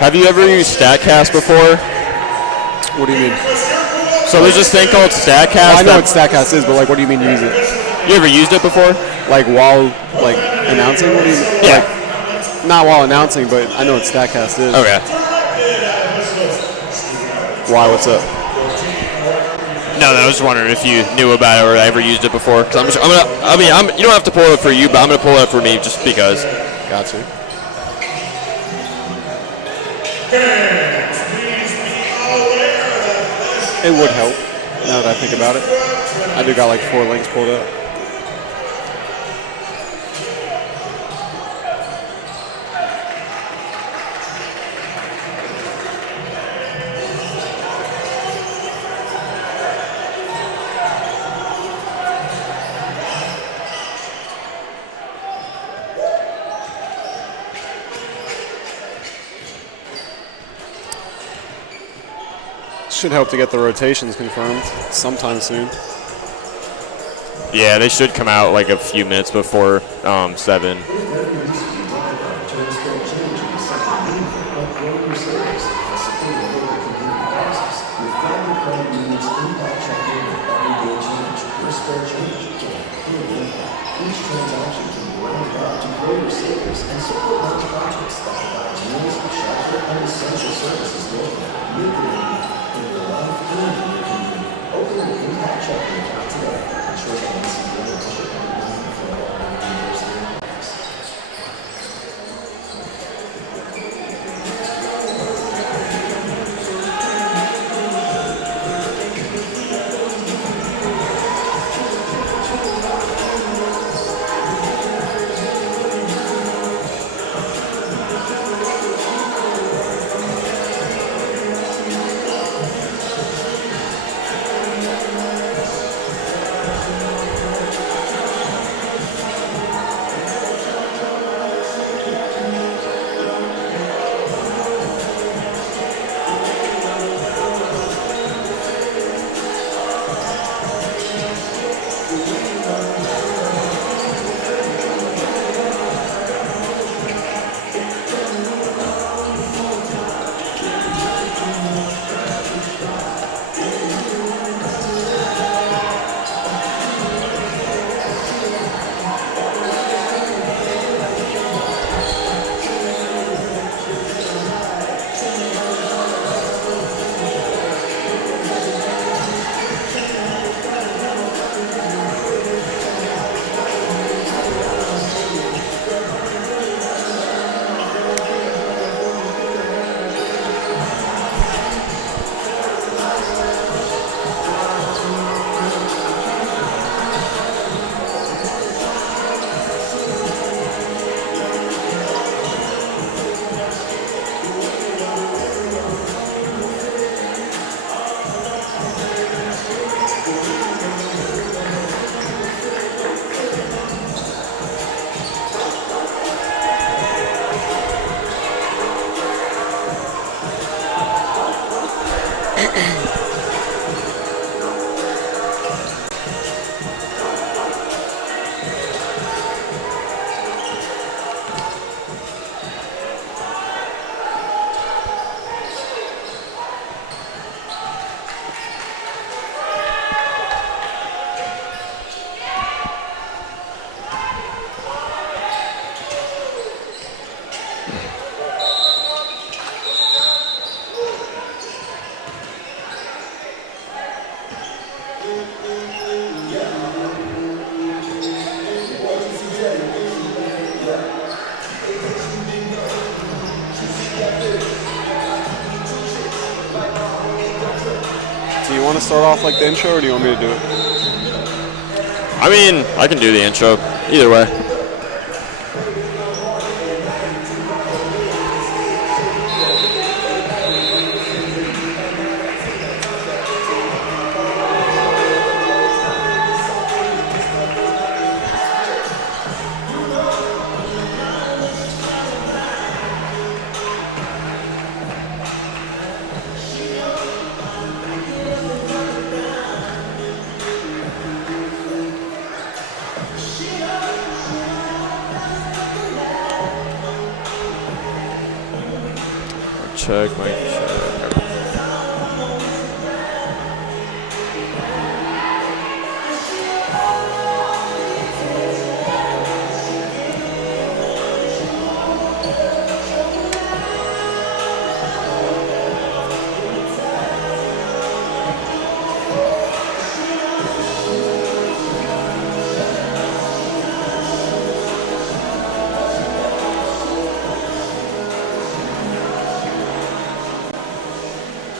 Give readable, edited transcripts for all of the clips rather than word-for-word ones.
Have you ever used StatCast before? What do you mean? So there's this thing called StatCast. Well, I know what StatCast is, but like, what do you mean use it? You ever used it before? Like while like announcing? What do you mean? Yeah. Like, not while announcing, but I know what StatCast is. Okay. Why? What's up? No, I was just wondering if you knew about it or ever used it before. Cause you don't have to pull it for you, but I'm gonna pull it for me just because. Gotcha. It would help, now that I think about it. I do got like 4 links pulled up. Should help to get the rotations confirmed sometime soon. Yeah, they should come out like a few minutes before 7. Do you want to start off like the intro, or do you want me to do it? I mean, I can do the intro. Either way. Check, mic check.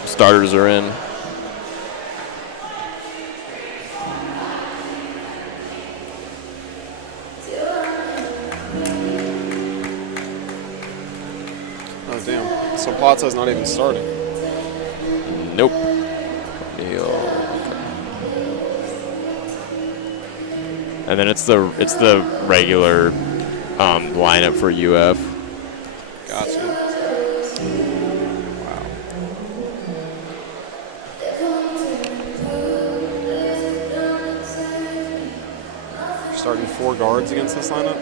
Starters are in. Oh, damn. So Plata's not even starting. Nope. And then it's the regular lineup for UF. Gotcha. Wow. You're starting 4 guards against this lineup?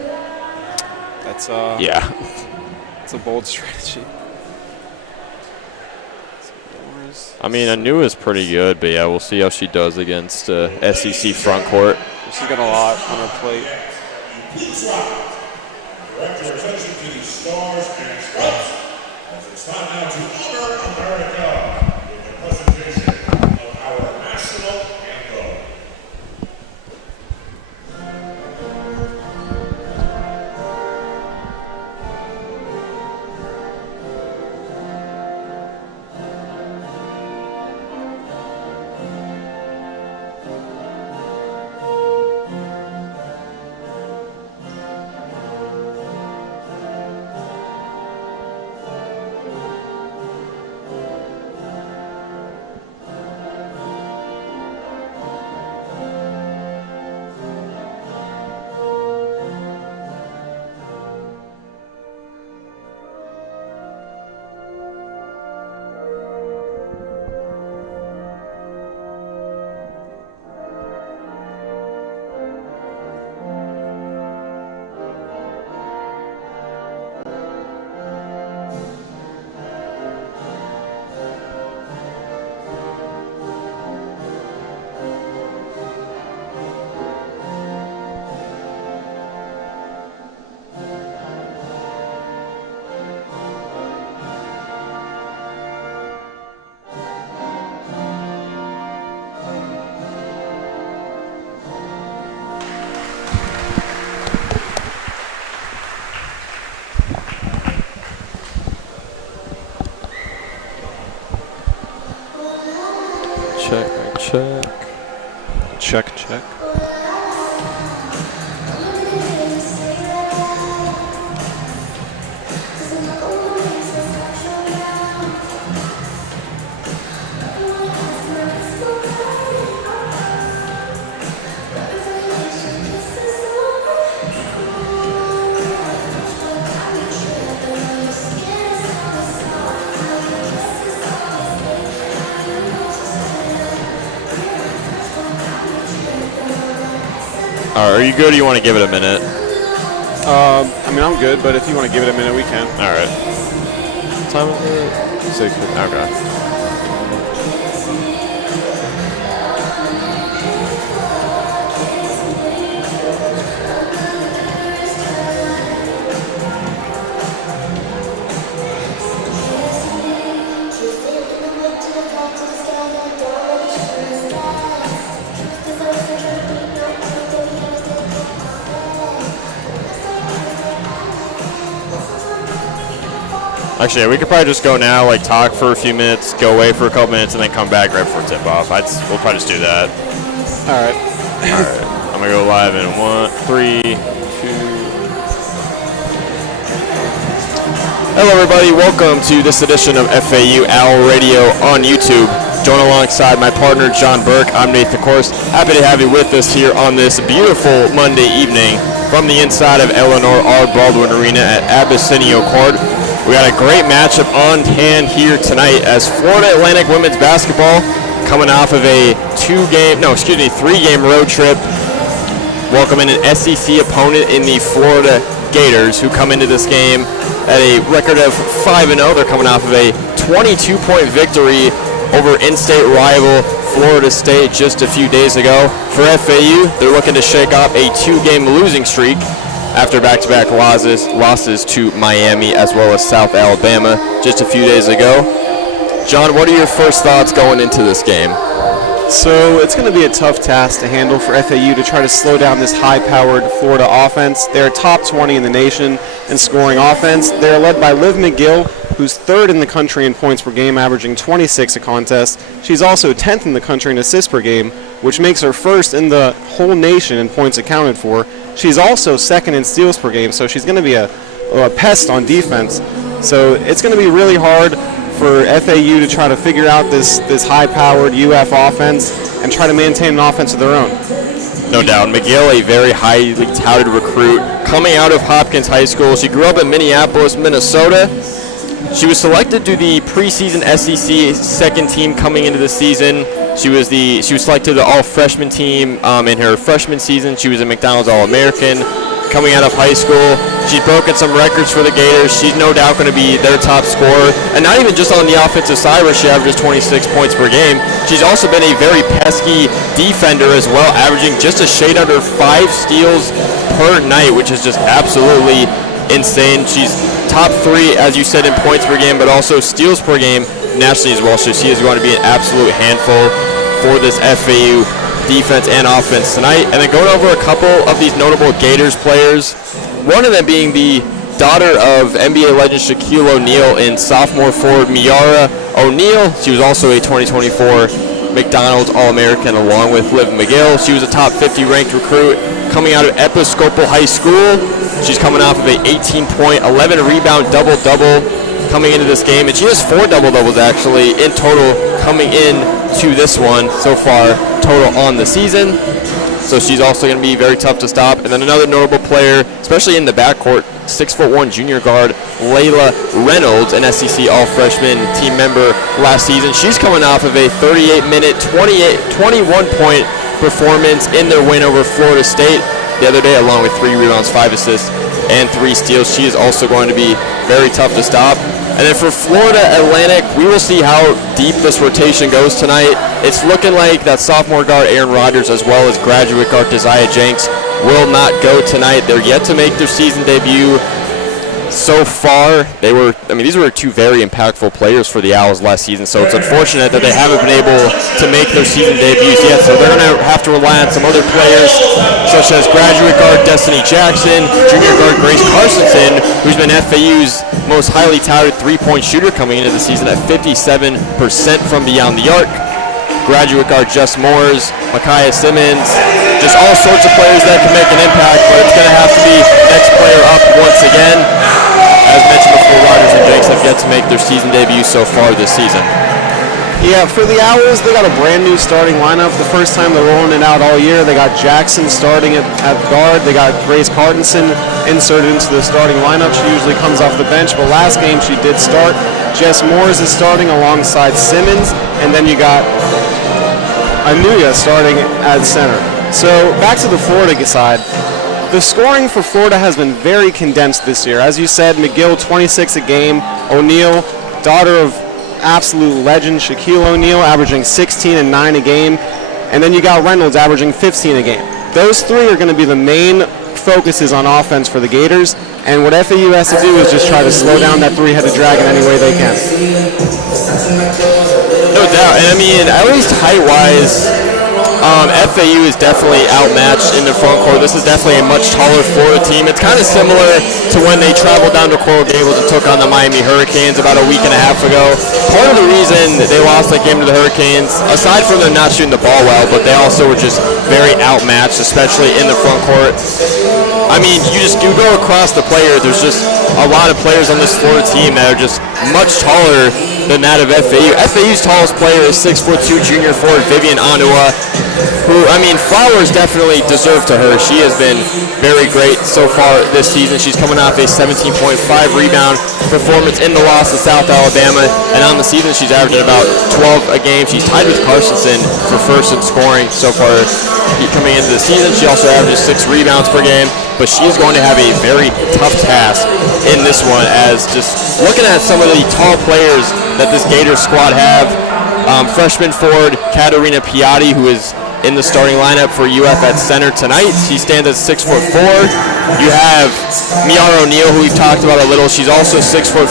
That's Yeah. It's a bold strategy. I mean, Anu is pretty good, but yeah, we'll see how she does against SEC front court. She's got a lot on her plate. Direct your attention to the stars and stripes, as it's time now to honor America with the presentation of our national anthem. Check. Check, check. Are you good or you want to give it a minute? I mean, I'm good, but if you want to give it a minute, we can. All right. What time is it? 6. Okay. Actually, yeah, we could probably just go now, like talk for a few minutes, go away for a couple minutes, and then come back right before tip-off. We'll probably just do that. All right. All right. I'm going to go live in 1, 3, 2. Hello, everybody. Welcome to this edition of FAU Owl Radio on YouTube. Join alongside my partner, John Burke. I'm Nathan Course. Happy to have you with us here on this beautiful Monday evening from the inside of Eleanor R. Baldwin Arena at Abyssinian Court. We got a great matchup on hand here tonight as Florida Atlantic women's basketball coming off of a 3-game road trip, welcoming an SEC opponent in the Florida Gators, who come into this game at a record of 5-0. They're coming off of a 22-point victory over in-state rival Florida State just a few days ago. For FAU, they're looking to shake off a 2-game losing streak after back-to-back losses to Miami as well as South Alabama just a few days ago. John, what are your first thoughts going into this game? So it's going to be a tough task to handle for FAU to try to slow down this high-powered Florida offense. They're top 20 in the nation in scoring offense. They're led by Liv McGill, who's third in the country in points per game, averaging 26 a contest. She's also 10th in the country in assists per game, which makes her first in the whole nation in points accounted for. She's also second in steals per game, so she's going to be a pest on defense. So it's going to be really hard for FAU to try to figure out this high-powered UF offense and try to maintain an offense of their own. No doubt. McGill, a very highly touted recruit, coming out of Hopkins High School. She grew up in Minneapolis, Minnesota. She was selected to the preseason SEC second team coming into the season. She was selected to the all-freshman team in her freshman season. She was a McDonald's All-American. Coming out of high school, she's broken some records for the Gators. She's no doubt going to be their top scorer. And not even just on the offensive side where she averages 26 points per game. She's also been a very pesky defender as well, averaging just a shade under 5 steals per night, which is just absolutely insane. She's top 3, as you said, in points per game, but also steals per game nationally as well. So she is going to be an absolute handful for this FAU defense and offense tonight. And then going over a couple of these notable Gators players, one of them being the daughter of NBA legend Shaquille O'Neal and sophomore forward Miara O'Neal. She was also a 2024 McDonald's All-American along with Liv McGill. She was a top 50 ranked recruit coming out of Episcopal High School. She's coming off of a 18-point, 11-rebound double-double coming into this game, and she has 4 double-doubles actually in total coming in to this one so far total on the season. So she's also going to be very tough to stop. And then another notable player, especially in the backcourt, 6'1" junior guard Layla Reynolds, an SEC All-Freshman team member last season. She's coming off of a 38-minute, 21-point performance in their win over Florida State the other day, along with 3 rebounds, 5 assists, and 3 steals. She is also going to be very tough to stop. And then for Florida Atlantic, we will see how deep this rotation goes tonight. It's looking like that sophomore guard Aaron Rodgers as well as graduate guard Desire Jenks will not go tonight. They're yet to make their season debut. So far, these were 2 very impactful players for the Owls last season, so it's unfortunate that they haven't been able to make their season debuts yet, so they're going to have to rely on some other players, such as graduate guard Destiny Jackson, junior guard Grace Carsonson, who's been FAU's most highly touted three-point shooter coming into the season at 57% from beyond the arc, graduate guard Jess Moores, Micaiah Simmons, just all sorts of players that can make an impact, but it's going to have to be next player up once again. As mentioned before, Rodgers and Jenks have yet to make their season debut so far this season. Yeah, for the Owls, they got a brand new starting lineup. The first time they're rolling it out all year. They got Jackson starting at guard. They got Grace Cardenson inserted into the starting lineup. She usually comes off the bench, but last game she did start. Jess Moores is starting alongside Simmons, and then you got Anuya starting at center. So back to the Florida side. The scoring for Florida has been very condensed this year. As you said, McGill 26 a game. O'Neal, daughter of absolute legend Shaquille O'Neal, averaging 16 and 9 a game. And then you got Reynolds averaging 15 a game. Those 3 are going to be the main focuses on offense for the Gators. And what FAU has to do is just try to slow down that 3-headed dragon any way they can. No doubt. And at least height-wise, FAU is definitely outmatched in the front court. This is definitely a much taller Florida team. It's kind of similar to when they traveled down to Coral Gables and took on the Miami Hurricanes about a week and a half ago. Part of the reason they lost that game to the Hurricanes, aside from them not shooting the ball well, but they also were just very outmatched, especially in the front court. I mean, you go across the players. There's just a lot of players on this Florida team that are just much taller than that of FAU. FAU's tallest player is 6'2" junior forward Vivian Anua, who, I mean, flowers definitely deserve to her. She has been very great so far this season. She's coming off a 17.5 rebound performance in the loss to South Alabama, and on the season she's averaging about 12 a game. She's tied with Carsonson for first in scoring so far coming into the season. She also averages 6 rebounds per game, but she's going to have a very tough task in this one, as just looking at some of the tall players that this Gators squad have. Freshman forward Katarina Piatti, who is in the starting lineup for UF at center tonight. She stands at 6'4". You have Miara O'Neal, who we've talked about a little. She's also 6'4".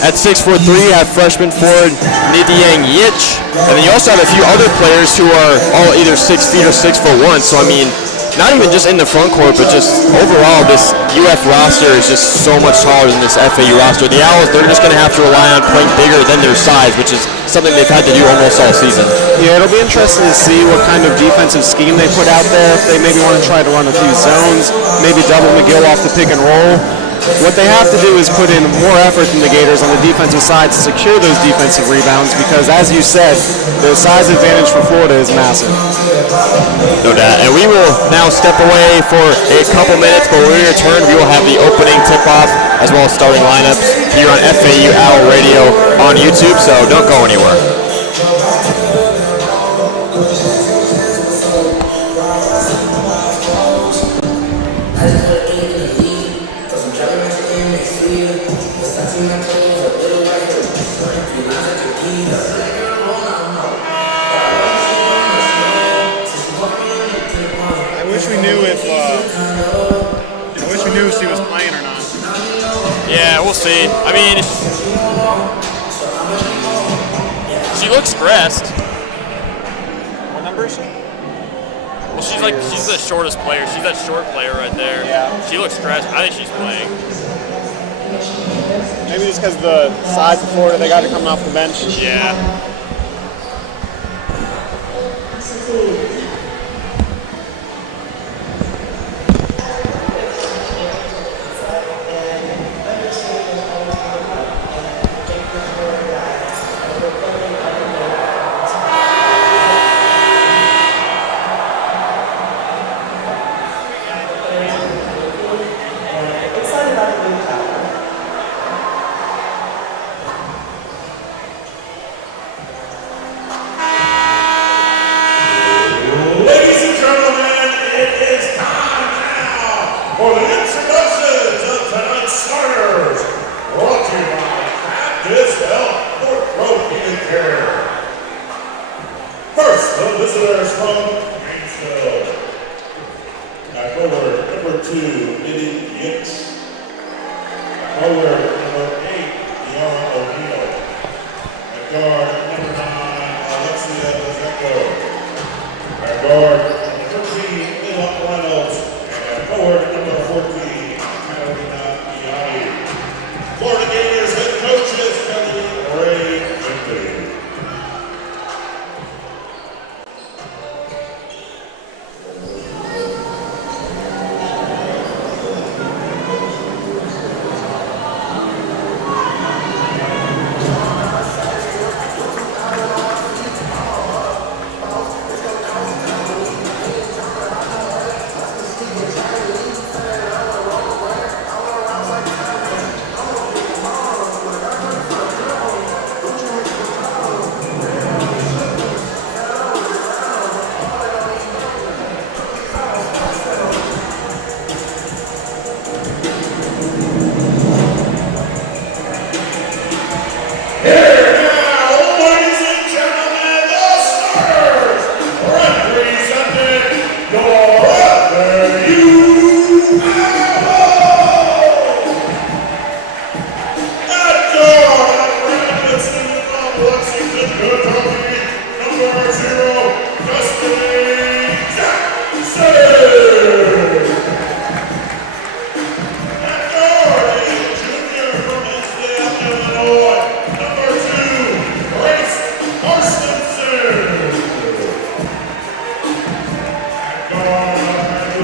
At 6'3", you have freshman forward Nidiang Yich. And then you also have a few other players who are all either 6 feet or 6'1". So, I mean, not even just in the front court, but just overall, this UF roster is just so much taller than this FAU roster. The Owls, they're just going to have to rely on playing bigger than their size, which is something they've had to do almost all season. Yeah, it'll be interesting to see what kind of defensive scheme they put out there. If they maybe want to try to run a few zones, maybe double McGill off the pick and roll. What they have to do is put in more effort than the Gators on the defensive side to secure those defensive rebounds, because, as you said, the size advantage for Florida is massive. No doubt. And we will now step away for a couple minutes, but when we return, we will have the opening tip-off as well as starting lineups here on FAU Owl Radio on YouTube, so don't go anywhere. If she was playing or not. Yeah, we'll see. I mean, she looks stressed. What number is she? Well, she's the shortest player. She's that short player right there. Yeah. She looks stressed. I think she's playing. Maybe just because of the size of Florida, they got her coming off the bench. Yeah.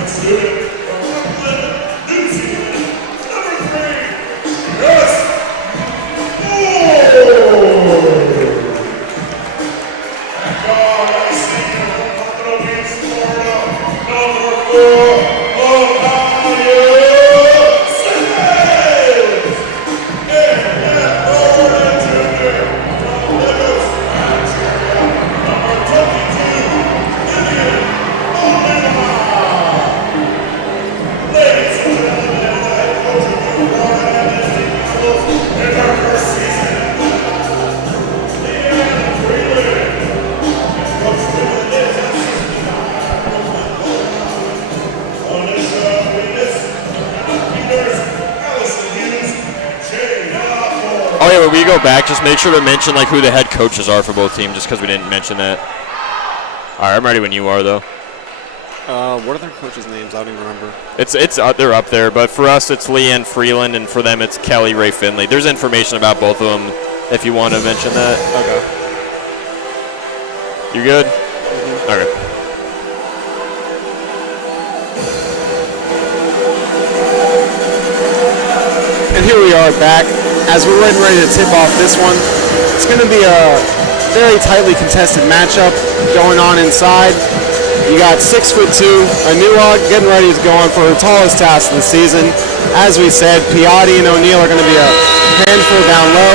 returning student from Auckland, New Zealand, number 3, Yes Moore. And guard receiving from Pompano Beach, Florida, number 4, Ohio State. And Matt Gordon Jr. from Lagos, Nigeria, number 22, Vivian Olima. Ladies and gentlemen, the head coach of the Florida Atlantic Eagles in her first season, Leanne Freeland. And Coach Freeland is at 69. Anisha Venus, Anna Peters, Allison Hughes, and Jay Moore. Oh yeah, when we go back, just make sure to mention like who the head coaches are for both teams, just because we didn't mention that. All right, I'm ready when you are though. What are their coaches' names? I don't even remember. It's they're up there, but for us it's Leanne Freeland, and for them it's Kelly Ray Finley. There's information about both of them if you want to mention that. Okay. You good? Okay. And here we are back as we're getting ready to tip off this one. It's going to be a very tightly contested matchup going on inside. You got 6'2", Anua getting ready to go on for her tallest task of the season. As we said, Piatti and O'Neal are going to be a handful down low.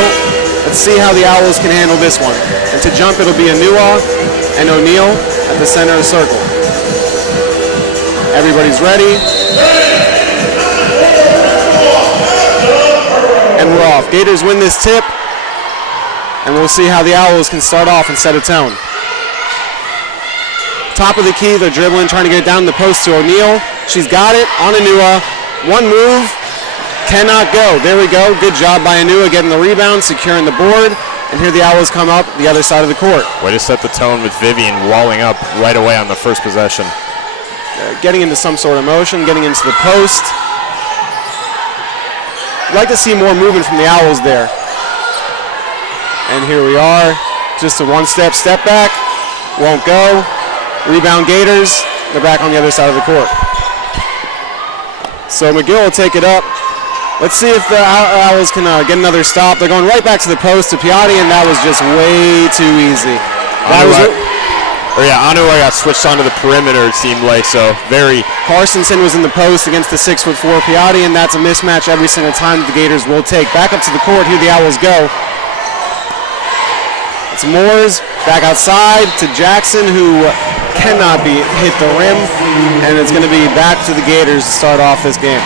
Let's see how the Owls can handle this one. And to jump, it'll be Anua and O'Neal at the center of the circle. Everybody's ready. And we're off. Gators win this tip. And we'll see how the Owls can start off and set a tone. Top of the key, they're dribbling, trying to get it down the post to O'Neal. She's got it on Anua. One move, cannot go. There we go. Good job by Anua getting the rebound, securing the board. And here the Owls come up the other side of the court. Way to set the tone with Vivian walling up right away on the first possession. Getting into some sort of motion, getting into the post. I'd like to see more movement from the Owls there. And here we are. Just a one-step step back. Won't go. Rebound Gators. They're back on the other side of the court. So McGill will take it up. Let's see if the Owls can get another stop. They're going right back to the post to Piatti, and that was just way too easy. Anua got switched onto the perimeter, it seemed like, so very... Carstensen was in the post against the 6'4" Piatti, and that's a mismatch every single time that the Gators will take. Back up to the court, here the Owls go. It's Moores, back outside to Jackson, who cannot hit the rim, and it's going to be back to the Gators to start off this game.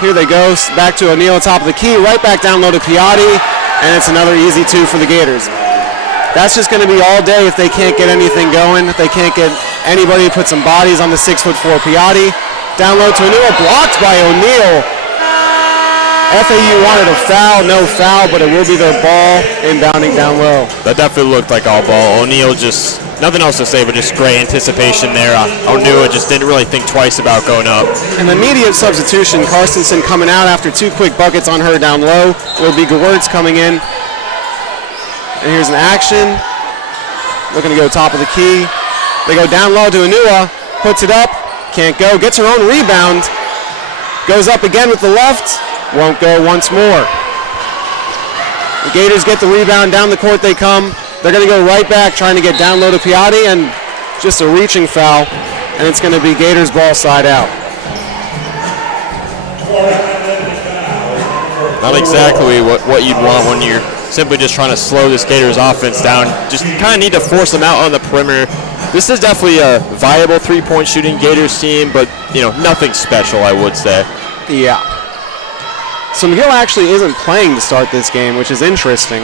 Here they go, back to O'Neal, top of the key, right back down low to Piatti, and it's another easy two for the Gators. That's just going to be all day if they can't get anything going, if they can't get anybody to put some bodies on the 6'4" Piatti. Down low to O'Neal, blocked by O'Neal. FAU wanted a foul, no foul, but it will be their ball inbounding down low. That definitely looked like all ball. O'Neal just, nothing else to say, but just great anticipation there. Onua just didn't really think twice about going up. An immediate substitution, Carstensen coming out after two quick buckets on her down low. Will be Gewurz coming in. And here's an action. Looking to go top of the key. They go down low to Anua, puts it up, can't go, gets her own rebound. Goes up again with the left. Won't go once more. The Gators get the rebound, down the court they come. They're going to go right back, trying to get down low to Piatti, and just a reaching foul, and it's going to be Gators ball side out. Not exactly what you'd want when you're simply just trying to slow this Gators offense down. Just kind of need to force them out on the perimeter. This is definitely a viable three-point shooting Gators team, but nothing special, I would say. Yeah. So McGill actually isn't playing to start this game, which is interesting.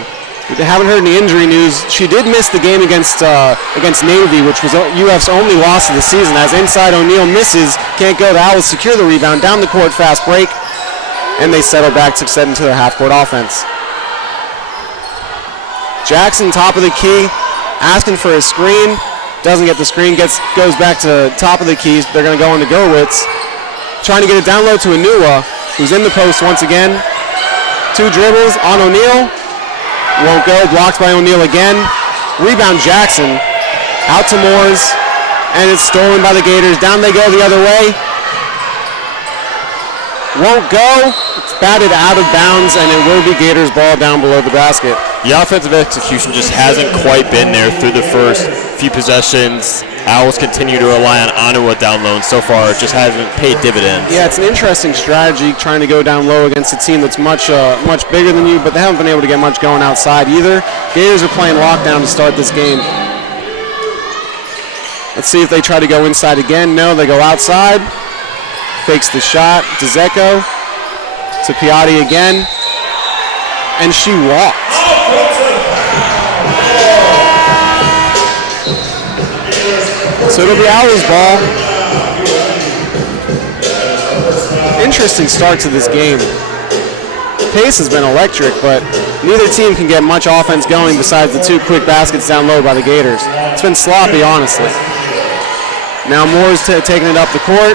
We haven't heard any injury news. She did miss the game against Navy, which was UF's only loss of the season. As inside O'Neal misses, can't go. The Owls secure the rebound, down the court, fast break, and they settle back to set into their half-court offense. Jackson, top of the key, asking for a screen. Doesn't get the screen, goes back to top of the key. They're going to go into Gerwitz. Trying to get it down low to Anua, who's in the post once again. 2 dribbles on O'Neal. Won't go. Blocked by O'Neal again. Rebound Jackson. Out to Moores. And it's stolen by the Gators. Down they go the other way. Won't go. It's batted out of bounds, and it will be Gators ball down below the basket. The offensive execution just hasn't quite been there through the first few possessions. Owls continue to rely on Anua down low, and so far it just hasn't paid dividends. Yeah, it's an interesting strategy trying to go down low against a team that's much bigger than you, but they haven't been able to get much going outside either. Gators are playing lockdown to start this game. Let's see if they try to go inside again. No, they go outside. Fakes the shot. DeZecco to Piatti again. And she walked. So it'll be Owls ball. Interesting start to this game. Pace has been electric, but neither team can get much offense going besides the 2 quick baskets down low by the Gators. It's been sloppy, honestly. Now Moore's taking it up the court.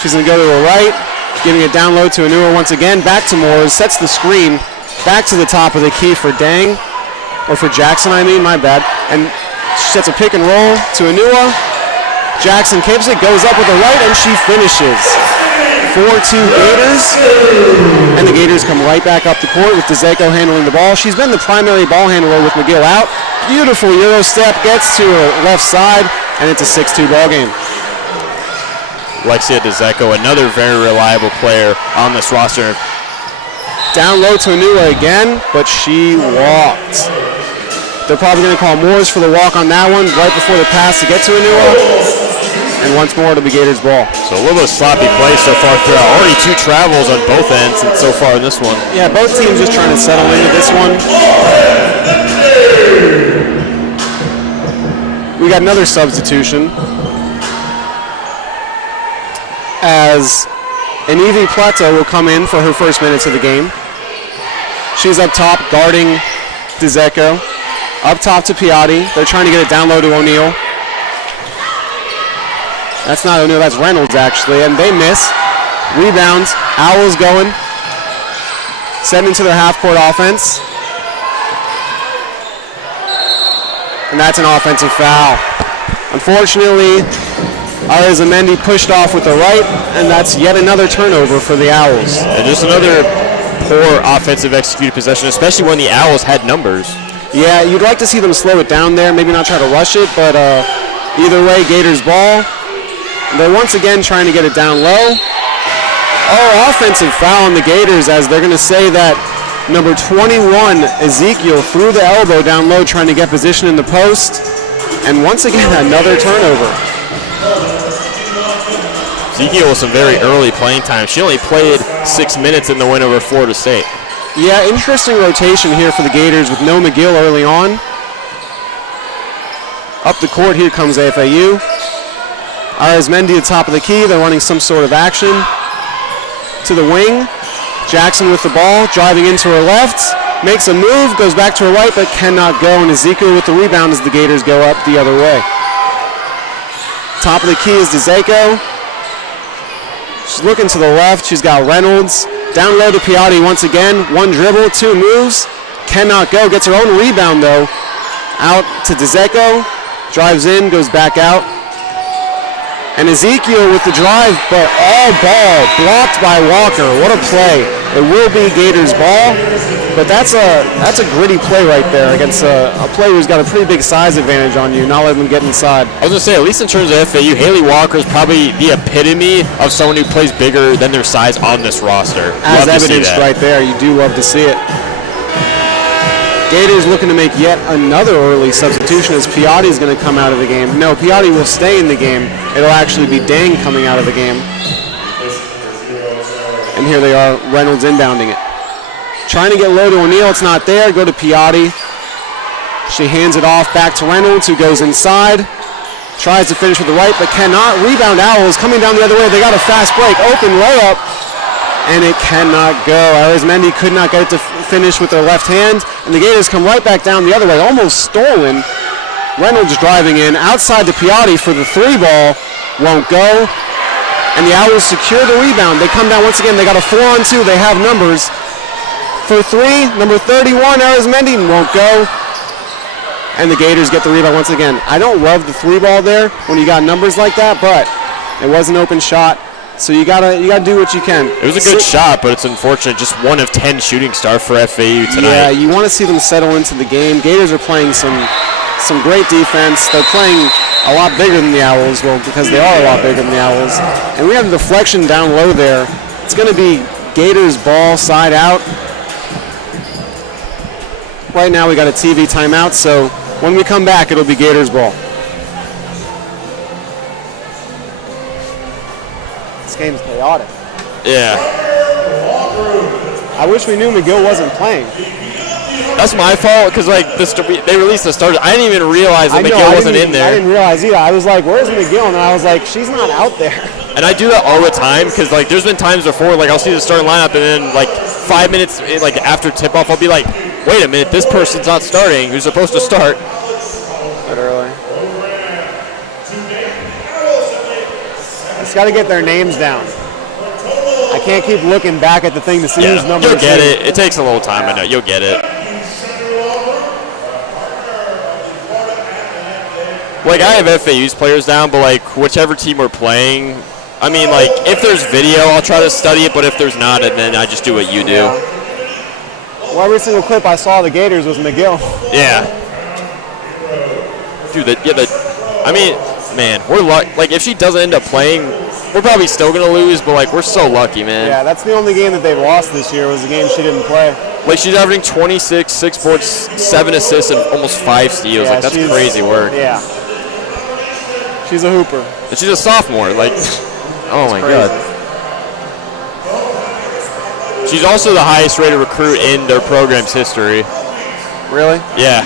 She's going to go to her right, giving it down low to Anua once again. Back to Moore's, sets the screen. Back to the top of the key for Dang. Or for Jackson, I mean, my bad. And she sets a pick and roll to Anua. Jackson keeps it, goes up with the right, and she finishes. 4-2 Gators. And the Gators come right back up the court with DeZecco handling the ball. She's been the primary ball handler with McGill out. Beautiful Euro step, gets to her left side, and it's a 6-2 ball game. Lexia DeZecco, another very reliable player on this roster. Down low to Anua again, but she walked. They're probably going to call Moores for the walk on that one, right before the pass to get to Anua. And once more, it'll be Gators ball. So a little bit of sloppy play so far throughout. Already 2 travels on both ends and so far in this one. Yeah, both teams just trying to settle into this one. We got another substitution as Anivi Plata will come in for her first minutes of the game. She's up top guarding DeZecco. Up top to Piatti. They're trying to get it down low to O'Neal. That's not O'Neal, that's Reynolds actually, and they miss. Rebounds, Owls going. Set into their half-court offense. And that's an offensive foul. Unfortunately, Arizamendi pushed off with the right, and that's yet another turnover for the Owls. And just another poor offensive executed possession, especially when the Owls had numbers. Yeah, you'd like to see them slow it down there, maybe not try to rush it, but either way, Gators ball. They're once again trying to get it down low. Oh, offensive foul on the Gators, as they're going to say that number 21, Ezekiel, threw the elbow down low trying to get position in the post. And once again, another turnover. Ezekiel with some very early playing time. She only played 6 minutes in the win over Florida State. Yeah, interesting rotation here for the Gators with no McGill early on. Up the court, here comes FAU. Arizmendi at the top of the key. They're running some sort of action. To the wing. Jackson with the ball, driving into her left. Makes a move, goes back to her right, but cannot go. And Ezekiel with the rebound as the Gators go up the other way. Top of the key is DeZecco. She's looking to the left. She's got Reynolds. Down low to Piatti once again. 1 dribble, 2 moves. Cannot go. Gets her own rebound, though. Out to DeZecco. Drives in, goes back out. And Ezekiel with the drive, but all ball. Blocked by Walker. What a play. It will be Gators ball. But that's a gritty play right there against a player who's got a pretty big size advantage on you, not letting them get inside. I was going to say, at least in terms of FAU, Haley Walker is probably the epitome of someone who plays bigger than their size on this roster. As evidenced right there, you do love to see it. Gators looking to make yet another early substitution as Piatti is going to come out of the game. No, Piatti will stay in the game. It'll actually be Dang coming out of the game. And here they are, Reynolds inbounding it. Trying to get low to O'Neal, it's not there. Go to Piatti. She hands it off back to Reynolds, who goes inside. Tries to finish with the right, but cannot. Rebound Owls coming down the other way. They got a fast break. Open layup, and it cannot go. Arizmendi could not get it to finish with their left hand, and the Gators come right back down the other way. Almost stolen. Reynolds driving in. Outside to Piatti for the 3 ball. Won't go. And the Owls secure the rebound. They come down once again. They got a 4-on-2. They have numbers. for three. Number 31, Arizmendi, won't go. And the Gators get the rebound once again. I don't love the three ball there when you got numbers like that, but it was an open shot. So you gotta do what you can. It was a good shot, but it's unfortunate. Just 1 of 10 shooting star for FAU tonight. Yeah, you want to see them settle into the game. Gators are playing some great defense. They're playing a lot bigger than the Owls, well, because they are a lot bigger than the Owls. And we have a deflection down low there. It's going to be Gators ball side out. Right now we got a TV timeout, so when we come back, it'll be Gators ball. This game's chaotic. Yeah. I wish we knew McGill wasn't playing. That's my fault, because like they released the starters. I didn't even realize that McGill wasn't in there. I didn't realize either. I was like, where's McGill? And I was like, she's not out there. And I do that all the time, because like there's been times before, like I'll see the starting lineup, and then like 5 minutes like after tip-off, I'll be like, wait a minute, this person's not starting, who's supposed to start. Literally. Just got to get their names down. I can't keep looking back at the thing to see whose number You'll get it. It takes a little time, I know. You'll get it. Like, I have FAU's players down, but, like, whichever team we're playing, I mean, like, if there's video, I'll try to study it, but if there's not, then I just do what you do. Well, every single clip I saw of the Gators was McGill. Yeah. Dude, I mean, man, we're like, if she doesn't end up playing, we're probably still going to lose, but, like, we're so lucky, man. Yeah, that's the only game that they've lost this year was the game she didn't play. Like, she's averaging 26, 6 boards, 7 assists, and almost 5 steals. Yeah, like, that's crazy work. Yeah. She's a hooper. And she's a sophomore. Like, oh my God. She's also the highest rated recruit in their program's history. Really? Yeah.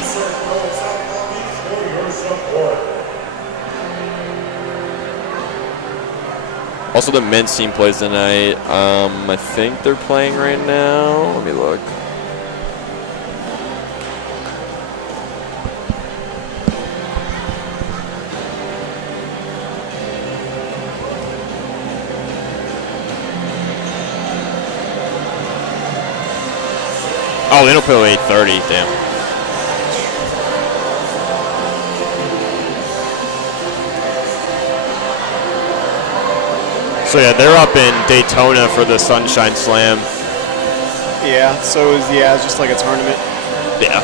Also, the men's team plays tonight. I think they're playing right now. Let me look. Oh, they don't play till 8:30. Damn. So yeah, they're up in Daytona for the Sunshine Slam. Yeah. So it's just like a tournament. Yeah.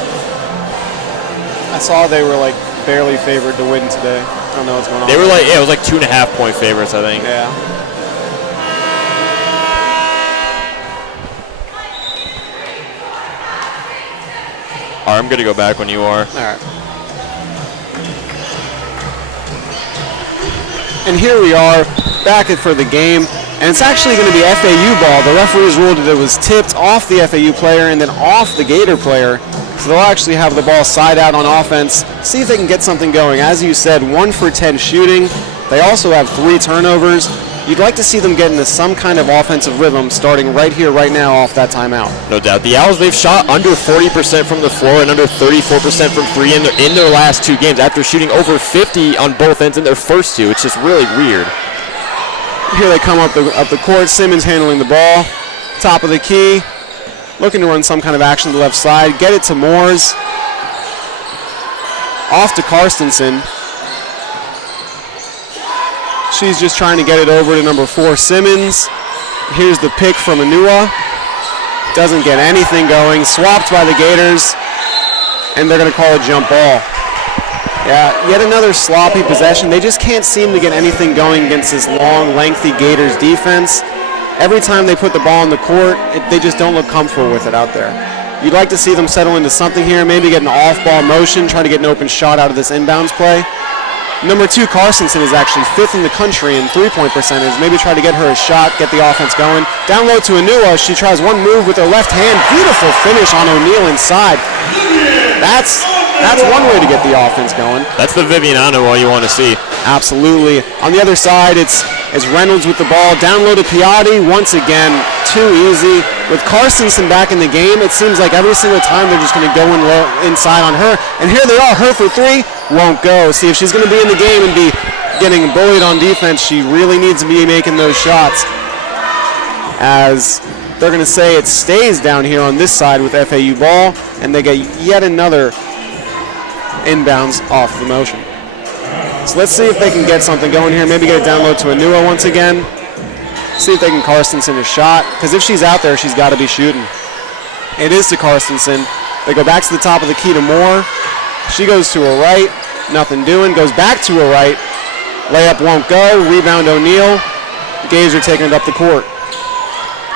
I saw they were like barely favored to win today. I don't know what's going on. They were like, it was like 2.5 point favorites, I think. Yeah. All right, I'm gonna go back when you are. All right. And here we are, back for the game, and it's actually going to be FAU ball. The referees ruled that it was tipped off the FAU player and then off the Gator player, so they'll actually have the ball side out on offense, see if they can get something going. As you said, 1 for 10 shooting. They also have 3 turnovers. You'd like to see them get into some kind of offensive rhythm starting right here, right now off that timeout. No doubt. The Owls, they've shot under 40% from the floor and under 34% from three in their last 2 games after shooting over 50 on both ends in their first 2. It's just really weird. Here they come up the court. Simmons handling the ball. Top of the key. Looking to run some kind of action to the left side. Get it to Moores. Off to Karstensen. She's just trying to get it over to number 4, Simmons. Here's the pick from Anua. Doesn't get anything going. Swapped by the Gators. And they're going to call a jump ball. Yeah, yet another sloppy possession. They just can't seem to get anything going against this long, lengthy Gators defense. Every time they put the ball on the court, they just don't look comfortable with it out there. You'd like to see them settle into something here, maybe get an off-ball motion, try to get an open shot out of this inbounds play. Number 2, Karstensen is actually 5th in the country in three-point percentage. Maybe try to get her a shot, get the offense going. Down low to Anua. She tries one move with her left hand. Beautiful finish on O'Neal inside. That's one way to get the offense going. That's the Vivian Anua you want to see. Absolutely. On the other side, it's Reynolds with the ball. Down low to Piatti. Once again, too easy. With Karstensen back in the game, it seems like every single time they're just going to go in low, inside on her. And here they are. Her for 3. Won't go. See, if she's going to be in the game and be getting bullied on defense, she really needs to be making those shots. As They're going to say it stays down here on this side with FAU ball, and they get yet another inbounds off the motion. So let's see if they can get something going here. Maybe get a download to Anua once again. See if they can Karstensen a shot, because if she's out there, she's got to be shooting. It is to Karstensen. They go back to the top of the key to Moore. She goes to her right, nothing doing. Goes back to her right. Layup won't go. Rebound O'Neal. Gators are taking it up the court.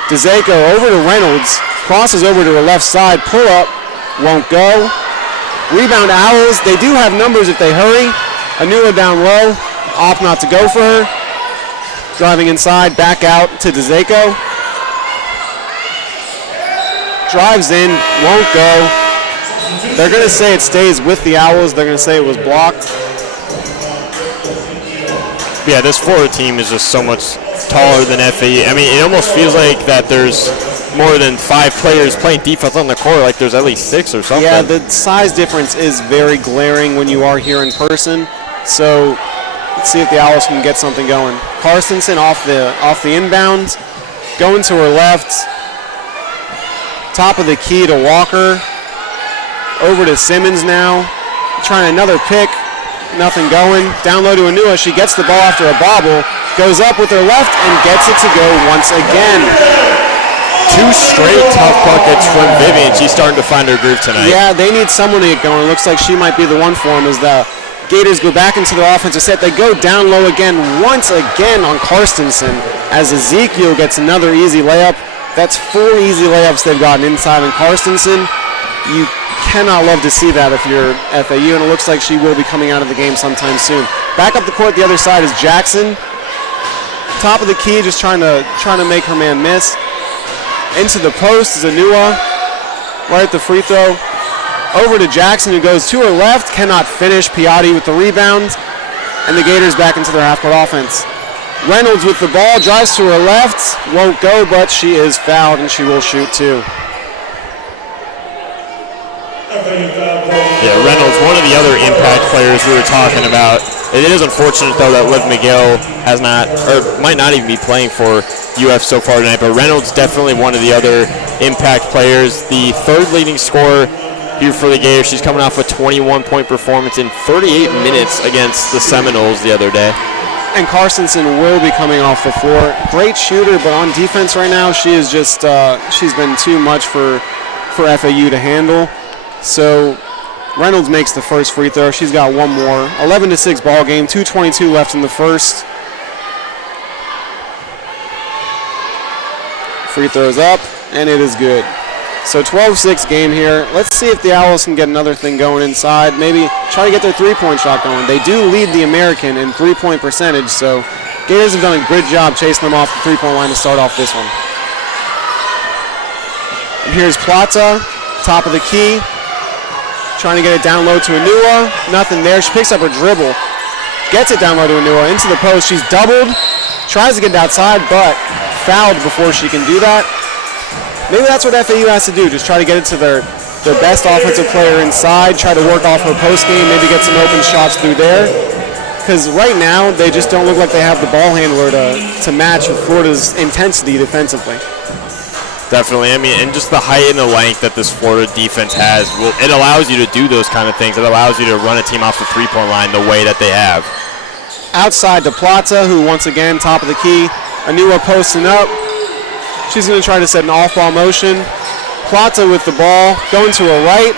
DeZaco over to Reynolds. Crosses over to her left side. Pull up. Won't go. Rebound Owls. They do have numbers if they hurry. Anua down low. Off not to go for her. Driving inside. Back out to DeZaco. Drives in. Won't go. They're going to say it stays with the Owls. They're going to say it was blocked. Yeah, this Florida team is just so much taller than FAU. I mean, it almost feels like that there's more than 5 players playing defense on the court, like there's at least 6 or something. Yeah, the size difference is very glaring when you are here in person. So let's see if the Owls can get something going. Karstensen off the inbounds, going to her left. Top of the key to Walker. Over to Simmons now. Trying another pick. Nothing going. Down low to Anua. She gets the ball after a bobble. Goes up with her left and gets it to go once again. 2 straight tough buckets from Vivian. She's starting to find her groove tonight. Yeah, they need someone to get going. Looks like she might be the one for them as the Gators go back into their offensive set. They go down low again, once again on Karstensen, as Ezekiel gets another easy layup. That's 4 easy layups they've gotten inside on Karstensen. You cannot love to see that if you're FAU, and it looks like she will be coming out of the game sometime soon. Back up the court, the other side is Jackson. Top of the key, just trying to make her man miss. Into the post is Anua, right at the free throw. Over to Jackson, who goes to her left, cannot finish. Piatti with the rebound, and the Gators back into their half-court offense. Reynolds with the ball, drives to her left, won't go, but she is fouled, and she will shoot too. Yeah, Reynolds, one of the other impact players we were talking about. It is unfortunate, though, that Liv McGill has not, or might not even be playing for UF so far tonight, but Reynolds definitely one of the other impact players. The 3rd leading scorer here for the Gators. She's coming off a 21-point performance in 38 minutes against the Seminoles the other day. And Karstensen will be coming off the floor. Great shooter, but on defense right now, she is just, she's been too much for FAU to handle. So Reynolds makes the first free throw. She's got one more. 11-6 ball game. 2:22 left in the first. Free throws up, and it is good. So 12-6 game here. Let's see if the Owls can get another thing going inside. Maybe try to get their three-point shot going. They do lead the American in three-point percentage, so Gators have done a good job chasing them off the three-point line to start off this one. And here's Plata, top of the key. Trying to get it down low to Anua. Nothing there. She picks up her dribble. Gets it down low to Anua. Into the post. She's doubled. Tries to get it outside, but fouled before she can do that. Maybe that's what FAU has to do. Just try to get it to their best offensive player inside. Try to work off her post game. Maybe get some open shots through there. Because right now, they just don't look like they have the ball handler to match with Florida's intensity defensively. Definitely. I mean, and just the height and the length that this Florida defense has, it allows you to do those kind of things. It allows you to run a team off the three-point line the way that they have. Outside to Plata, who once again, top of the key. Anua posting up. She's going to try to set an off-ball motion. Plata with the ball, going to her right.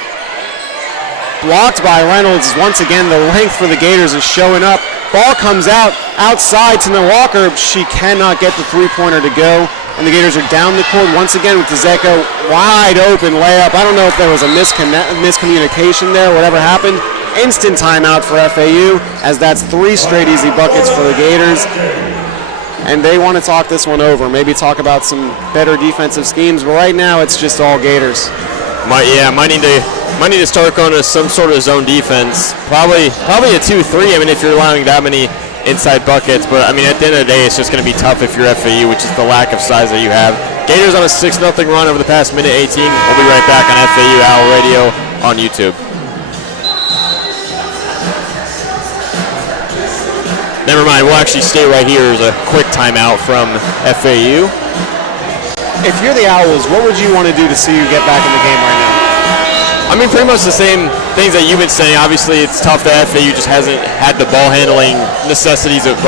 Blocked by Reynolds. Once again, the length for the Gators is showing up. Ball comes out, outside to Walker. She cannot get the three-pointer to go. And the Gators are down the court once again with DeZaco. Wide open layup. I don't know if there was a miscommunication there, whatever happened. Instant timeout for FAU, as that's 3 straight easy buckets for the Gators. And they want to talk this one over, maybe talk about some better defensive schemes, but right now it's just all Gators. Might need to start going to some sort of zone defense. Probably a 2-3. I mean, if you're allowing that many inside buckets, but I mean, at the end of the day, it's just going to be tough if you're FAU, which is the lack of size that you have. Gators on a 6-0 run over the past minute 18. We'll be right back on FAU Owl Radio on YouTube. Never mind, we'll actually stay right here as a quick timeout from FAU. If you're the Owls, what would you want to do to see you get back in the game right now? I mean, pretty much the same things that you've been saying. Obviously, it's tough that FAU just hasn't had the ball handling necessities of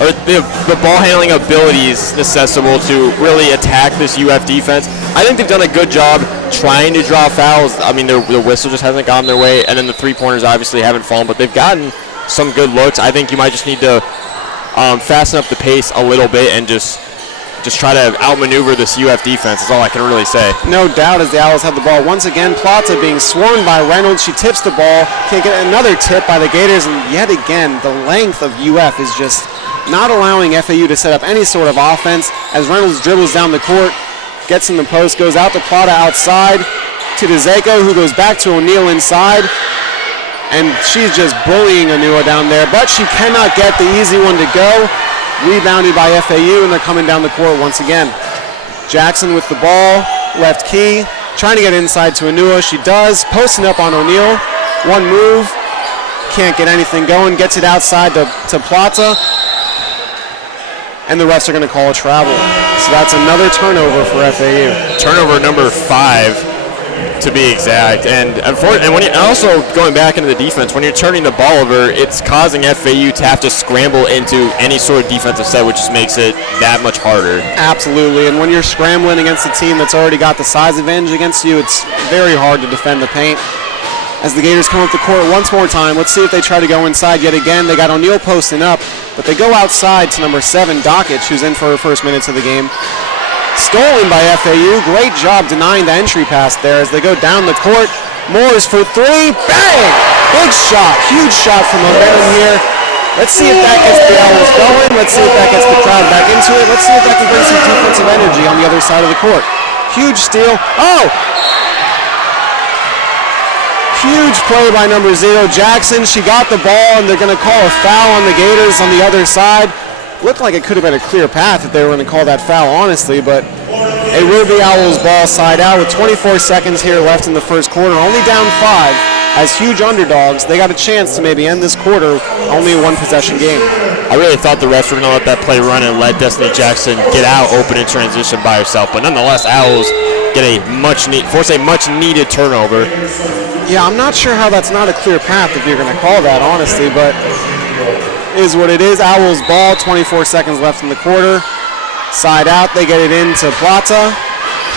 or the ball handling abilities necessitable to really attack this UF defense. I think they've done a good job trying to draw fouls. I mean, the whistle just hasn't gone their way, and then the three-pointers obviously haven't fallen, but they've gotten some good looks. I think you might just need to fasten up the pace a little bit and just try to outmaneuver this UF defense is all I can really say. No doubt as the Owls have the ball. Once again, Plata being swarmed by Reynolds. She tips the ball. Can't get another tip by the Gators, and yet again, the length of UF is just not allowing FAU to set up any sort of offense as Reynolds dribbles down the court, gets in the post, goes out to Plata outside, to DeZeko, who goes back to O'Neal inside, and she's just bullying Anua down there, but she cannot get the easy one to go. Rebounded by FAU, and they're coming down the court once again. Jackson with the ball, left key, trying to get inside to Anua. She does, posting up on O'Neal. One move, can't get anything going, gets it outside to Plata, and the refs are going to call a travel. So that's another turnover for FAU. Turnover number 5. To be exact, and when you also going back into the defense, when you're turning the ball over, it's causing FAU to have to scramble into any sort of defensive set, which just makes it that much harder. Absolutely, and when you're scrambling against a team that's already got the size advantage against you, it's very hard to defend the paint. As the Gators come up the court once more time, let's see if they try to go inside yet again. They got O'Neal posting up, but they go outside to number 7, Dockich, who's in for her first minutes of the game. Stolen by FAU. Great job denying the entry pass there as they go down the court. Moores for 3. Bang! Big shot. Huge shot from momentum here. Let's see if that gets the Owls going. Let's see if that gets the crowd back into it. Let's see if that can bring some defensive energy on the other side of the court. Huge steal. Oh! Huge play by number 0, Jackson. She got the ball, and they're going to call a foul on the Gators on the other side. Looked like it could have been a clear path if they were going to call that foul, honestly, but it will be Owls ball side out with 24 seconds here left in the first quarter. Only down 5 as huge underdogs. They got a chance to maybe end this quarter only a one-possession game. I really thought the refs were going to let that play run and let Destiny Jackson get out open in transition by herself, but nonetheless, Owls get force a much-needed turnover. Yeah, I'm not sure how that's not a clear path if you're going to call that, honestly, but is what it is. Owls ball, 24 seconds left in the quarter. Side out, they get it into Plata.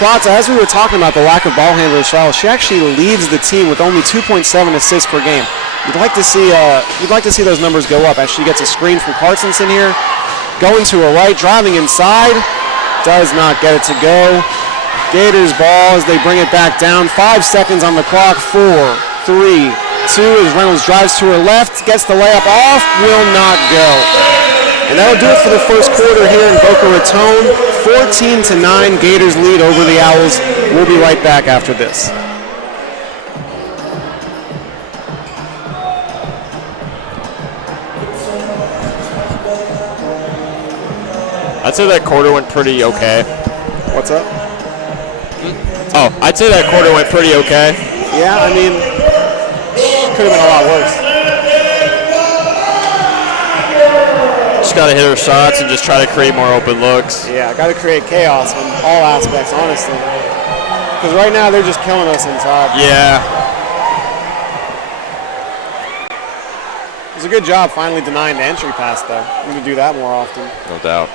Plata, as we were talking about the lack of ball handlers, she actually leads the team with only 2.7 assists per game. You'd like to see those numbers go up as she gets a screen from Carstensen here. Going to her right, driving inside, does not get it to go. Gators ball as they bring it back down. 5 seconds on the clock. 4, 3, 2 as Reynolds drives to her left, gets the layup off, will not go. And that'll do it for the first quarter here in Boca Raton. 14-9, Gators lead over the Owls. We'll be right back after this. I'd say that quarter went pretty okay. What's up? Oh, I'd say that quarter went pretty okay. Yeah, I mean, could have been a lot worse. Just got to hit her shots and just try to create more open looks. Yeah, got to create chaos on all aspects, honestly. Because right now they're just killing us inside. Yeah. It was a good job finally denying the entry pass, though. We need to do that more often. No doubt.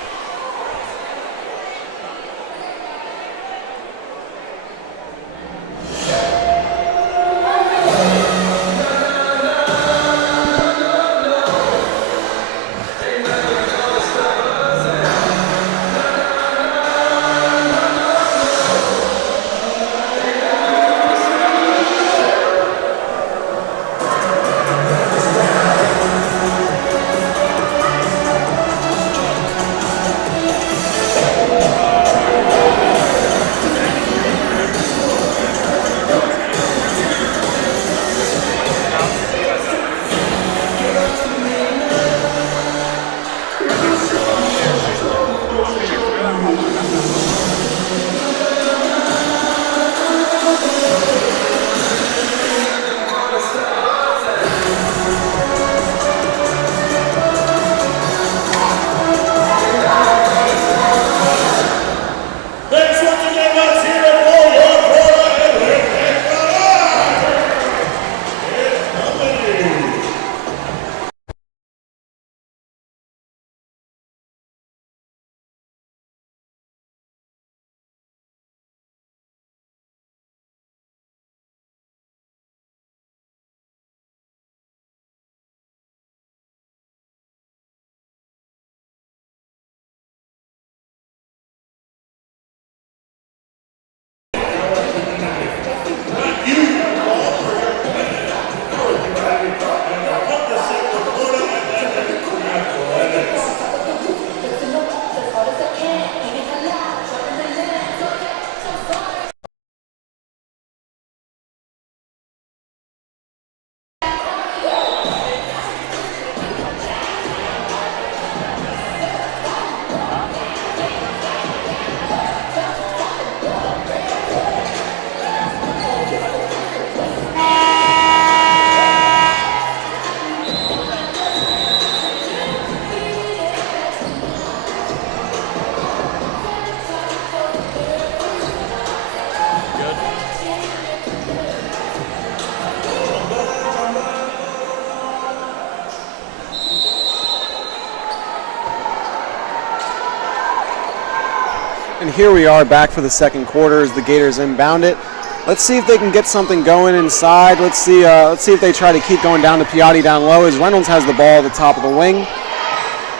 here we are back for the second quarter as the Gators inbound it. Let's see if they can get something going inside. Let's see if they try to keep going down to Piatti down low as Reynolds has the ball at the top of the wing.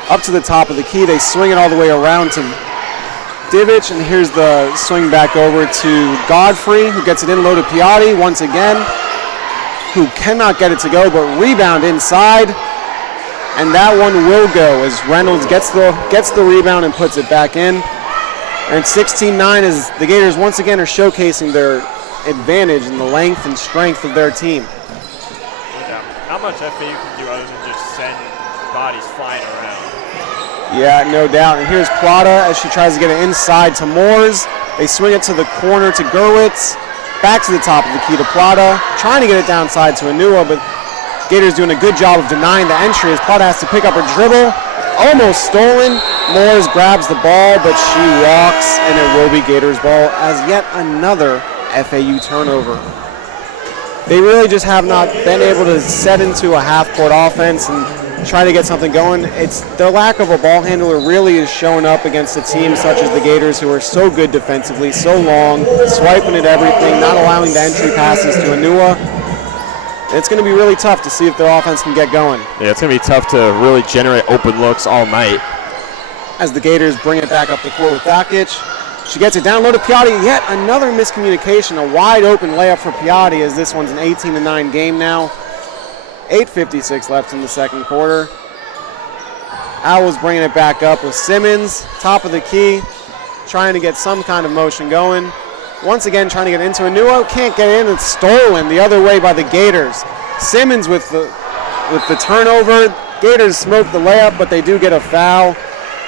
Up to the top of the key. They swing it all the way around to Divich, and here's the swing back over to Godfrey, who gets it in low to Piatti once again, who cannot get it to go, but rebound inside. And that one will go as Reynolds gets the rebound and puts it back in. And 16-9 as the Gators once again are showcasing their advantage in the length and strength of their team. Not much FAU can do other than just send bodies flying around. Yeah, no doubt. And here's Plata as she tries to get it inside to Moores. They swing it to the corner to Gerwitz. Back to the top of the key to Plata. Trying to get it downside to Anua, but Gators doing a good job of denying the entry as Plata has to pick up her dribble. Almost stolen. Moores grabs the ball, but she walks, and it will be Gators' ball as yet another FAU turnover. They really just have not been able to set into a half-court offense and try to get something going. It's their lack of a ball handler really is showing up against a team such as the Gators, who are so good defensively, so long, swiping at everything, not allowing the entry passes to Anua. It's going to be really tough to see if their offense can get going. Yeah, it's going to be tough to really generate open looks all night. As the Gators bring it back up the court with Dakic. She gets it down low to Piatti. Yet another miscommunication, a wide open layup for Piatti as this one's an 18-9 game now. 8:56 left in the second quarter. Owls bringing it back up with Simmons, top of the key, trying to get some kind of motion going. Once again, trying to get into Anua, can't get in. It's stolen the other way by the Gators. Simmons with the turnover. Gators smoke the layup, but they do get a foul.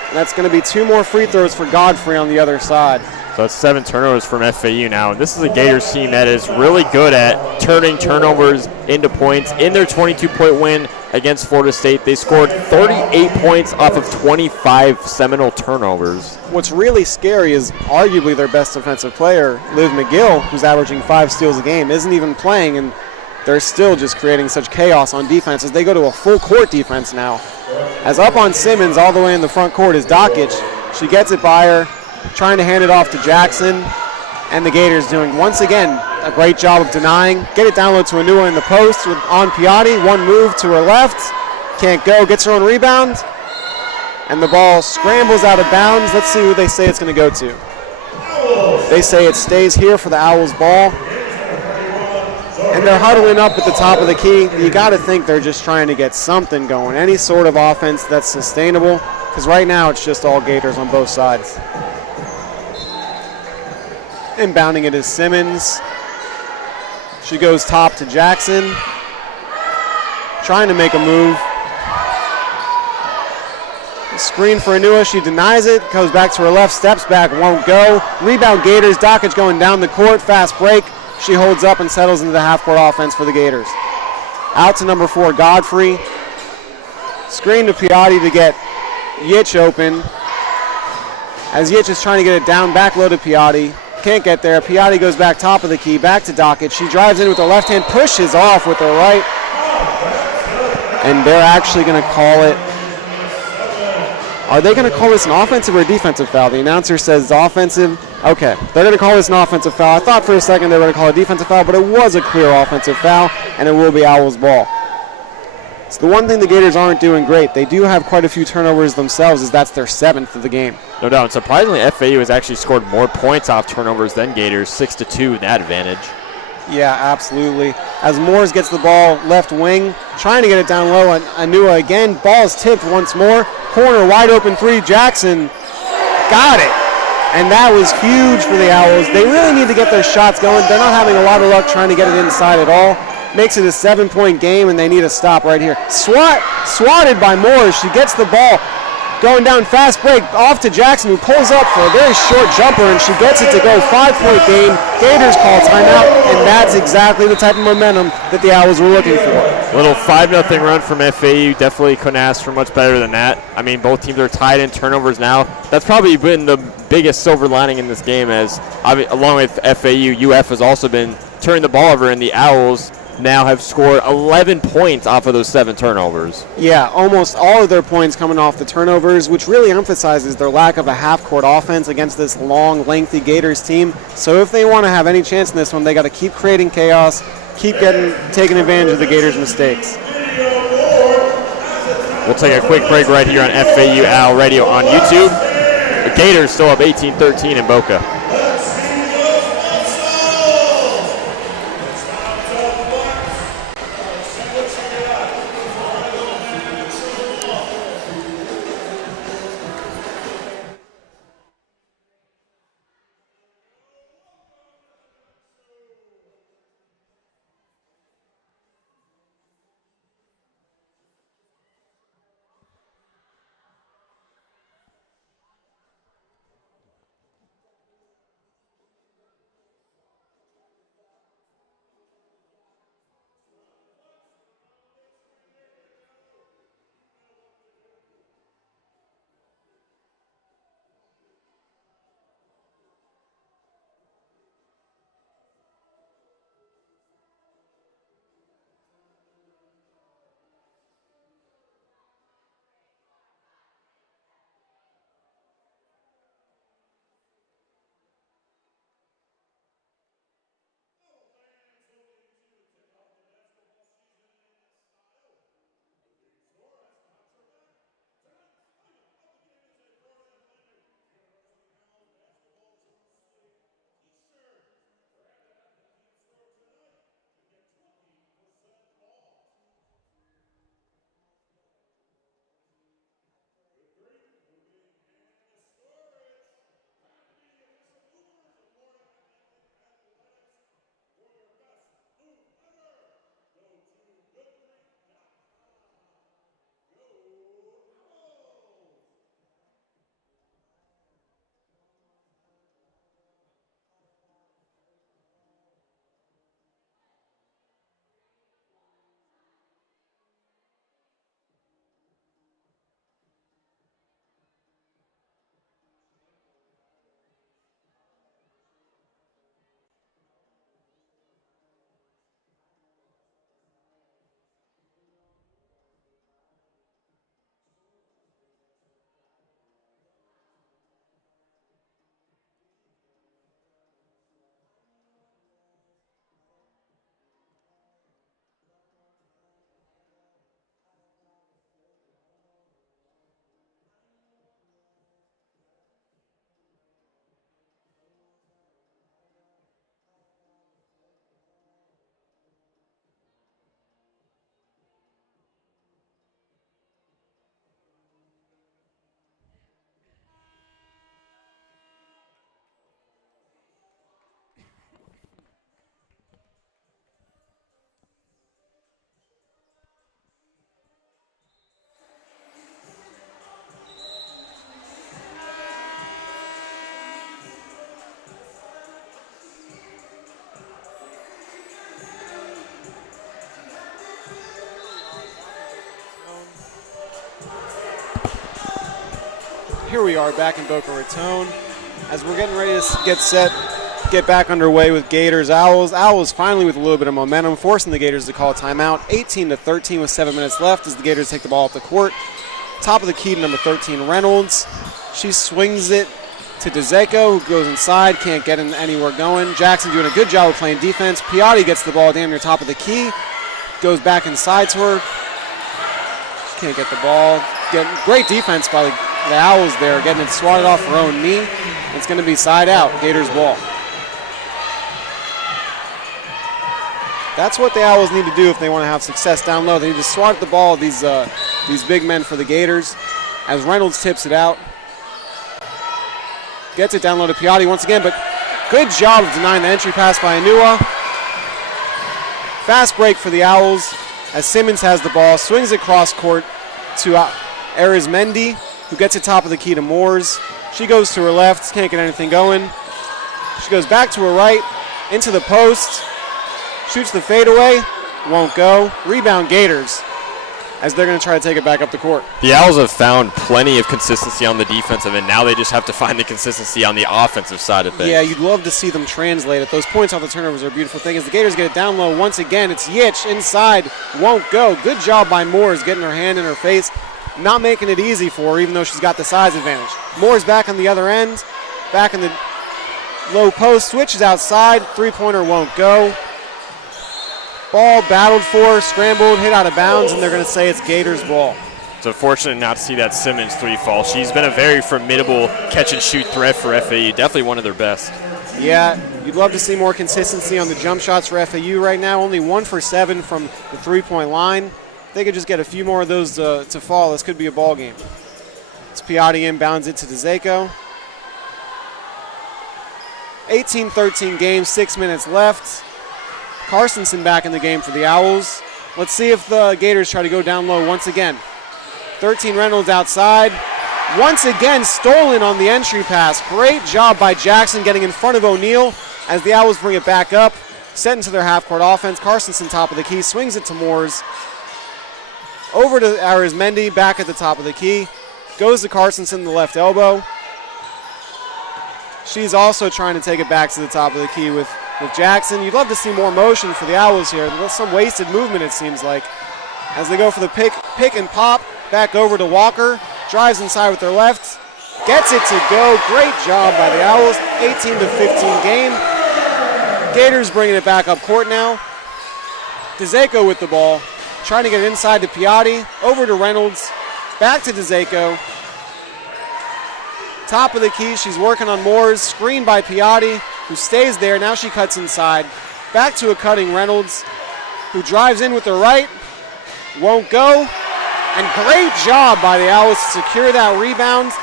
And that's going to be 2 more free throws for Godfrey on the other side. So it's 7 turnovers from FAU now. And this is a Gators team that is really good at turning turnovers into points. In their 22-point win against Florida State, they scored 38 points off of 25 Seminole turnovers. What's really scary is arguably their best defensive player, Liv McGill, who's averaging 5 steals a game, isn't even playing, and they're still just creating such chaos on defense as they go to a full court defense now. As up on Simmons all the way in the front court is Dakic. She gets it by her, trying to hand it off to Jackson, and the Gators doing once again a great job of denying. Get it down low to Anua in the post on Piatti. One move to her left, can't go, gets her own rebound, and the ball scrambles out of bounds. Let's see who they say it's going to go to. They say it stays here for the Owls ball. And they're huddling up at the top of the key. You got to think they're just trying to get something going, any sort of offense that's sustainable, because right now it's just all Gators on both sides. Inbounding it is Simmons. She goes top to Jackson, trying to make a move. Screen for Anua, she denies it, goes back to her left, steps back, won't go. Rebound Gators, Dakic going down the court, fast break. She holds up and settles into the half-court offense for the Gators. Out to number 4, Godfrey. Screen to Piatti to get Yitch open. As Yitch is trying to get it down, back low to Piatti. Can't get there. Piatti goes back top of the key, back to Dakic. She drives in with her left hand, pushes off with her right. And they're actually going to call it. Are they going to call this an offensive or a defensive foul? The announcer says offensive. Okay, they're going to call this an offensive foul. I thought for a second they were going to call it a defensive foul, but it was a clear offensive foul, and it will be Owls' ball. It's the one thing the Gators aren't doing great. They do have quite a few turnovers themselves, as that's their 7th of the game. No doubt. Surprisingly, FAU has actually scored more points off turnovers than Gators, 6-2 in that advantage. Yeah, absolutely. As Moores gets the ball left wing, trying to get it down low on Anua again. Ball is tipped once more. Corner, wide open 3, Jackson. Got it. And that was huge for the Owls. They really need to get their shots going. They're not having a lot of luck trying to get it inside at all. Makes it a 7-point game, and they need a stop right here. Swatted by Moores. She gets the ball. Going down, fast break, off to Jackson, who pulls up for a very short jumper, and she gets it to go. 5-point game. Gators call timeout, and that's exactly the type of momentum that the Owls were looking for. A little 5-0 run from FAU. Definitely couldn't ask for much better than that. I mean, both teams are tied in turnovers now. That's probably been the biggest silver lining in this game, as along with FAU, UF has also been turning the ball over, and the Owls now have scored 11 points off of those 7 turnovers. Yeah, almost all of their points coming off the turnovers, which really emphasizes their lack of a half-court offense against this long, lengthy Gators team. So if they want to have any chance in this one, they got to keep creating chaos, keep taking advantage of the Gators' mistakes. We'll take a quick break right here on FAU Al Radio on YouTube. The Gators still up 18-13 in Boca. Here we are back in Boca Raton as we're getting ready to get back underway with Gators Owls. Owls finally with a little bit of momentum, forcing the Gators to call a timeout. 18-13 with 7 minutes left as the Gators take the ball off the court. Top of the key to number 13, Reynolds. She swings it to DeZeko, who goes inside, can't get him anywhere going. Jackson doing a good job of playing defense. Piatti gets the ball damn near top of the key, goes back inside to her. She can't get the ball. Great defense by the Owls there, getting it swatted off her own knee. It's going to be side out, Gators ball. That's what the Owls need to do if they want to have success down low. They need to swat the ball at these big men for the Gators as Reynolds tips it out. Gets it down low to Piatti once again, but good job of denying the entry pass by Anua. Fast break for the Owls as Simmons has the ball, swings it cross court to Arizmendi, who gets it top of the key to Moores. She goes to her left, can't get anything going. She goes back to her right, into the post, shoots the fadeaway, won't go. Rebound Gators. as they're going to try to take it back up the court. The Owls have found plenty of consistency on the defensive end. Now they just have to find the consistency on the offensive side of things. Yeah, you'd love to see them translate it. Those points off the turnovers are a beautiful thing. As the Gators get it down low once again, it's Yitch inside, won't go. Good job by Moores getting her hand in her face, not making it easy for her even though she's got the size advantage. Moore's back on the other end, back in the low post, switches outside, three-pointer won't go. Ball battled for, scrambled, hit out of bounds, and they're going to say it's Gators' ball. It's unfortunate not to see that Simmons three fall. She's been a very formidable catch-and-shoot threat for FAU, definitely one of their best. Yeah, you'd love to see more consistency on the jump shots for FAU right now. Only 1 for 7 from the three-point line. If they could just get a few more of those to fall, this could be a ball game. It's Piatti inbounds it to DeZaco. 18-13 game, 6 minutes left. Carstensen back in the game for the Owls. Let's see if the Gators try to go down low once again. 13 Reynolds outside. Once again stolen on the entry pass. Great job by Jackson getting in front of O'Neal as the Owls bring it back up. Set into their half-court offense. Carstensen top of the key, swings it to Moores. Over to Arizmendi, back at the top of the key. Goes to Carstensen, the left elbow. She's also trying to take it back to the top of the key with Jackson. You'd love to see more motion for the Owls here. There's some wasted movement, it seems like. As they go for the pick and pop, back over to Walker. Drives inside with their left. Gets it to go. Great job by the Owls. 18-15 game. Gators bringing it back up court now. DeZaco with the ball. Trying to get it inside to Piatti. Over to Reynolds. Back to DeZaco. Top of the key. She's working on Moores. Screen by Piatti, who stays there. Now she cuts inside. Back to a cutting Reynolds, who drives in with the right. Won't go. And great job by the Owls to secure that rebound.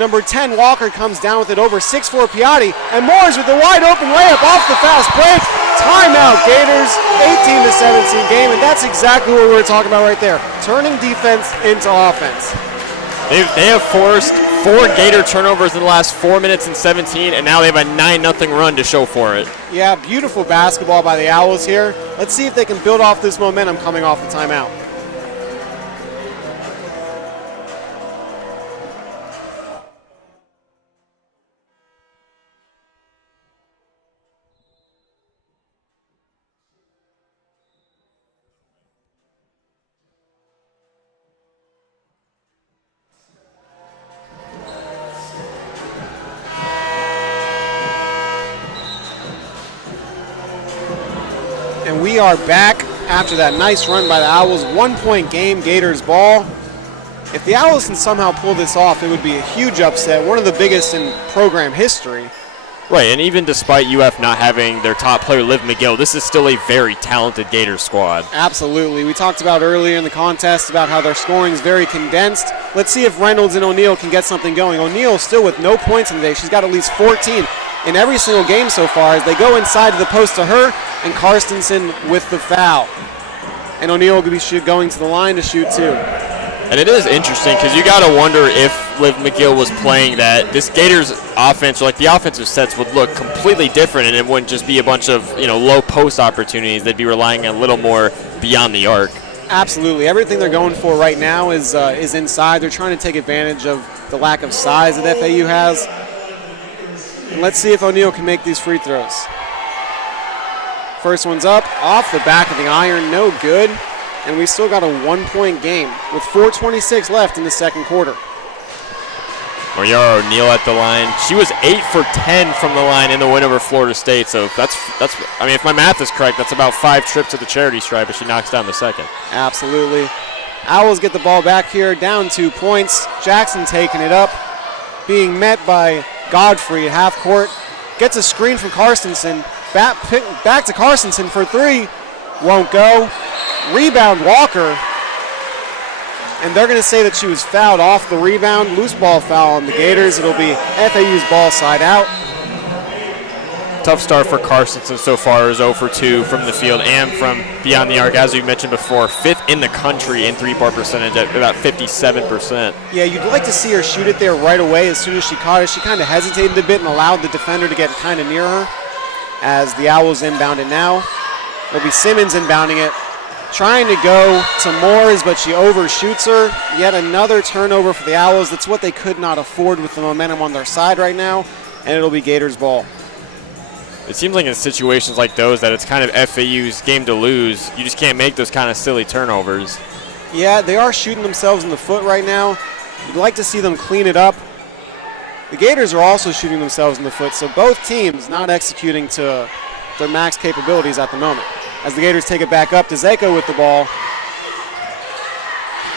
Number 10, Walker, comes down with it over 6'4" Piatti. And Moores with the wide open layup off the fast break. Timeout, Gators. 18-17 game. And that's exactly what we were talking about right there. Turning defense into offense. They have forced 4 Gator turnovers in the last 4 minutes and 17, and now they have a 9-0 run to show for it. Yeah, beautiful basketball by the Owls here. Let's see if they can build off this momentum coming off the timeout. And we are back after that nice run by the Owls. 1-point game, Gators ball. If the Owls can somehow pull this off, it would be a huge upset, one of the biggest in program history. Right, and even despite UF not having their top player, Liv McGill, this is still a very talented Gators squad. Absolutely. We talked about earlier in the contest about how their scoring is very condensed. Let's see if Reynolds and O'Neal can get something going. O'Neal still with no points in the day. She's got at least 14 in every single game so far as they go inside to the post to her, and Carstensen with the foul. And O'Neal will be going to the line to shoot too. And it is interesting because you got to wonder if Liv McGill was playing that, this Gators offense, or like the offensive sets would look completely different, and it wouldn't just be a bunch of low post opportunities. They'd be relying a little more beyond the arc. Absolutely. Everything they're going for right now is inside. They're trying to take advantage of the lack of size that FAU has. And let's see if O'Neal can make these free throws. First one's up, off the back of the iron, no good. And we still got a 1-point game with 4:26 left in the second quarter. Mariara O'Neal at the line. She was 8 for 10 from the line in the win over Florida State. So that's I mean, if my math is correct, that's about 5 trips to the charity stripe as she knocks down the second. Absolutely. Owls get the ball back here, down 2 points. Jackson taking it up, being met by Godfrey at half court. Gets a screen from Carstensen. Back to Carstensen for 3. Won't go. Rebound, Walker. And they're going to say that she was fouled off the rebound. Loose ball foul on the Gators. It'll be FAU's ball side out. Tough start for Carstensen so far, is 0 for 2 from the field and from beyond the arc. As we mentioned before, 5th in the country in three-point percentage at about 57%. Yeah, you'd like to see her shoot it there right away as soon as she caught it. She kind of hesitated a bit and allowed the defender to get kind of near her as the Owls inbound it now. It'll be Simmons inbounding it. Trying to go to Moores, but she overshoots her. Yet another turnover for the Owls. That's what they could not afford with the momentum on their side right now, and it'll be Gators ball. It seems like in situations like those that it's kind of FAU's game to lose. You just can't make those kind of silly turnovers. Yeah, they are shooting themselves in the foot right now. You'd like to see them clean it up. The Gators are also shooting themselves in the foot, so both teams not executing to their max capabilities at the moment. As the Gators take it back up, DeZeko with the ball.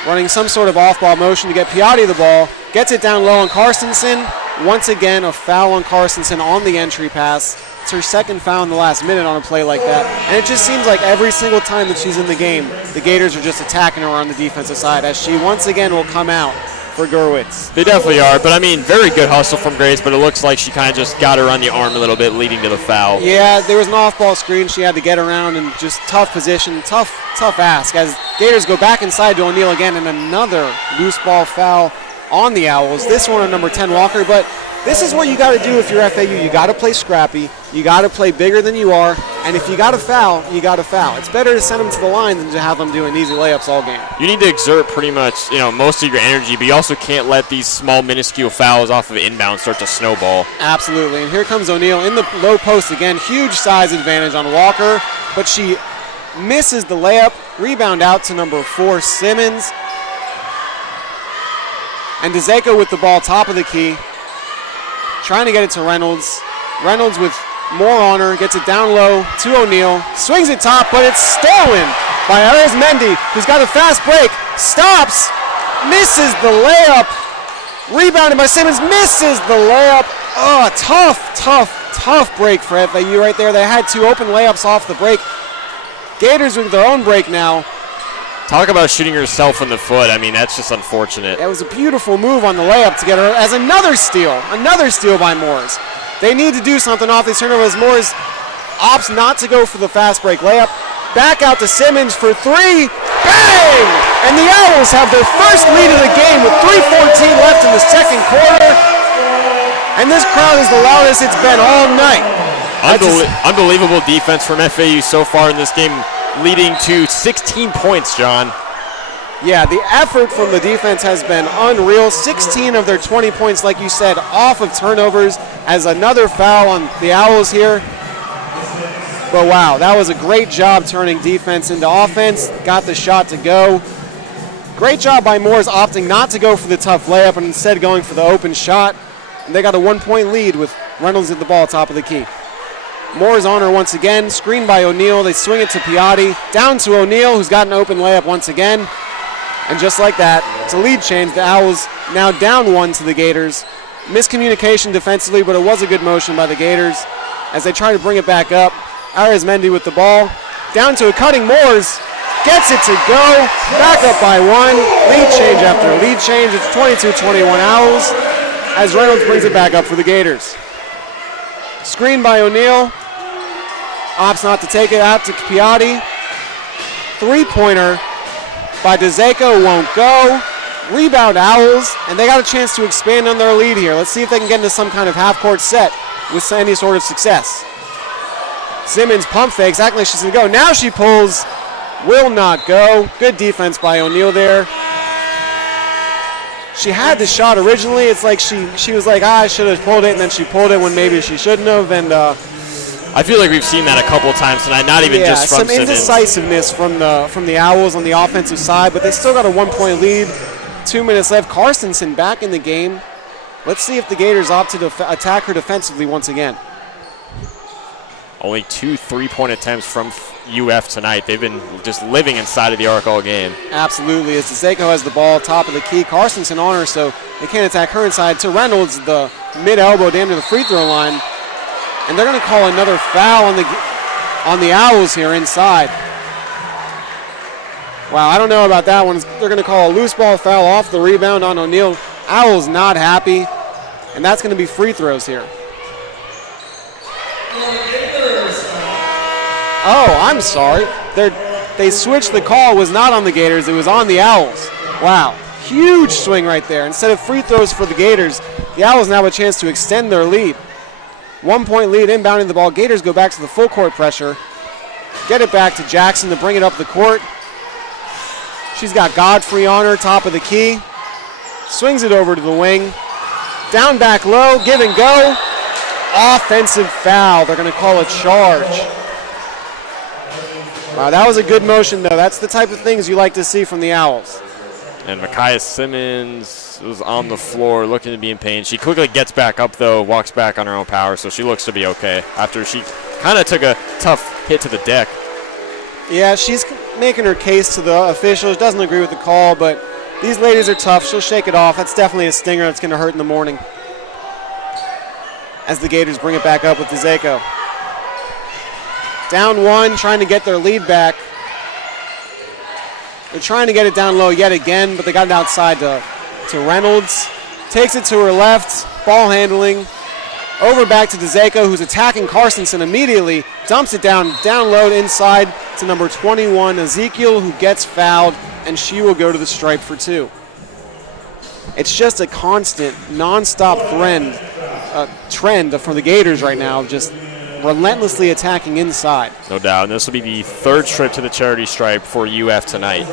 Running some sort of off-ball motion to get Piatti the ball. Gets it down low on Carstensen. Once again, a foul on Carstensen on the entry pass. It's her second foul in the last minute on a play like that. And it just seems like every single time that she's in the game, the Gators are just attacking her on the defensive side, as she once again will come out for Gurwitz. They definitely are, but I mean, very good hustle from Grace, but it looks like she kind of just got her on the arm a little bit, leading to the foul. Yeah, there was an off-ball screen. She had to get around and just tough position, tough ask. As Gators go back inside to O'Neal again, and another loose ball foul on the Owls. This one on number 10, Walker, but this is what you got to do if you're FAU. You got to play scrappy. You got to play bigger than you are. And if you got to foul, you got to foul. It's better to send them to the line than to have them doing easy layups all game. You need to exert pretty much, most of your energy, but you also can't let these small, minuscule fouls off of inbound start to snowball. Absolutely. And here comes O'Neal in the low post again. Huge size advantage on Walker, but she misses the layup. Rebound out to number 4, Simmons. And DeZeko with the ball, top of the key. Trying to get it to Reynolds. Reynolds with more on her, gets it down low to O'Neal. Swings it top, but it's stolen by Arizmendi, who's got a fast break. Stops, misses the layup. Rebounded by Simmons, misses the layup. Oh, tough break for FAU right there. They had 2 open layups off the break. Gators with their own break now. Talk about shooting yourself in the foot. I mean, that's just unfortunate. It was a beautiful move on the layup to get her as another steal by Moores. They need to do something off these turnovers. Moores opts not to go for the fast break layup. Back out to Simmons for 3. Bang! And the Owls have their first lead of the game with 3:14 left in the second quarter. And this crowd is the loudest it's been all night. Unbelievable defense from FAU so far in this game, leading to 16 points, John. Yeah, the effort from the defense has been unreal. 16 of their 20 points, like you said, off of turnovers, as another foul on the Owls here. But wow, that was a great job turning defense into offense. Got the shot to go. Great job by Moores opting not to go for the tough layup and instead going for the open shot. And they got a 1-point lead with Reynolds at the ball, top of the key. Moore's on her once again, screened by O'Neal. They swing it to Piatti, down to O'Neal, who's got an open layup once again. And just like that, it's a lead change. The Owls now down 1 to the Gators. Miscommunication defensively, but it was a good motion by the Gators as they try to bring it back up. Arizmendi with the ball, down to a cutting Moores, gets it to go, back up by 1. Lead change after lead change. It's 22-21 Owls as Reynolds brings it back up for the Gators. Screen by O'Neal. Opts not to take it out to Piatti. 3-pointer by DeZeko won't go. Rebound Owls, and they got a chance to expand on their lead here. Let's see if they can get into some kind of half-court set with any sort of success. Simmons pump fakes, acting like she's going to go. Now she pulls, will not go. Good defense by O'Neal there. She had the shot originally. It's like she was like, I should have pulled it, and then she pulled it when maybe she shouldn't have. And I feel like we've seen that a couple times tonight, not even just from Simmons. Some indecisiveness from the Owls on the offensive side, but they still got a 1-point lead. 2 minutes left. Carstensen back in the game. Let's see if the Gators opt to attack her defensively once again. Only 2 3-point attempts from UF tonight. They've been just living inside of the arc all game. Absolutely. As DeZeko has the ball, top of the key. Carstensen on her, so they can't attack her inside. To Reynolds, the mid-elbow down to the free throw line. And they're going to call another foul on the Owls here inside. Wow, I don't know about that one. They're going to call a loose ball foul off the rebound on O'Neal. Owls not happy, and that's going to be free throws here. Oh, I'm sorry. They switched the call. It was not on the Gators. It was on the Owls. Wow, huge swing right there. Instead of free throws for the Gators, the Owls now have a chance to extend their lead. 1-point lead, inbounding the ball. Gators go back to the full court pressure. Get it back to Jackson to bring it up the court. She's got Godfrey on her, top of the key. Swings it over to the wing. Down back low, give and go. Offensive foul. They're going to call a charge. Wow, that was a good motion, though. That's the type of things you like to see from the Owls. And Micaiah Simmons was on the floor looking to be in pain. She quickly gets back up, though, walks back on her own power, so she looks to be okay after she kind of took a tough hit to the deck. Yeah, she's making her case to the officials. Doesn't agree with the call, but these ladies are tough. She'll shake it off. That's definitely a stinger that's going to hurt in the morning. As the Gators bring it back up with DeZaco. Down one, trying to get their lead back. They're trying to get it down low yet again, but they got it outside to Reynolds. Takes it to her left, ball handling. Over back to DeZaco, who's attacking Carstensen immediately. Dumps it down low inside to number 21, Ezekiel, who gets fouled, and she will go to the stripe for 2. It's just a constant, non-stop trend for the Gators right now of just relentlessly attacking inside. No doubt, and this will be the 3rd trip to the charity stripe for UF tonight.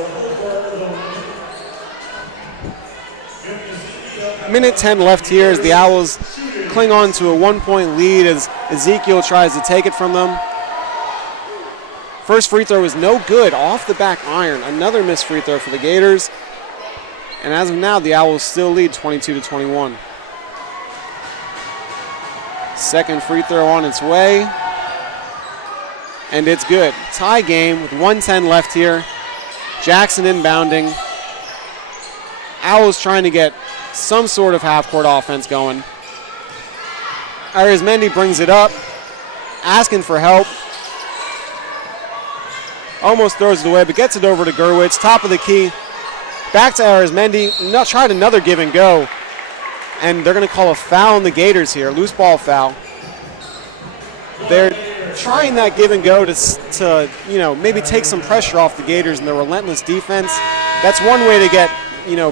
Minute 10 left here as the Owls cling on to a 1-point lead as Ezekiel tries to take it from them. First free throw is no good, off the back iron. Another missed free throw for the Gators. And as of now, the Owls still lead 22-21. Second free throw on its way. And it's good. Tie game with 1:10 left here. Jackson inbounding. Owls trying to get some sort of half-court offense going. Arizmendi brings it up, asking for help. Almost throws it away, but gets it over to Gerwitz. Top of the key. Back to Arizmendi. Tried another give and go. And they're going to call a foul on the Gators here, loose ball foul. They're trying that give and go to maybe take some pressure off the Gators and their relentless defense. That's one way to get,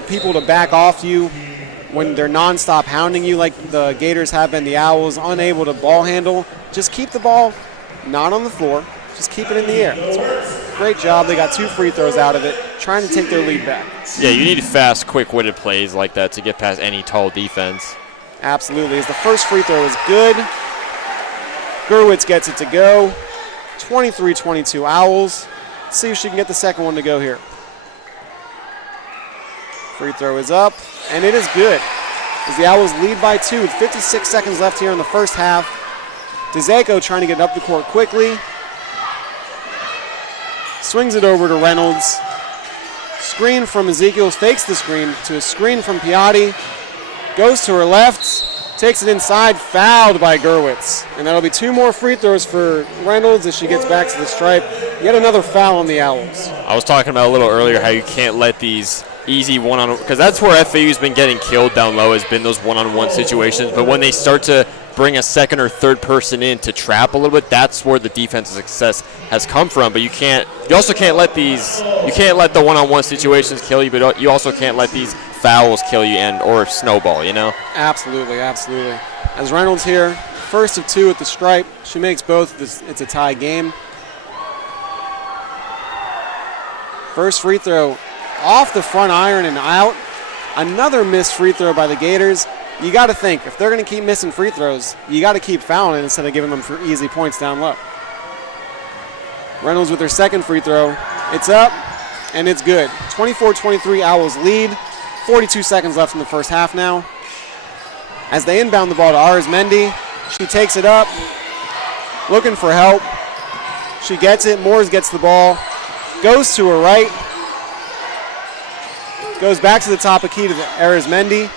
people to back off you when they're nonstop hounding you like the Gators have been. The Owls unable to ball handle. Just keep the ball not on the floor. Just keep it in the air. So, great job. They got 2 free throws out of it, trying to take their lead back. Yeah, you need fast, quick-witted plays like that to get past any tall defense. Absolutely. As the first free throw is good. Gerwitz gets it to go. 23-22 Owls. Let's see if she can get the second one to go here. Free throw is up, and it is good. As the Owls lead by 2 with 56 seconds left here in the first half. DeZaco trying to get up the court quickly. Swings it over to Reynolds. Screen from Ezekiel, fakes the screen to a screen from Piatti. Goes to her left, takes it inside, fouled by Gerwitz. And that'll be 2 more free throws for Reynolds as she gets back to the stripe. Yet another foul on the Owls. I was talking about a little earlier how you can't let these easy one-on-one, because that's where FAU's been getting killed down low, has been those one-on-one situations. But when they start to bring a second or third person in to trap a little bit, that's where the defensive success has come from. But you also can't let the one-on-one situations kill you, but you also can't let these fouls kill you or snowball, Absolutely. As Reynolds here, first of 2 at the stripe. She makes both. It's a tie game. First free throw off the front iron and out. Another missed free throw by the Gators. You got to think, if they're going to keep missing free throws, you got to keep fouling instead of giving them for easy points down low. Reynolds with her second free throw. It's up, and it's good. 24-23 Owls lead. 42 seconds left in the first half now. As they inbound the ball to Arizmendi, she takes it up, looking for help. She gets it. Moores gets the ball. Goes to her right. Goes back to the top of key to Arizmendi,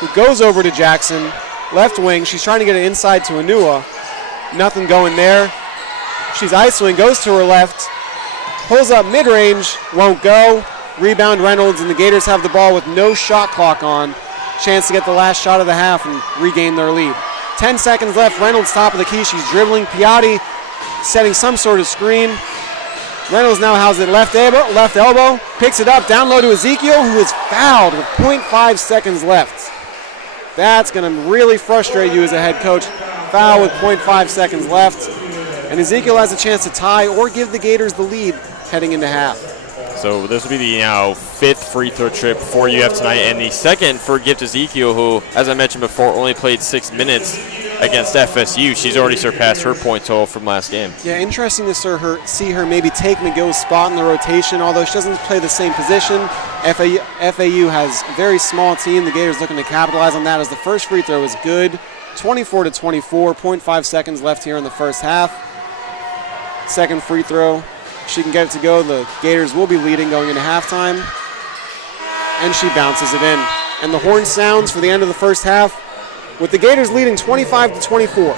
who goes over to Jackson. Left wing. She's trying to get it inside to Anua. Nothing going there. She's isolating. Goes to her left. Pulls up mid-range. Won't go. Rebound Reynolds, and the Gators have the ball with no shot clock on. Chance to get the last shot of the half and regain their lead. 10 seconds left. Reynolds top of the key. She's dribbling. Piatti setting some sort of screen. Reynolds now has it left elbow. Picks it up down low to Ezekiel, who is fouled with 0.5 seconds left. That's going to really frustrate you as a head coach. Foul with 0.5 seconds left. And Ezekiel has a chance to tie or give the Gators the lead heading into half. So this will be the now 5th free throw trip for UF tonight, and the second for Gift Ezekiel, who, as I mentioned before, only played 6 minutes against FSU. She's already surpassed her point total from last game. Yeah, interesting to see her maybe take McGill's spot in the rotation, although she doesn't play the same position. FAU has a very small team. The Gators looking to capitalize on that as the first free throw is good. 24-24, 0.5 seconds left here in the first half. Second free throw. She can get it to go. The Gators will be leading going into halftime. And she bounces it in. And the horn sounds for the end of the first half, with the Gators leading 25-24.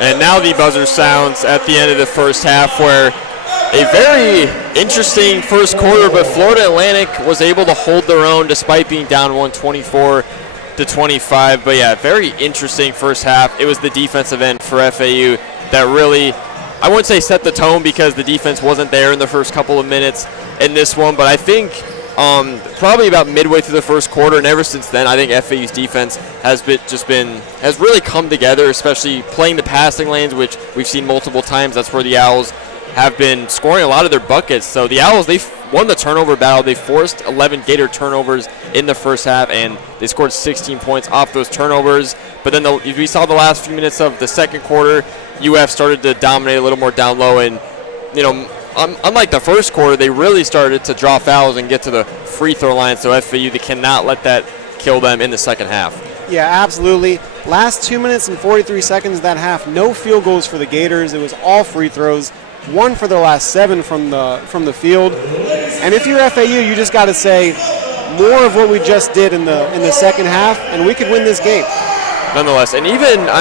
And now the buzzer sounds at the end of the first half, where a very interesting first quarter, but Florida Atlantic was able to hold their own despite being down 124-25. But yeah, very interesting first half. It was the defensive end for FAU that really, I wouldn't say set the tone, because the defense wasn't there in the first couple of minutes in this one, but I think probably about midway through the first quarter, and ever since then, I think FAU's defense has really come together, especially playing the passing lanes, which we've seen multiple times. That's where the Owls have been scoring a lot of their buckets. So the Owls, they've won the turnover battle. They forced 11 Gator turnovers in the first half, and they scored 16 points off those turnovers. But then we saw the last few minutes of the second quarter, UF started to dominate a little more down low, and unlike the first quarter, they really started to draw fouls and get to the free throw line. So FAU, they cannot let that kill them in the second half. Yeah, absolutely. Last 2 minutes and 43 seconds of that half, no field goals for the Gators. It was all free throws. 1 for their last 7 from the field. And if you're FAU, you just got to say more of what we just did in the second half, and we could win this game. Nonetheless, and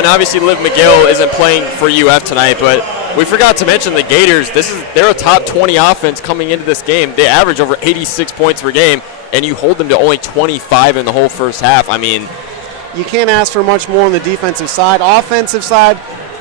obviously Liv McGill isn't playing for UF tonight, but we forgot to mention the Gators. They're a top 20 offense coming into this game. They average over 86 points per game, and you hold them to only 25 in the whole first half. I mean, you can't ask for much more on the defensive side. Offensive side,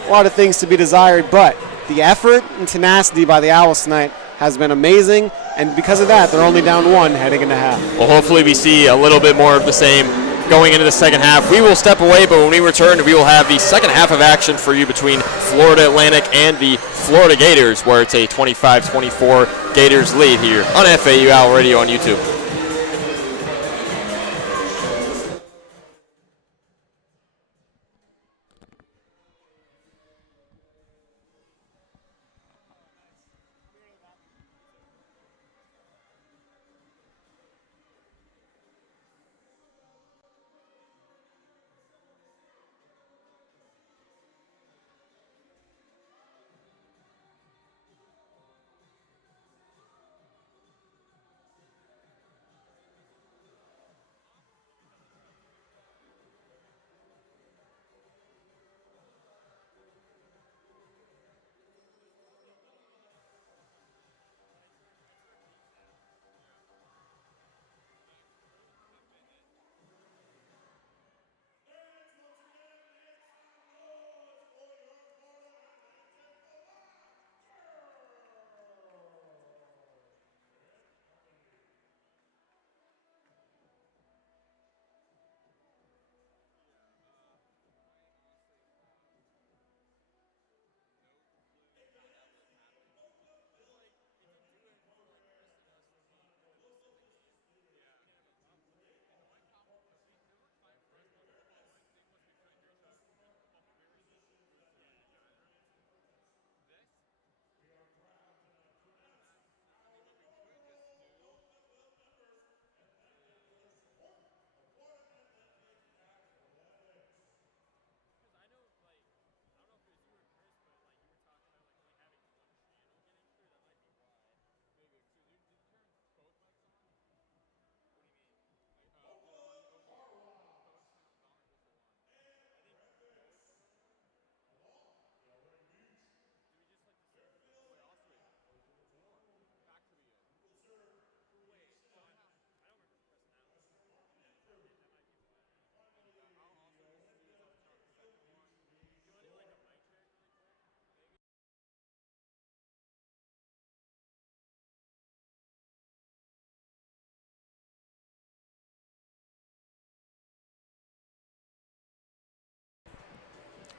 a lot of things to be desired, but the effort and tenacity by the Owls tonight has been amazing, and because of that, they're only down 1 heading into half. Well, hopefully we see a little bit more of the same going into the second half. We will step away, but when we return, we will have the second half of action for you between Florida Atlantic and the Florida Gators, where it's a 25-24 Gators lead here on FAU Owl Radio on YouTube.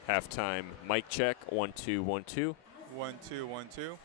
Halftime mic check, 1 2 1 2. 1 2 1 2.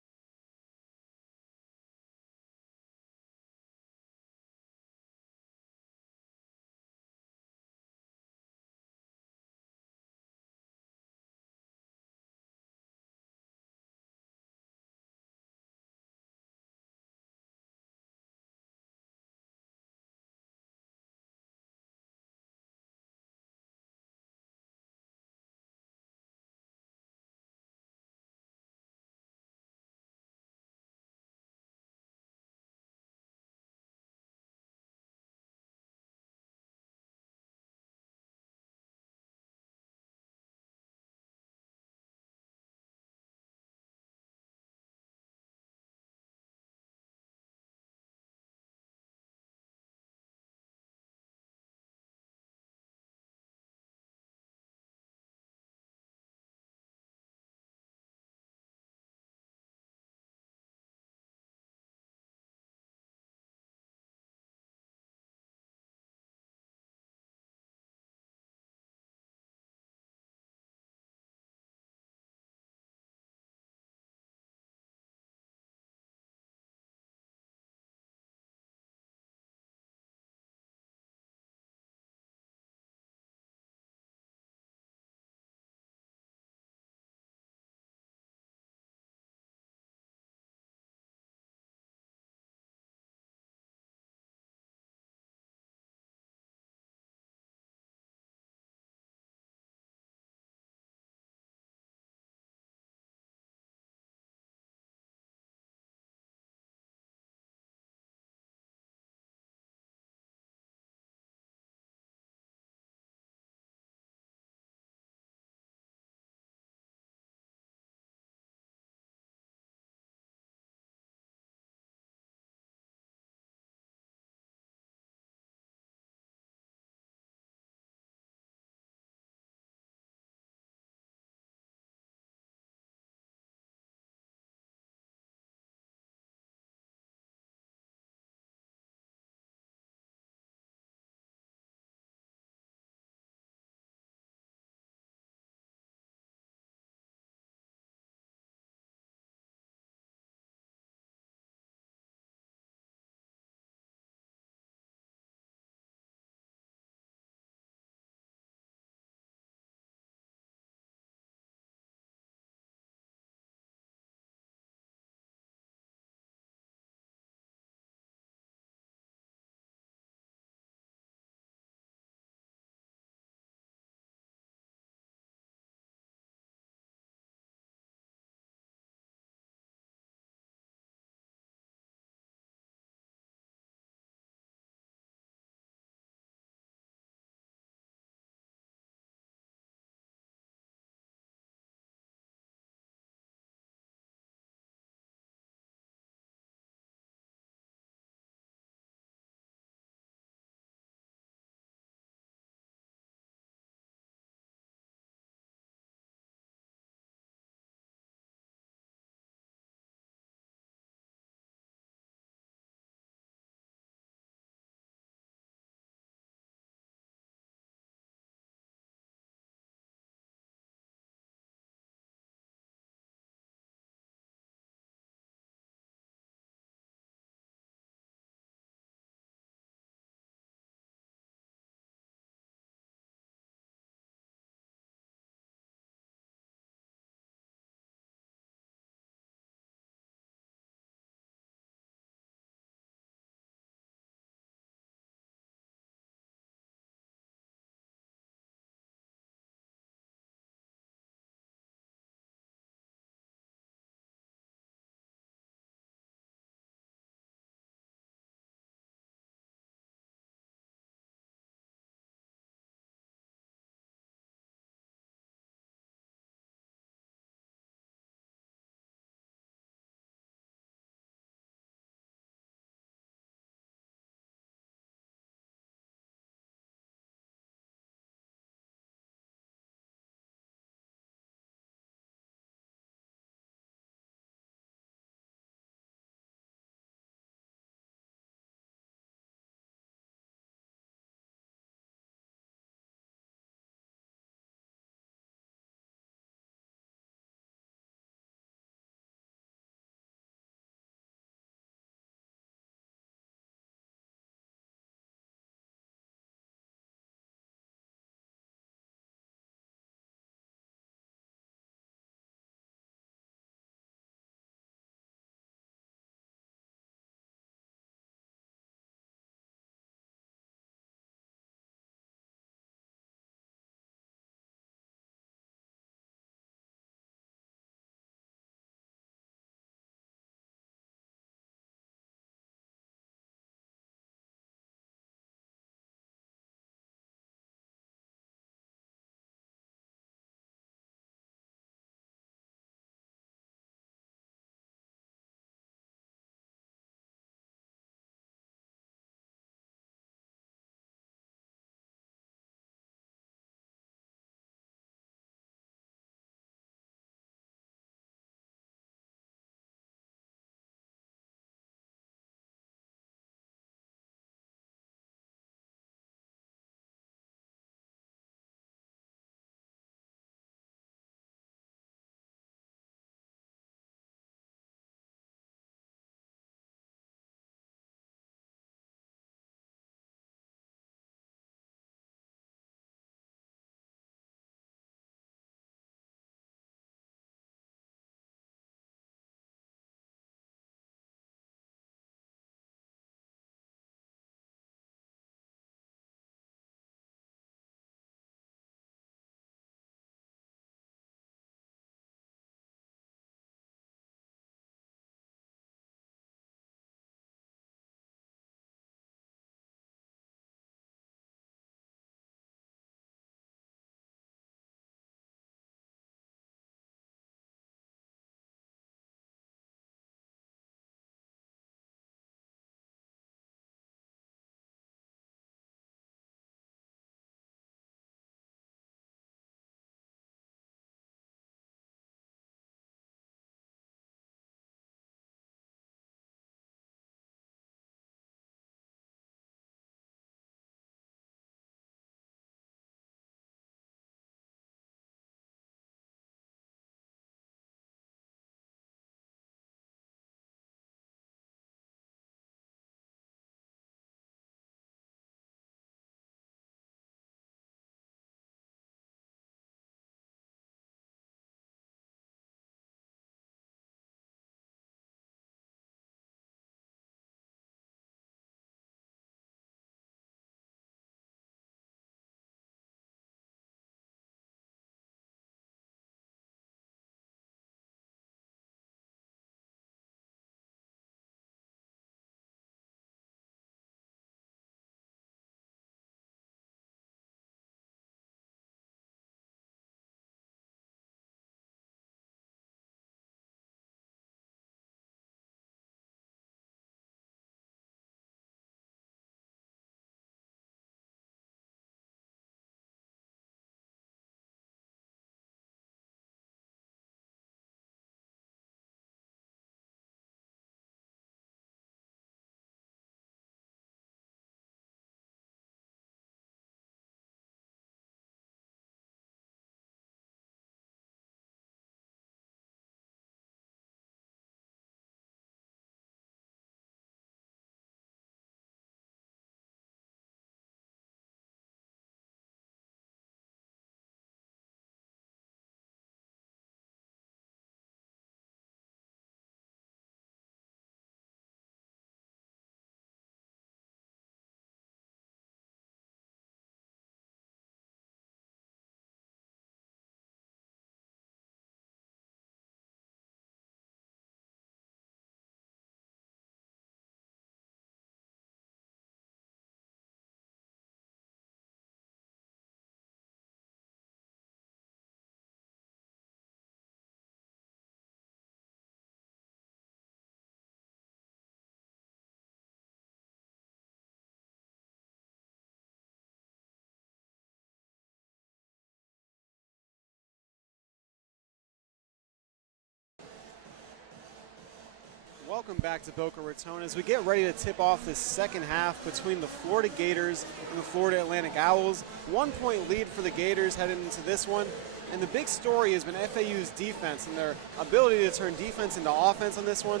Welcome back to Boca Raton as we get ready to tip off this second half between the Florida Gators and the Florida Atlantic Owls. 1 point lead for the Gators heading into this one. And the big story has been FAU's defense and their ability to turn defense into offense on this one.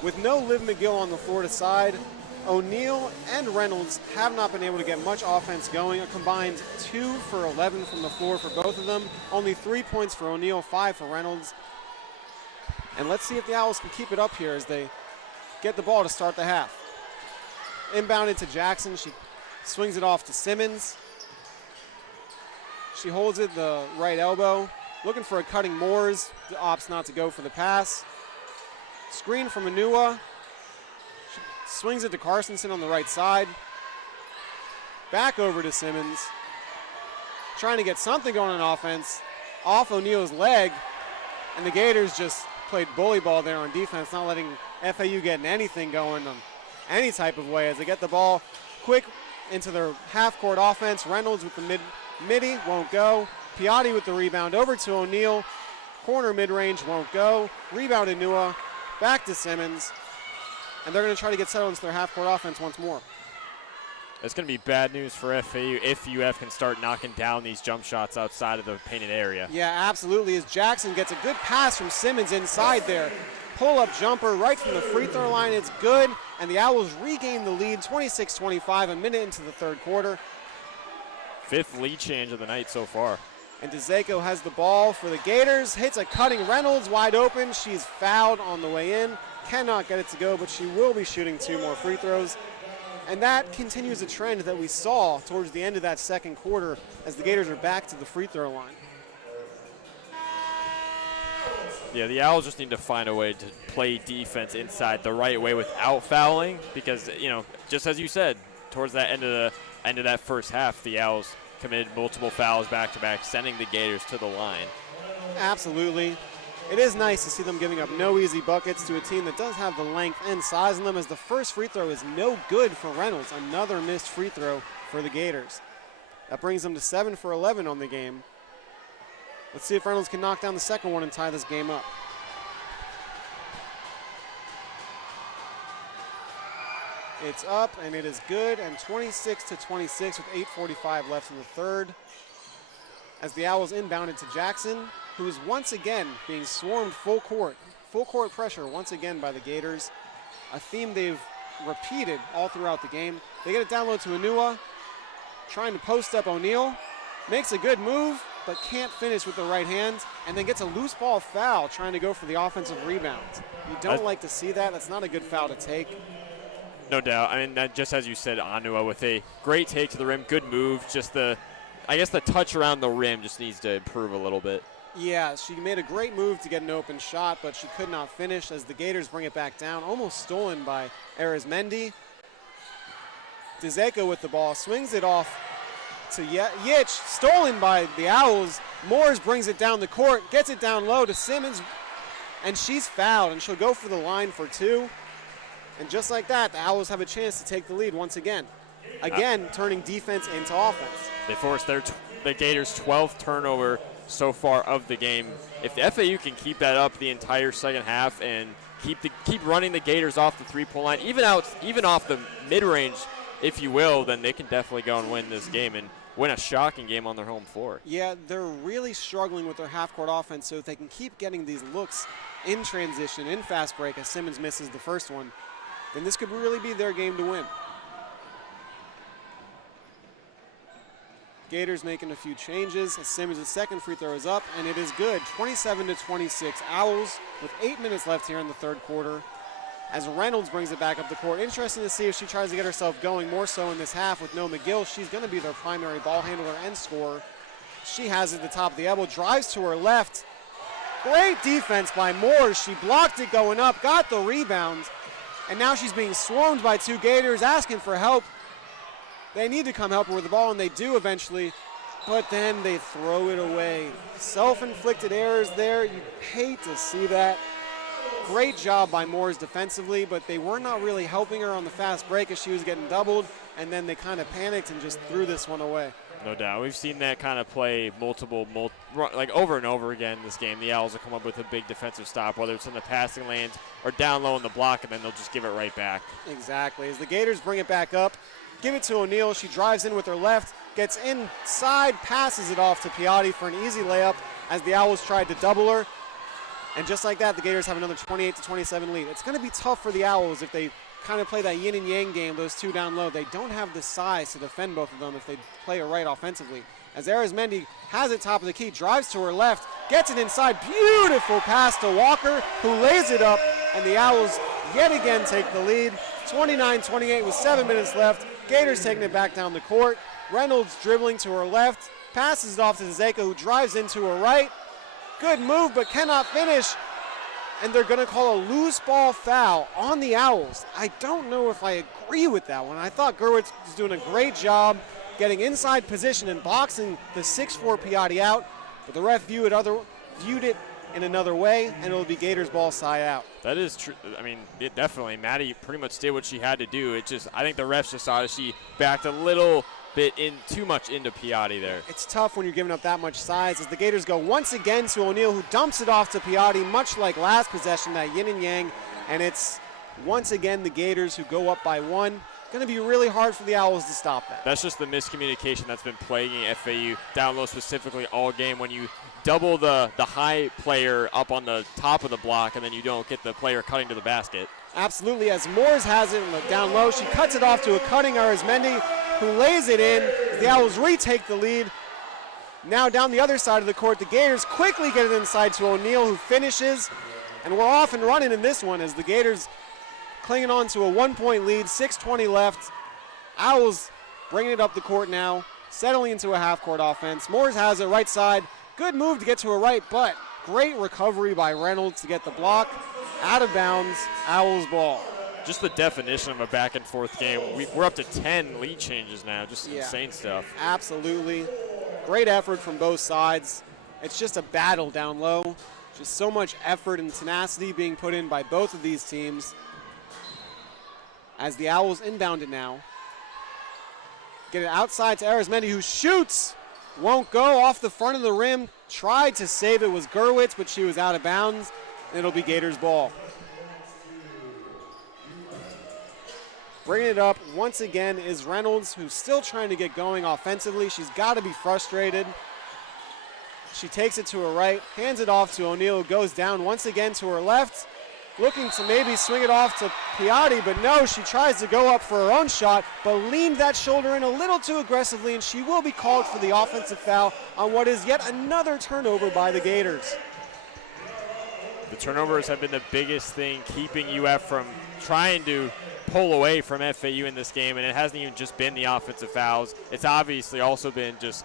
With no Liv McGill on the Florida side, O'Neal and Reynolds have not been able to get much offense going. A combined 2 for 11 from the floor for both of them. Only 3 points for O'Neal, 5 for Reynolds. And let's see if the Owls can keep it up here as they get the ball to start the half. Inbounded to Jackson. She swings it off to Simmons. She holds it the right elbow. Looking for a cutting Moores. The opts not to go for the pass. Screen from Anua. She swings it to Carstensen on the right side. Back over to Simmons. Trying to get something going on offense. Off O'Neal's leg. And the Gators just played bully ball there on defense, not letting FAU get anything going on any type of way as they get the ball quick into their half-court offense. Reynolds with the midi, won't go. Piatti with the rebound over to O'Neal. Corner mid-range, won't go. Rebound Anua, back to Simmons. And they're going to try to get settled into their half-court offense once more. It's going to be bad news for FAU if UF can start knocking down these jump shots outside of the painted area. Yeah, absolutely, as Jackson gets a good pass from Simmons inside there. Pull-up jumper right from the free throw line. It's good, and the Owls regain the lead, 26-25, a minute into the third quarter. 5th lead change of the night so far. And DeZeko has the ball for the Gators. Hits a cutting Reynolds wide open. She's fouled on the way in. Cannot get it to go, but she will be shooting 2 more free throws. And that continues a trend that we saw towards the end of that second quarter as the Gators are back to the free throw line. Yeah, the Owls just need to find a way to play defense inside the right way without fouling because, you know, just as you said, towards that end of that first half, the Owls committed multiple fouls back-to-back, sending the Gators to the line. Absolutely. It is nice to see them giving up no easy buckets to a team that does have the length and size in them, as the first free throw is no good for Reynolds. Another missed free throw for the Gators. That brings them to 7 for 11 on the game. Let's see if Reynolds can knock down the second one and tie this game up. It's up, and it is good, and 26-26 with 8:45 left in the third. As the Owls inbounded to Jackson, who is once again being swarmed full court pressure once again by the Gators, a theme they've repeated all throughout the game. They get it down low to Anua, trying to post up O'Neal, makes a good move, but can't finish with the right hand, and then gets a loose ball foul trying to go for the offensive rebound. You don't like to see that. That's not a good foul to take. No doubt. I mean, just as you said, Anua with a great take to the rim, good move. Just I guess the touch around the rim just needs to improve a little bit. Yeah, she made a great move to get an open shot, but she could not finish as the Gators bring it back down. Almost stolen by Arizmendi. DeZeko with the ball, swings it off to Yitch, stolen by the Owls. Moores brings it down the court, gets it down low to Simmons, and she's fouled, and she'll go for the line for 2. And just like that, the Owls have a chance to take the lead once again. Again, turning defense into offense. They forced the Gators' 12th turnover so far of the game. If the FAU can keep that up the entire second half and keep running the Gators off the three-point line, even off the mid-range, if you will, then they can definitely go and win this game and win a shocking game on their home floor. Yeah, they're really struggling with their half-court offense, so if they can keep getting these looks in transition, in fast break, as Simmons misses the first one, then this could really be their game to win. Gators making a few changes as Simmons' second free throw is up, and it is good. 27-26. Owls with 8 minutes left here in the third quarter as Reynolds brings it back up the court. Interesting to see if she tries to get herself going more so in this half with no McGill. She's going to be their primary ball handler and scorer. She has it at the top of the elbow, drives to her left. Great defense by Moore. She blocked it going up, got the rebound, and now she's being swarmed by 2 Gators asking for help. They need to come help her with the ball, and they do eventually, but then they throw it away. Self-inflicted errors there. You hate to see that. Great job by Moores defensively, but they were not really helping her on the fast break as she was getting doubled, and then they kind of panicked and just threw this one away. No doubt. We've seen that kind of play like over and over again in this game. The Owls will come up with a big defensive stop, whether it's in the passing lanes or down low in the block, and then they'll just give it right back. Exactly. As the Gators bring it back up, give it to O'Neal. She drives in with her left, gets inside, passes it off to Piatti for an easy layup as the Owls tried to double her. And just like that, the Gators have another 28-27 lead. It's going to be tough for the Owls if they kind of play that yin and yang game, those two down low. They don't have the size to defend both of them if they play it right offensively. As Arizmendi has it top of the key, drives to her left, gets it inside, beautiful pass to Walker, who lays it up, and the Owls yet again take the lead. 29-28 with 7 minutes left. Gators taking it back down the court. Reynolds dribbling to her left, passes it off to Zeka, who drives into her right. Good move, but cannot finish. And they're going to call a loose ball foul on the Owls. I don't know if I agree with that one. I thought Gerwitz was doing a great job getting inside position and boxing the 6'4" Piatti out, but the ref viewed it in another way, and it will be Gators ball side out. That is true. I mean, it definitely. Maddie pretty much did what she had to do. I think the refs just saw that she backed a little bit too much into Piatti there. It's tough when you're giving up that much size as the Gators go once again to O'Neal, who dumps it off to Piatti, much like last possession, that yin and yang, and it's once again the Gators who go up by one. Going to be really hard for the Owls to stop that. That's just the miscommunication that's been plaguing FAU down low specifically all game. When you double the high player up on the top of the block and then you don't get the player cutting to the basket. Absolutely, as Moores has it down low, she cuts it off to a cutting Arizmendi, who lays it in. The Owls retake the lead. Now down the other side of the court, the Gators quickly get it inside to O'Neal, who finishes. And we're off and running in this one as the Gators clinging on to a 1-point lead, 6:20 left. Owls bringing it up the court now, settling into a half-court offense. Moores has it right side. Good move to get to her right, but great recovery by Reynolds to get the block. Out of bounds, Owls ball. Just the definition of a back-and-forth game. We're up to 10 lead changes now, just insane stuff. Absolutely. Great effort from both sides. It's just a battle down low. Just so much effort and tenacity being put in by both of these teams. As the Owls inbound it now. Get it outside to Arizmendi, who shoots. Won't go off the front of the rim. Tried to save it was Gerwitz, but she was out of bounds. And it'll be Gators ball. Bringing it up once again is Reynolds, who's still trying to get going offensively. She's got to be frustrated. She takes it to her right, hands it off to O'Neal, who goes down once again to her left. Looking to maybe swing it off to Piatti, but no, she tries to go up for her own shot, but leaned that shoulder in a little too aggressively, and she will be called for the offensive foul on what is yet another turnover by the Gators. The turnovers have been the biggest thing keeping UF from trying to pull away from FAU in this game, and it hasn't even just been the offensive fouls. It's obviously also been just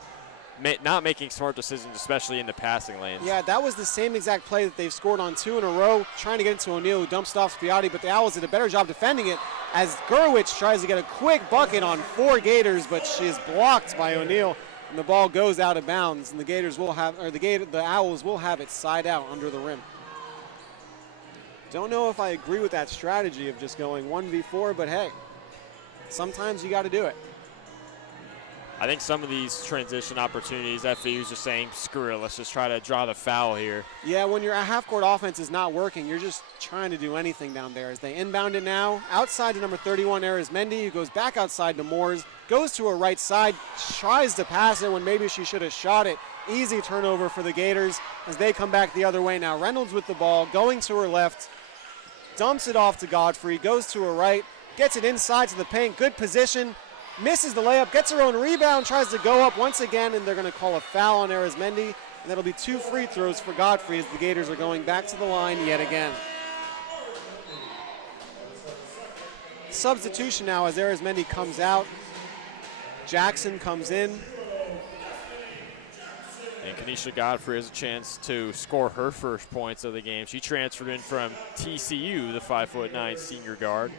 not making smart decisions, especially in the passing lanes. Yeah, that was the same exact play that they've scored on 2 in a row, trying to get it to O'Neal, who dumps it off to Piatti, but the Owls did a better job defending it as Gerwitz tries to get a quick bucket on 4 Gators, but she is blocked by O'Neal, and the ball goes out of bounds, and the Gators will have, or the Owls will have it side out under the rim. Don't know if I agree with that strategy of just going 1v4, but hey, sometimes you got to do it. I think some of these transition opportunities, FAU's just saying, screw it, let's just try to draw the foul here. Yeah, when your half-court offense is not working, you're just trying to do anything down there. As they inbound it now, outside to number 31, Arizmendi, who goes back outside to Moores, goes to her right side, tries to pass it when maybe she should have shot it. Easy turnover for the Gators as they come back the other way now. Reynolds with the ball, going to her left, dumps it off to Godfrey, goes to her right, gets it inside to the paint, good position, misses the layup, gets her own rebound, tries to go up once again, and they're going to call a foul on Arizmendi, and that'll be 2 free throws for Godfrey as the Gators are going back to the line yet again. Substitution now as Arizmendi comes out. Jackson comes in. And Kanisha Godfrey has a chance to score her first points of the game. She transferred in from TCU, the 5'9" senior guard.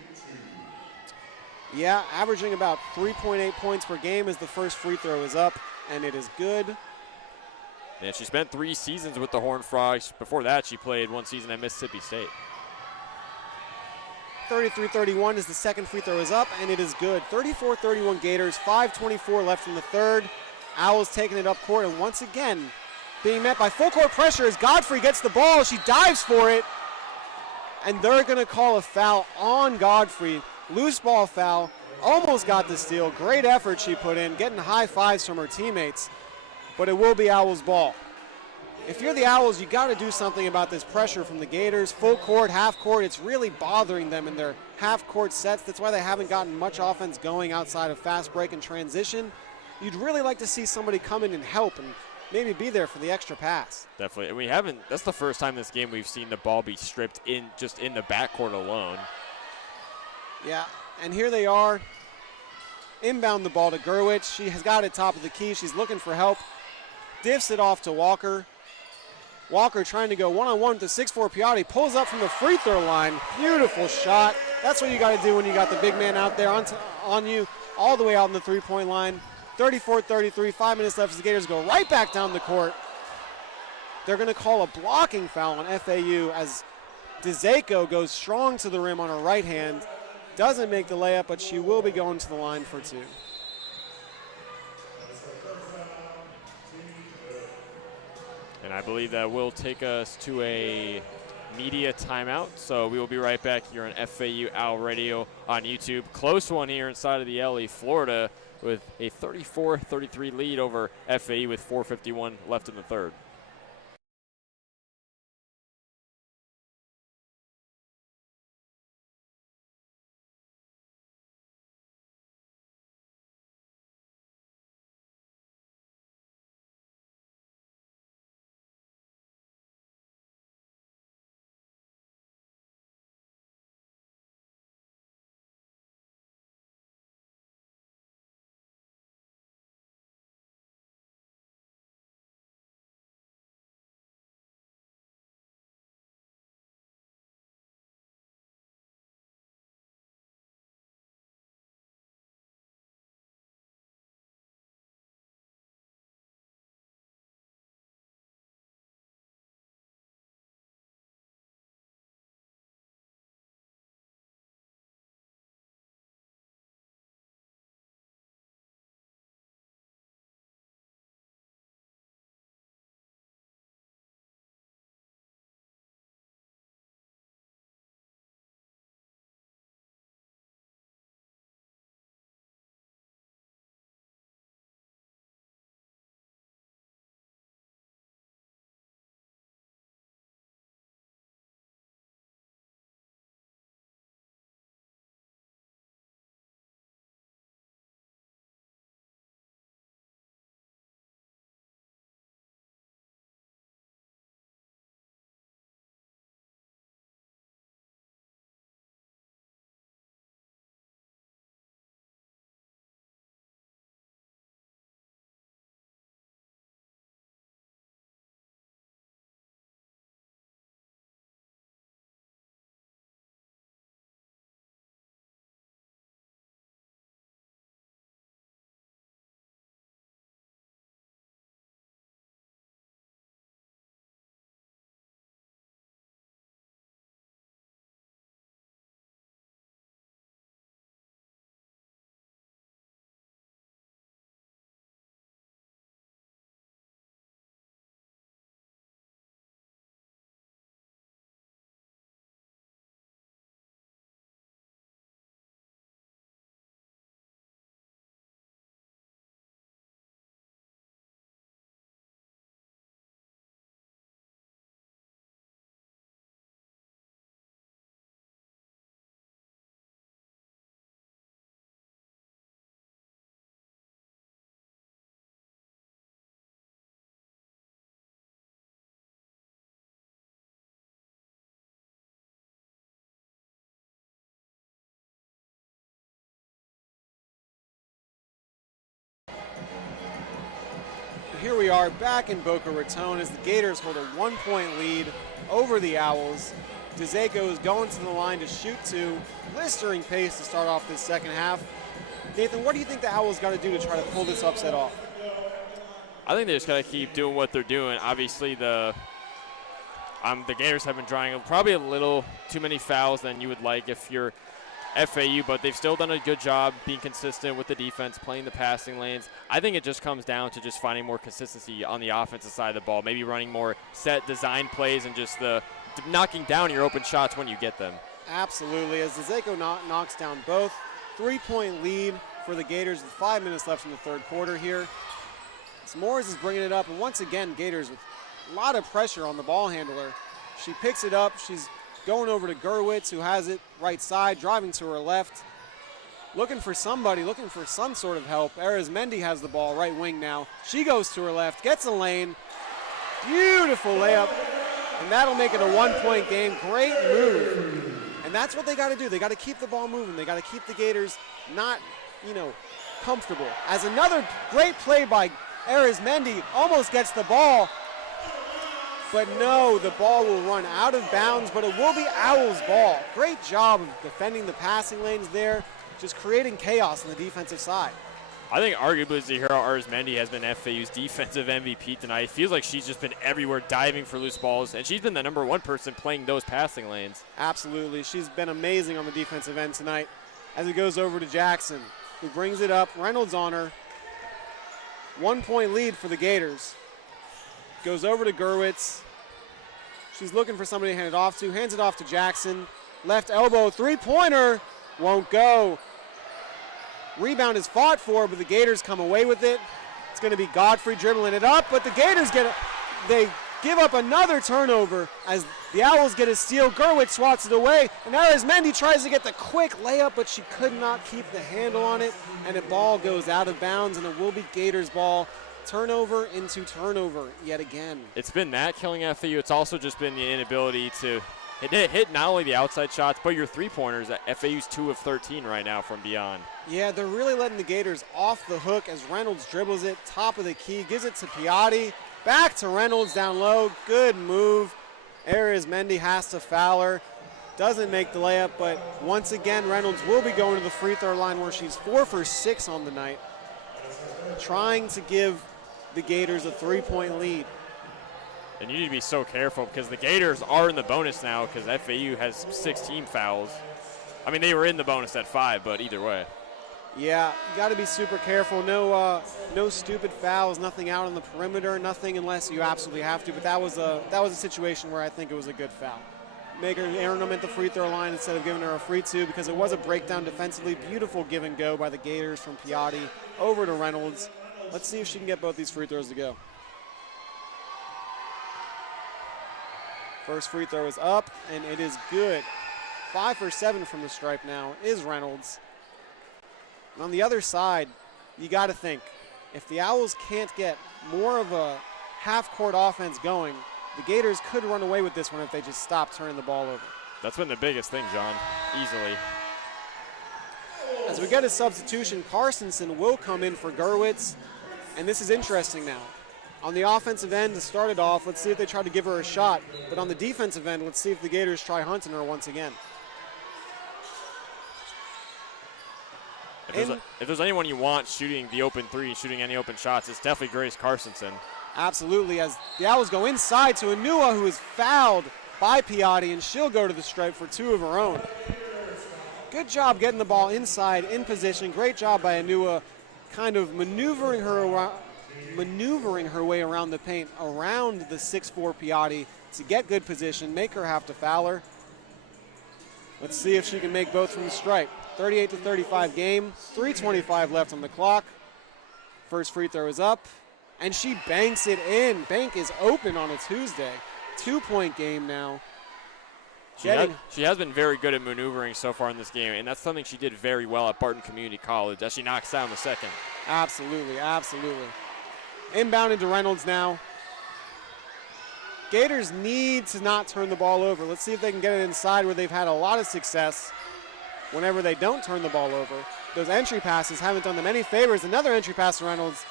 Yeah, averaging about 3.8 points per game as the first free throw is up, and it is good. And she spent 3 seasons with the Horned Frogs. Before that, she played 1 season at Mississippi State. 33-31 as the second free throw is up, and it is good. 34-31 Gators, 5:24 left in the third. Owls taking it up court, and once again being met by full court pressure as Godfrey gets the ball. She dives for it, and they're going to call a foul on Godfrey. Loose ball foul. Almost got the steal. Great effort she put in, getting high fives from her teammates, but it will be Owls ball. If you're the Owls, you got to do something about this pressure from the Gators. Full court, half court, it's really bothering them in their half court sets. That's why they haven't gotten much offense going outside of fast break and transition. You'd really like to see somebody come in and help and maybe be there for the extra pass. Definitely. And we haven't, that's the first time this game we've seen the ball be stripped in just in the backcourt alone. Yeah, and here they are. Inbound the ball to Gerwich. She has got it top of the key. She's looking for help. Diffs it off to Walker. Walker trying to go one-on-one with the 6'4" Piatti. Pulls up from the free throw line. Beautiful shot. That's what you got to do when you got the big man out there on you, all the way out on the three-point line. 34-33, 5 minutes left as the Gators go right back down the court. They're going to call a blocking foul on FAU as DeZaco goes strong to the rim on her right hand. Doesn't make the layup, but she will be going to the line for two. And I believe that will take us to a media timeout. So we will be right back here on FAU Owl Radio on YouTube. Close one here inside of the LA, Florida, with a 34-33 lead over FAU with 4:51 left in the third. Here we are back in Boca Raton as the Gators hold a 1-point lead over the Owls. DeZaco is going to the line to shoot two. Blistering pace to start off this second half. Nathan, what do you think the Owls got to do to try to pull this upset off? I think they just got to keep doing what they're doing. Obviously, the Gators have been drawing probably a little too many fouls than you would like if you're FAU, but they've still done a good job being consistent with the defense, playing the passing lanes. I think it just comes down to just finding more consistency on the offensive side of the ball, maybe running more set design plays and just the knocking down your open shots when you get them. Absolutely, as Dzeko knocks down both. 3-point lead for the Gators with 5 minutes left in the third quarter here. As Morris is bringing it up, and once again, Gators with a lot of pressure on the ball handler. She picks it up. She's going over to Gerwitz, who has it right side, driving to her left. Looking for somebody, looking for some sort of help. Arizmendi has the ball, right wing now. She goes to her left, gets a lane. Beautiful layup, and that'll make it a 1-point game. Great move. And that's what they got to do. They got to keep the ball moving. They got to keep the Gators not, comfortable. As another great play by Arizmendi, almost gets the ball. But no, the ball will run out of bounds, but it will be Owls' ball. Great job of defending the passing lanes there, just creating chaos on the defensive side. I think arguably Zahira Arizmendi has been FAU's defensive MVP tonight. It feels like she's just been everywhere diving for loose balls, and she's been the #1 person playing those passing lanes. Absolutely. She's been amazing on the defensive end tonight. As it goes over to Jackson, who brings it up. Reynolds on her. 1-point lead for the Gators. Goes over to Gerwitz. She's looking for somebody to hand it off to. Hands it off to Jackson. Left elbow, three-pointer. Won't go. Rebound is fought for, but the Gators come away with it. It's going to be Godfrey dribbling it up, but the Gators they give up another turnover as the Owls get a steal. Gerwitz swats it away, and Arizmendi tries to get the quick layup, but she could not keep the handle on it, and the ball goes out of bounds, and it will be Gators ball. Turnover into turnover yet again. It's been that killing FAU. It's also just been the inability to hit not only the outside shots, but your three-pointers. FAU's 2 of 13 right now from beyond. Yeah, they're really letting the Gators off the hook as Reynolds dribbles it, top of the key, gives it to Piatti. Back to Reynolds down low. Good move. Arizmendi has to foul her. Doesn't make the layup, but once again, Reynolds will be going to the free throw line where she's 4 for 6 on the night, trying to give the Gators a 3-point lead. And you need to be so careful because the Gators are in the bonus now because FAU has 16 fouls. I mean, they were in the bonus at 5, but either way. Yeah, you got to be super careful. No stupid fouls, nothing out on the perimeter, nothing unless you absolutely have to. But that was a situation where I think it was a good foul. Make her earn them at the free throw line instead of giving her a free two because it was a breakdown defensively. Beautiful give and go by the Gators from Piatti over to Reynolds. Let's see if she can get both these free throws to go. First free throw is up, and it is good. 5 for 7 from the stripe now is Reynolds. And on the other side, you got to think, if the Owls can't get more of a half-court offense going, the Gators could run away with this one if they just stop turning the ball over. That's been the biggest thing, John, easily. As we get a substitution, Carstensen will come in for Gerwitz, and this is interesting now. On the offensive end, to start it off, let's see if they try to give her a shot. But on the defensive end, let's see if the Gators try hunting her once again. If there's anyone you want shooting the open three, shooting any open shots, it's definitely Grace Carstensen. Absolutely, as the Owls go inside to Anua, who is fouled by Piatti, and she'll go to the stripe for 2 of her own. Good job getting the ball inside, in position. Great job by Anua, kind of maneuvering her way around the paint, around the 6'4" Piatti to get good position, make her have to foul her. Let's see if she can make both from the stripe. 38-35 game, 3:25 left on the clock. First free throw is up, and she banks it in. Bank is open on a Tuesday. 2-point game now. She has been very good at maneuvering so far in this game, and that's something she did very well at Barton Community College as she knocks down the second. Absolutely, absolutely. Inbound into Reynolds now. Gators need to not turn the ball over. Let's see if they can get it inside where they've had a lot of success whenever they don't turn the ball over. Those entry passes haven't done them any favors. Another entry pass to Reynolds.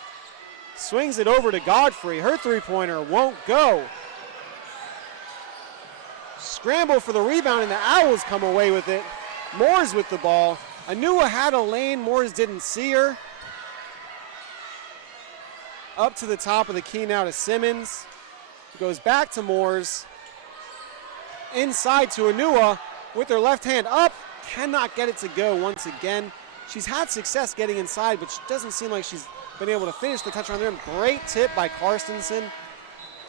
Swings it over to Godfrey. Her three-pointer won't go. Scramble for the rebound, and the Owls come away with it. Moores with the ball. Anua had a lane. Moores didn't see her. Up to the top of the key now to Simmons. Goes back to Moores. Inside to Anua with her left hand up. cannot get it to go once again. She's had success getting inside, but she doesn't seem like she's been able to finish the touch on there. Great tip by Karstensen,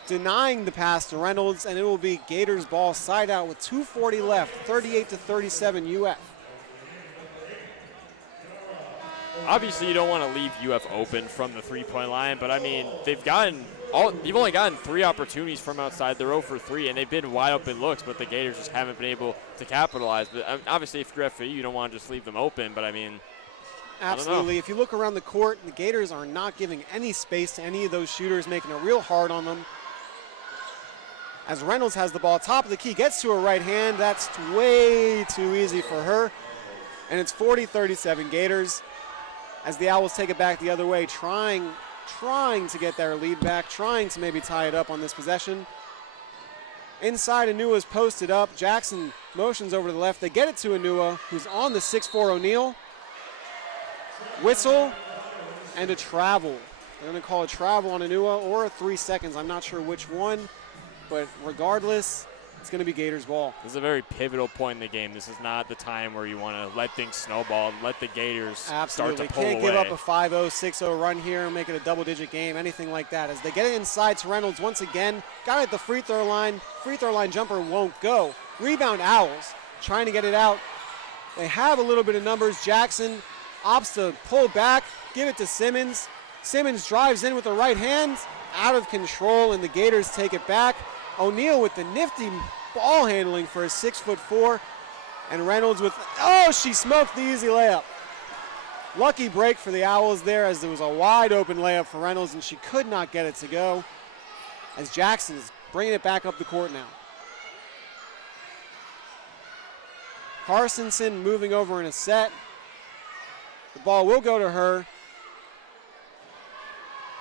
denying the pass to Reynolds, and it will be Gators ball side out with 2:40 left, 38-37 UF. Obviously, you don't want to leave UF open from the three-point line, but I mean, you've only gotten 3 opportunities from outside. They're 0 for 3, and they've been wide open looks, but the Gators just haven't been able to capitalize. But obviously, if you're FAU, you don't want to just leave them open, but I mean, absolutely. If you look around the court, the Gators are not giving any space to any of those shooters, making it real hard on them. As Reynolds has the ball, top of the key, gets to her right hand. That's way too easy for her. And it's 40-37 Gators as the Owls take it back the other way, trying to get their lead back, trying to maybe tie it up on this possession. Inside, Anua's posted up. Jackson motions over to the left. They get it to Anua, who's on the 6'4" O'Neal. Whistle and a travel. They're going to call a travel on Anua or 3 seconds. I'm not sure which one, but regardless, it's going to be Gators ball. This is a very pivotal point in the game. This is not the time where you want to let things snowball and let the Gators start to pull away. Can't give up a 5-0, 6-0 run here and make it a double-digit game, anything like that. As they get it inside to Reynolds once again, got it at the free throw line. Free throw line jumper won't go. Rebound Owls, trying to get it out. They have a little bit of numbers. Jackson opts to pull back, give it to Simmons. Simmons drives in with the right hand, out of control, and the Gators take it back. O'Neal with the nifty ball handling for a 6'4", and Reynolds with, she smoked the easy layup. Lucky break for the Owls there, as there was a wide open layup for Reynolds, and she could not get it to go, as Jackson is bringing it back up the court now. Karstensen moving over in a set. The ball will go to her.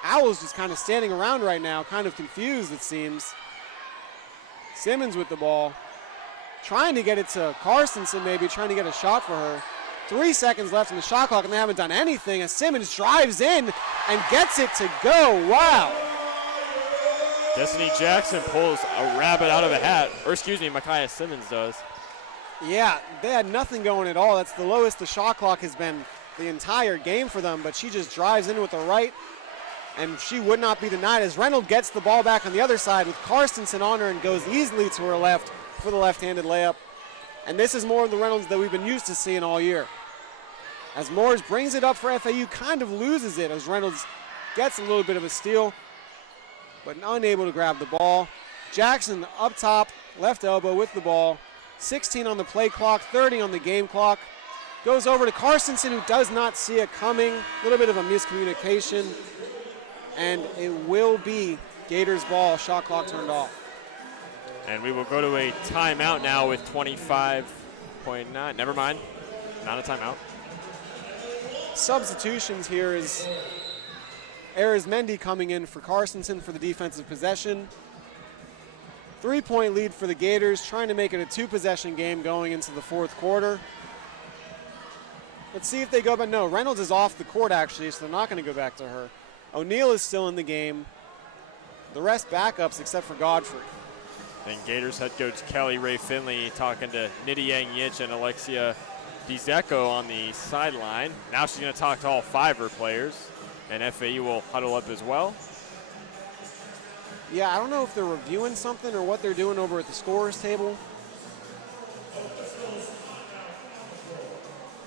Owls just kind of standing around right now, kind of confused, it seems. Simmons with the ball, trying to get it to Karstensen, maybe trying to get a shot for her. 3 seconds left in the shot clock, and they haven't done anything as Simmons drives in and gets it to go. Wow. Destiny Jackson pulls a rabbit out of a hat, or excuse me, Micaiah Simmons does. Yeah, they had nothing going at all. That's the lowest the shot clock has been the entire game for them, but she just drives in with the right, and she would not be denied as Reynolds gets the ball back on the other side with Karstensen on her and goes easily to her left for the left-handed layup. And this is more of the Reynolds that we've been used to seeing all year. As Moores brings it up for FAU, kind of loses it as Reynolds gets a little bit of a steal, but unable to grab the ball. Jackson up top, left elbow with the ball. 16 on the play clock, 30 on the game clock. Goes over to Karstensen, who does not see it coming. A little bit of a miscommunication. And it will be Gators ball, shot clock turned off. And we will go to a timeout now with 25.9. Never mind, not a timeout. Substitutions here is Arizmendi coming in for Karstensen for the defensive possession. 3-point lead for the Gators, trying to make it a 2-possession game going into the fourth quarter. Let's see if they go, but no, Reynolds is off the court actually, so they're not going to go back to her. O'Neal is still in the game. The rest backups except for Godfrey. And Gators head coach Kelly Ray Finley talking to Nidhi Yang Yich and Alexia Dizeko on the sideline. Now she's going to talk to all 5 of her players, and FAU will huddle up as well. Yeah, I don't know if they're reviewing something or what they're doing over at the scorer's table.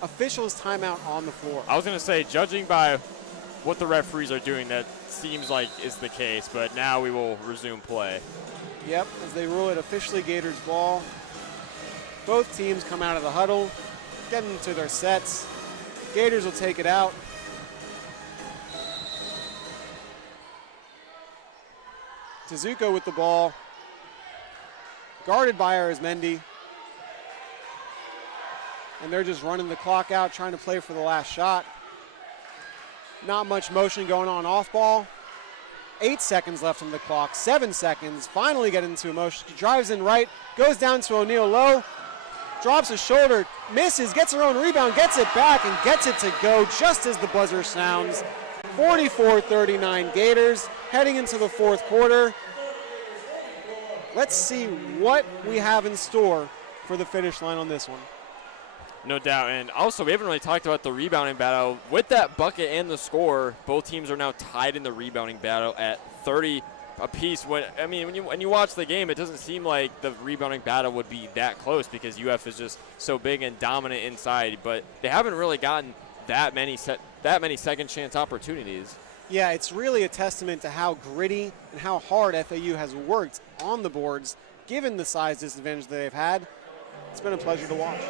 Officials timeout on the floor. I was going to say, judging by what the referees are doing, that seems like is the case, but now we will resume play. Yep, as they rule it officially Gators ball. Both teams come out of the huddle, get into their sets. Gators will take it out. Tezuka with the ball, guarded by Arizmendi. And they're just running the clock out, trying to play for the last shot. Not much motion going on off ball. 8 seconds left on the clock, 7 seconds, finally get into motion. She drives in right, goes down to O'Neal low, drops his shoulder, misses, gets her own rebound, gets it back, and gets it to go just as the buzzer sounds. 44-39 Gators, heading into the fourth quarter. Let's see what we have in store for the finish line on this one. No doubt. And also, we haven't really talked about the rebounding battle. With that bucket and the score, both teams are now tied in the rebounding battle at 30 apiece. When you watch the game, it doesn't seem like the rebounding battle would be that close because UF is just so big and dominant inside. But they haven't really gotten that many second chance opportunities. Yeah, it's really a testament to how gritty and how hard FAU has worked on the boards, given the size disadvantage that they've had. It's been a pleasure to watch.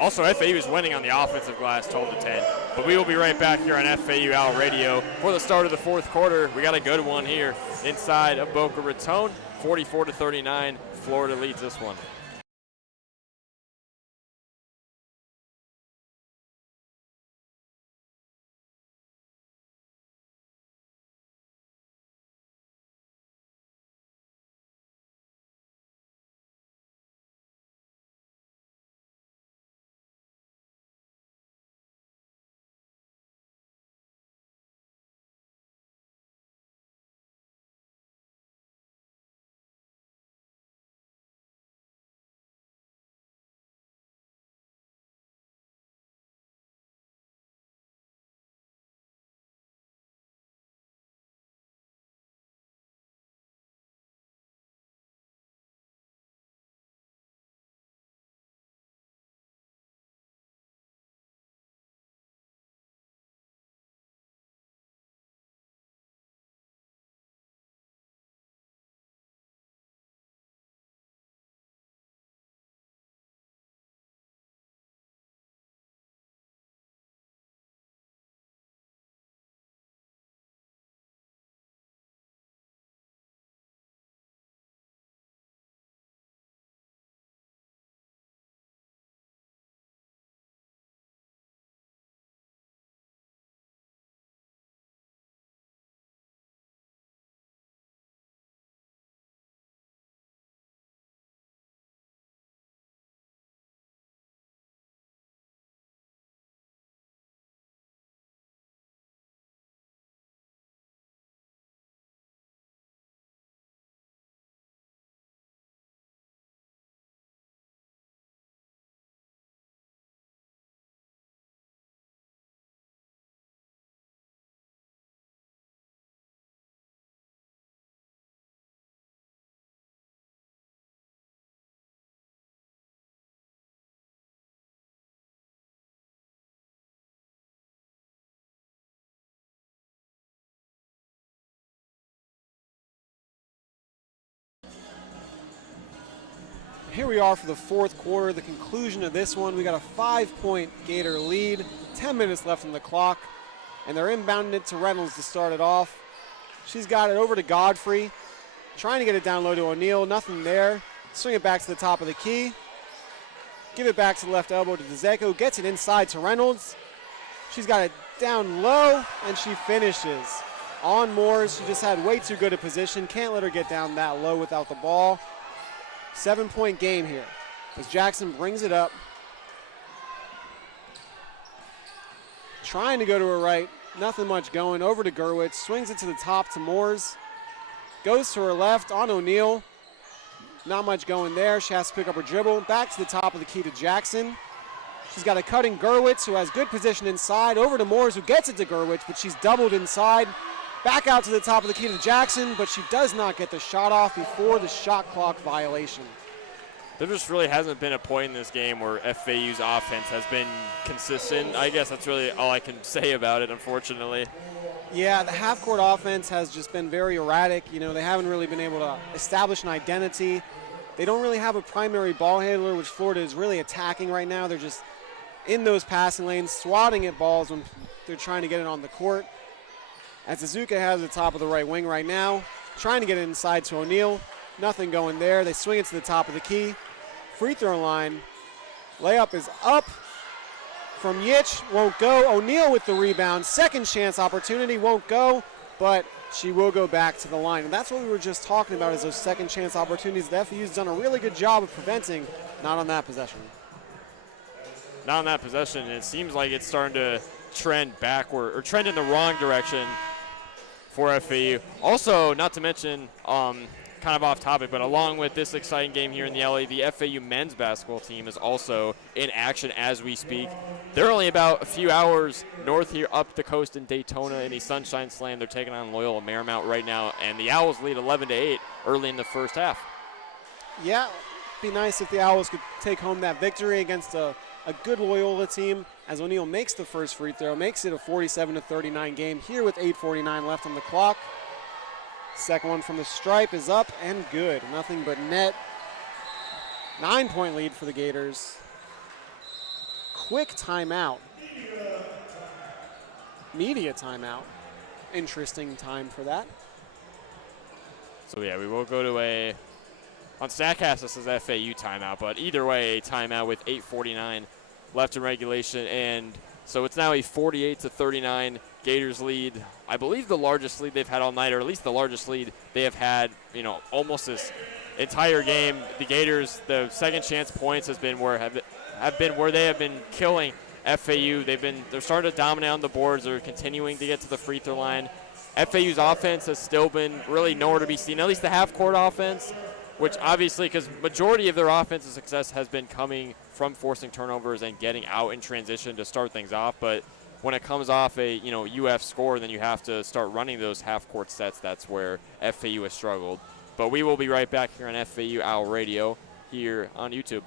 Also, FAU is winning on the offensive glass 12-10. But we will be right back here on FAU Owl Radio for the start of the fourth quarter. We got a good one here inside of Boca Raton, 44-39. Florida leads this one. Here we are for the fourth quarter, the conclusion of this one. We got a 5-point Gator lead, 10 minutes left on the clock, and they're inbounding it to Reynolds to start it off. She's got it over to Godfrey, trying to get it down low to O'Neal, nothing there. Swing it back to the top of the key. Give it back to the left elbow to DeZeko, gets it inside to Reynolds. She's got it down low, and she finishes. On Moores, she just had way too good a position. Can't let her get down that low without the ball. 7-point game here as Jackson brings it up. Trying to go to her right, nothing much going. Over to Gerwitz, swings it to the top to Moores. Goes to her left on O'Neal. Not much going there. She has to pick up her dribble. Back to the top of the key to Jackson. She's got a cutting Gerwitz who has good position inside. Over to Moores who gets it to Gerwitz, but she's doubled inside. Back out to the top of the key to Jackson, but she does not get the shot off before the shot clock violation. There just really hasn't been a point in this game where FAU's offense has been consistent. I guess that's really all I can say about it, unfortunately. Yeah, the half-court offense has just been very erratic. You know, they haven't really been able to establish an identity. They don't really have a primary ball handler, which Florida is really attacking right now. They're just in those passing lanes, swatting at balls when they're trying to get it on the court. As Azuka has the top of the right wing right now, trying to get it inside to O'Neal. Nothing going there. They swing it to the top of the key. Free throw line. Layup is up from Yitch. Won't go. O'Neal with the rebound. Second chance opportunity. Won't go, but she will go back to the line. And that's what we were just talking about, is those second chance opportunities that FAU's done a really good job of preventing. Not on that possession. Not on that possession. And it seems like it's starting to trend backward, or trend in the wrong direction for FAU. Also, not to mention, kind of off topic, but along with this exciting game here in the LA, the FAU men's basketball team is also in action as we speak. They're only about a few hours north here up the coast in Daytona in the Sunshine Slam. They're taking on Loyola Marymount right now, and the Owls lead 11-8 early in the first half. Yeah, it'd be nice if the Owls could take home that victory against a good Loyola team, as O'Neal makes the first free throw, makes it a 47-39 game here with 8:49 left on the clock. Second one from the stripe is up and good. Nothing but net. 9-point lead for the Gators. Quick timeout. Media timeout. Interesting time for that. So yeah, we will go to on StatCast this is FAU timeout, but either way, a timeout with 8:49 left in regulation, and so it's now a 48-39 Gators lead. I believe the largest lead they've had all night, or at least the largest lead they have had, almost this entire game. The Gators, the second chance points have been where they have been killing FAU. They're starting to dominate on the boards. They're continuing to get to the free throw line. FAU's offense has still been really nowhere to be seen, at least the half-court offense, which obviously, because majority of their offensive success has been coming from forcing turnovers and getting out in transition to start things off. But when it comes off a UF score, then you have to start running those half-court sets. That's where FAU has struggled. But we will be right back here on FAU Owl Radio here on YouTube.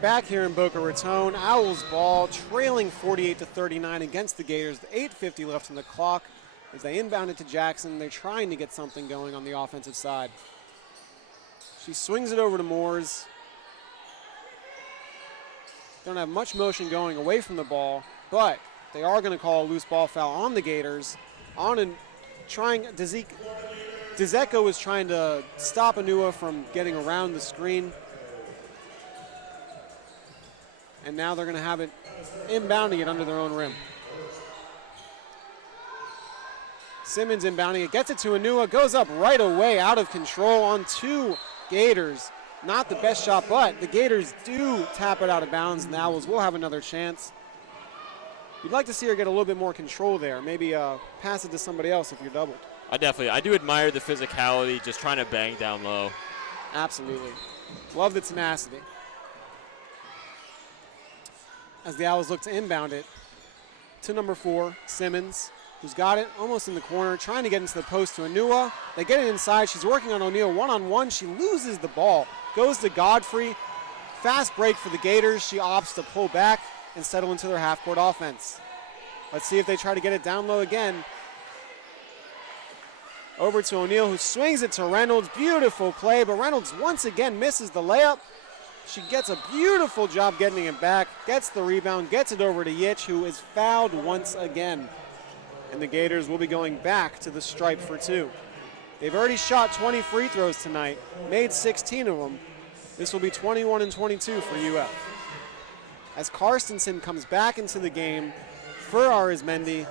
Back here in Boca Raton, Owls ball trailing 48-39 against the Gators. 8:50 left on the clock as they inbound it to Jackson. They're trying to get something going on the offensive side. She swings it over to Moores. Don't have much motion going away from the ball, but they are going to call a loose ball foul on the Gators. Dzeko was trying to stop Anua from getting around the screen. And now they're going to have it inbounding it under their own rim. Simmons inbounding it, gets it to Anua, goes up right away, out of control on two Gators. Not the best shot, but the Gators do tap it out of bounds, and the Owls will have another chance. You'd like to see her get a little bit more control there. Maybe pass it to somebody else if you're doubled. I do admire the physicality, just trying to bang down low. Absolutely. Love the tenacity. As the Owls look to inbound it to number 4, Simmons, who's got it almost in the corner, trying to get into the post to Anua. They get it inside. She's working on O'Neal one-on-one. She loses the ball. Goes to Godfrey. Fast break for the Gators. She opts to pull back and settle into their half-court offense. Let's see if they try to get it down low again. Over to O'Neal, who swings it to Reynolds. Beautiful play, but Reynolds once again misses the layup. She gets a beautiful job getting it back, gets the rebound, gets it over to Yitch, who is fouled once again. and the Gators will be going back to the stripe for 2. They've already shot 20 free throws tonight, made 16 of them. This will be 21 and 22 for UF. As Karstensen comes back into the game for Arizmendi,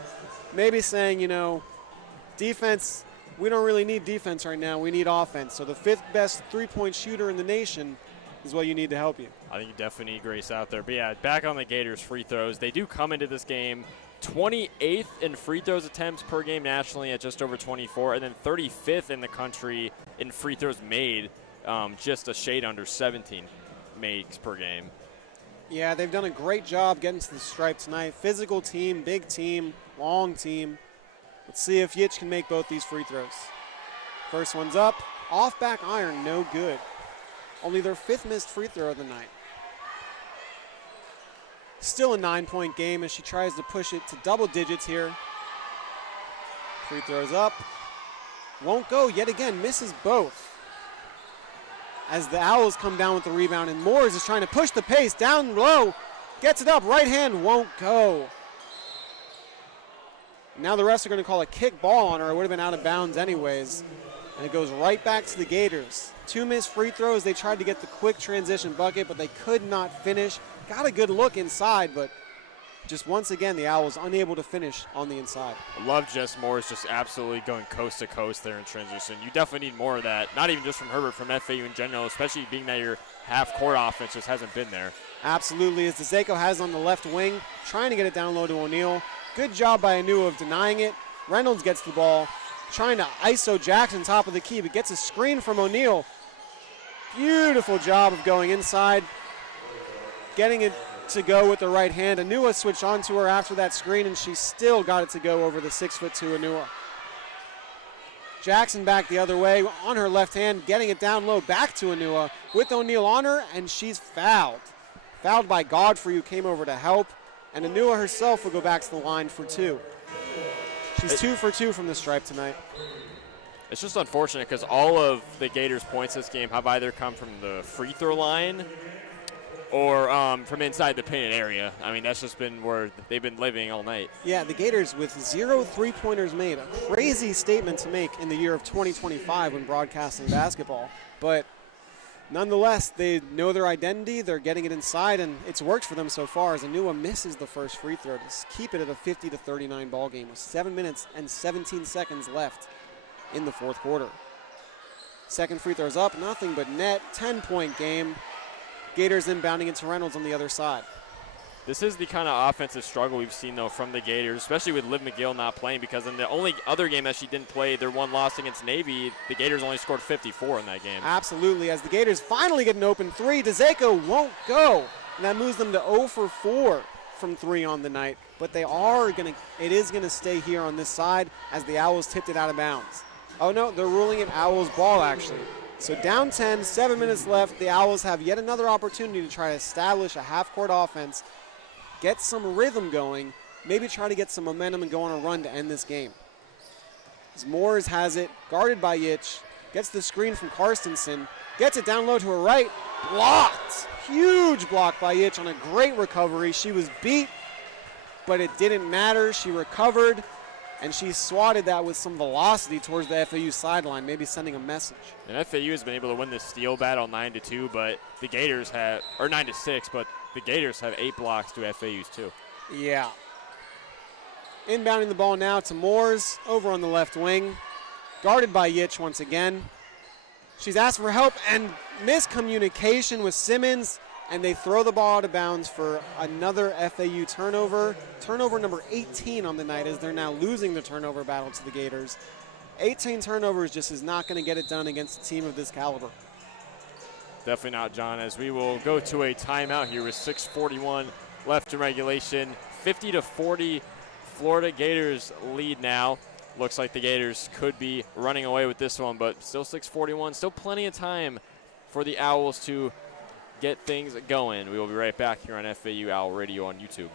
maybe saying, you know, defense, we don't really need defense right now, we need offense. So the 5th best three-point shooter in the nation is what you need to help you. I think you definitely need Grace out there. But yeah, back on the Gators free throws. They do come into this game 28th in free throws attempts per game nationally at just over 24, and then 35th in the country in free throws made, just a shade under 17 makes per game. Yeah, they've done a great job getting to the stripe tonight. Physical team, big team, long team. Let's see if Yitch can make both these free throws. First one's up, off back iron, no good. Only their 5th missed free throw of the night. Still a 9-point game as she tries to push it to double digits here. Free throws up. Won't go yet again, misses both. As the Owls come down with the rebound, and Moores is trying to push the pace down low. Gets it up, right hand won't go. Now the refs are going to call a kick ball on her. It would have been out of bounds anyways. And it goes right back to the Gators. 2 missed free throws. They tried to get the quick transition bucket, but they could not finish. Got a good look inside, but just once again, the Owls unable to finish on the inside. I love Jess Morris just absolutely going coast to coast there in transition. You definitely need more of that, not even just from Herbert, from FAU in general, especially being that your half-court offense just hasn't been there. Absolutely, as DeZako has on the left wing, trying to get it down low to O'Neal. Good job by Anu of denying it. Reynolds gets the ball, trying to ISO Jackson top of the key, but gets a screen from O'Neal. Beautiful job of going inside, getting it to go with the right hand. Anua switched onto her after that screen, and she still got it to go over the 6'2" Anua. Jackson back the other way on her left hand, getting it down low back to Anua with O'Neal on her, and she's fouled. Fouled by Godfrey, who came over to help, and Anua herself will go back to the line for 2. She's 2 for 2 from the stripe tonight. It's just unfortunate because all of the Gators' points this game have either come from the free throw line or from inside the painted area. I mean, that's just been where they've been living all night. Yeah, the Gators with 0 3-pointers made. A crazy statement to make in the year of 2025 when broadcasting basketball. But nonetheless, they know their identity. They're getting it inside, and it's worked for them so far as Anua misses the first free throw to keep it at a 50-39 ball game with 7 minutes and 17 seconds left in the 4th quarter. Second free throw's up, nothing but net, 10-point game. Gators inbounding into Reynolds on the other side. This is the kind of offensive struggle we've seen, though, from the Gators, especially with Liv McGill not playing, because in the only other game that she didn't play, their one loss against Navy, the Gators only scored 54 in that game. Absolutely. As the Gators finally get an open 3, DeZako won't go. And that moves them to 0 for 4 from 3 on the night. But it is going to stay here on this side as the Owls tipped it out of bounds. Oh, no, they're ruling it Owls ball, actually. So down 10, 7 minutes left. The Owls have yet another opportunity to try to establish a half-court offense, get some rhythm going, maybe try to get some momentum and go on a run to end this game. As Moores has it, guarded by Yitch, gets the screen from Karstensen, gets it down low to her right, blocked. Huge block by Yitch on a great recovery. She was beat, but it didn't matter. She recovered, and she swatted that with some velocity towards the FAU sideline, maybe sending a message. And FAU has been able to win this steal battle 9-2, but the Gators have, or 9-6, but the Gators have 8 blocks to FAU's 2. Yeah. Inbounding the ball now to Moores over on the left wing, guarded by Yitch once again. She's asked for help and miscommunication with Simmons, and they throw the ball out of bounds for another FAU turnover. Turnover number 18 on the night as they're now losing the turnover battle to the Gators. 18 turnovers just is not going to get it done against a team of this caliber. Definitely not, John, as we will go to a timeout here with 6:41 left in regulation. 50-40, Florida Gators lead now. Looks like the Gators could be running away with this one, but still 6:41, still plenty of time for the Owls to get things going. We will be right back here on FAU Owl Radio on YouTube.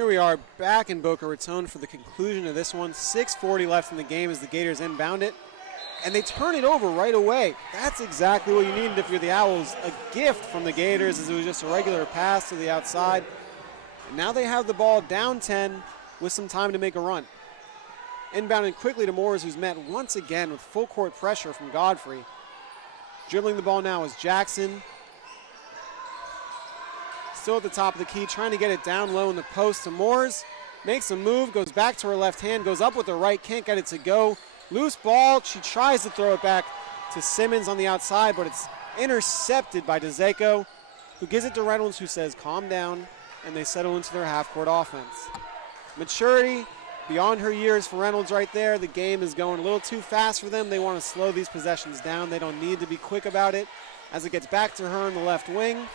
Here we are back in Boca Raton for the conclusion of this one. 6:40 left in the game as the Gators inbound it. And they turn it over right away. That's exactly what you needed if you're the Owls. A gift from the Gators as it was just a regular pass to the outside. And now they have the ball down 10 with some time to make a run. Inbounding quickly to Moores, who's met once again with full court pressure from Godfrey. Dribbling the ball now is Jackson. Still at the top of the key, trying to get it down low in the post to Moores. Makes a move, goes back to her left hand, goes up with her right, can't get it to go. Loose ball, she tries to throw it back to Simmons on the outside, but it's intercepted by DeZeko, who gives it to Reynolds, who says, calm down, and they settle into their half-court offense. Maturity beyond her years for Reynolds right there. The game is going a little too fast for them. They want to slow these possessions down. They don't need to be quick about it. As it gets back to her in the left wing,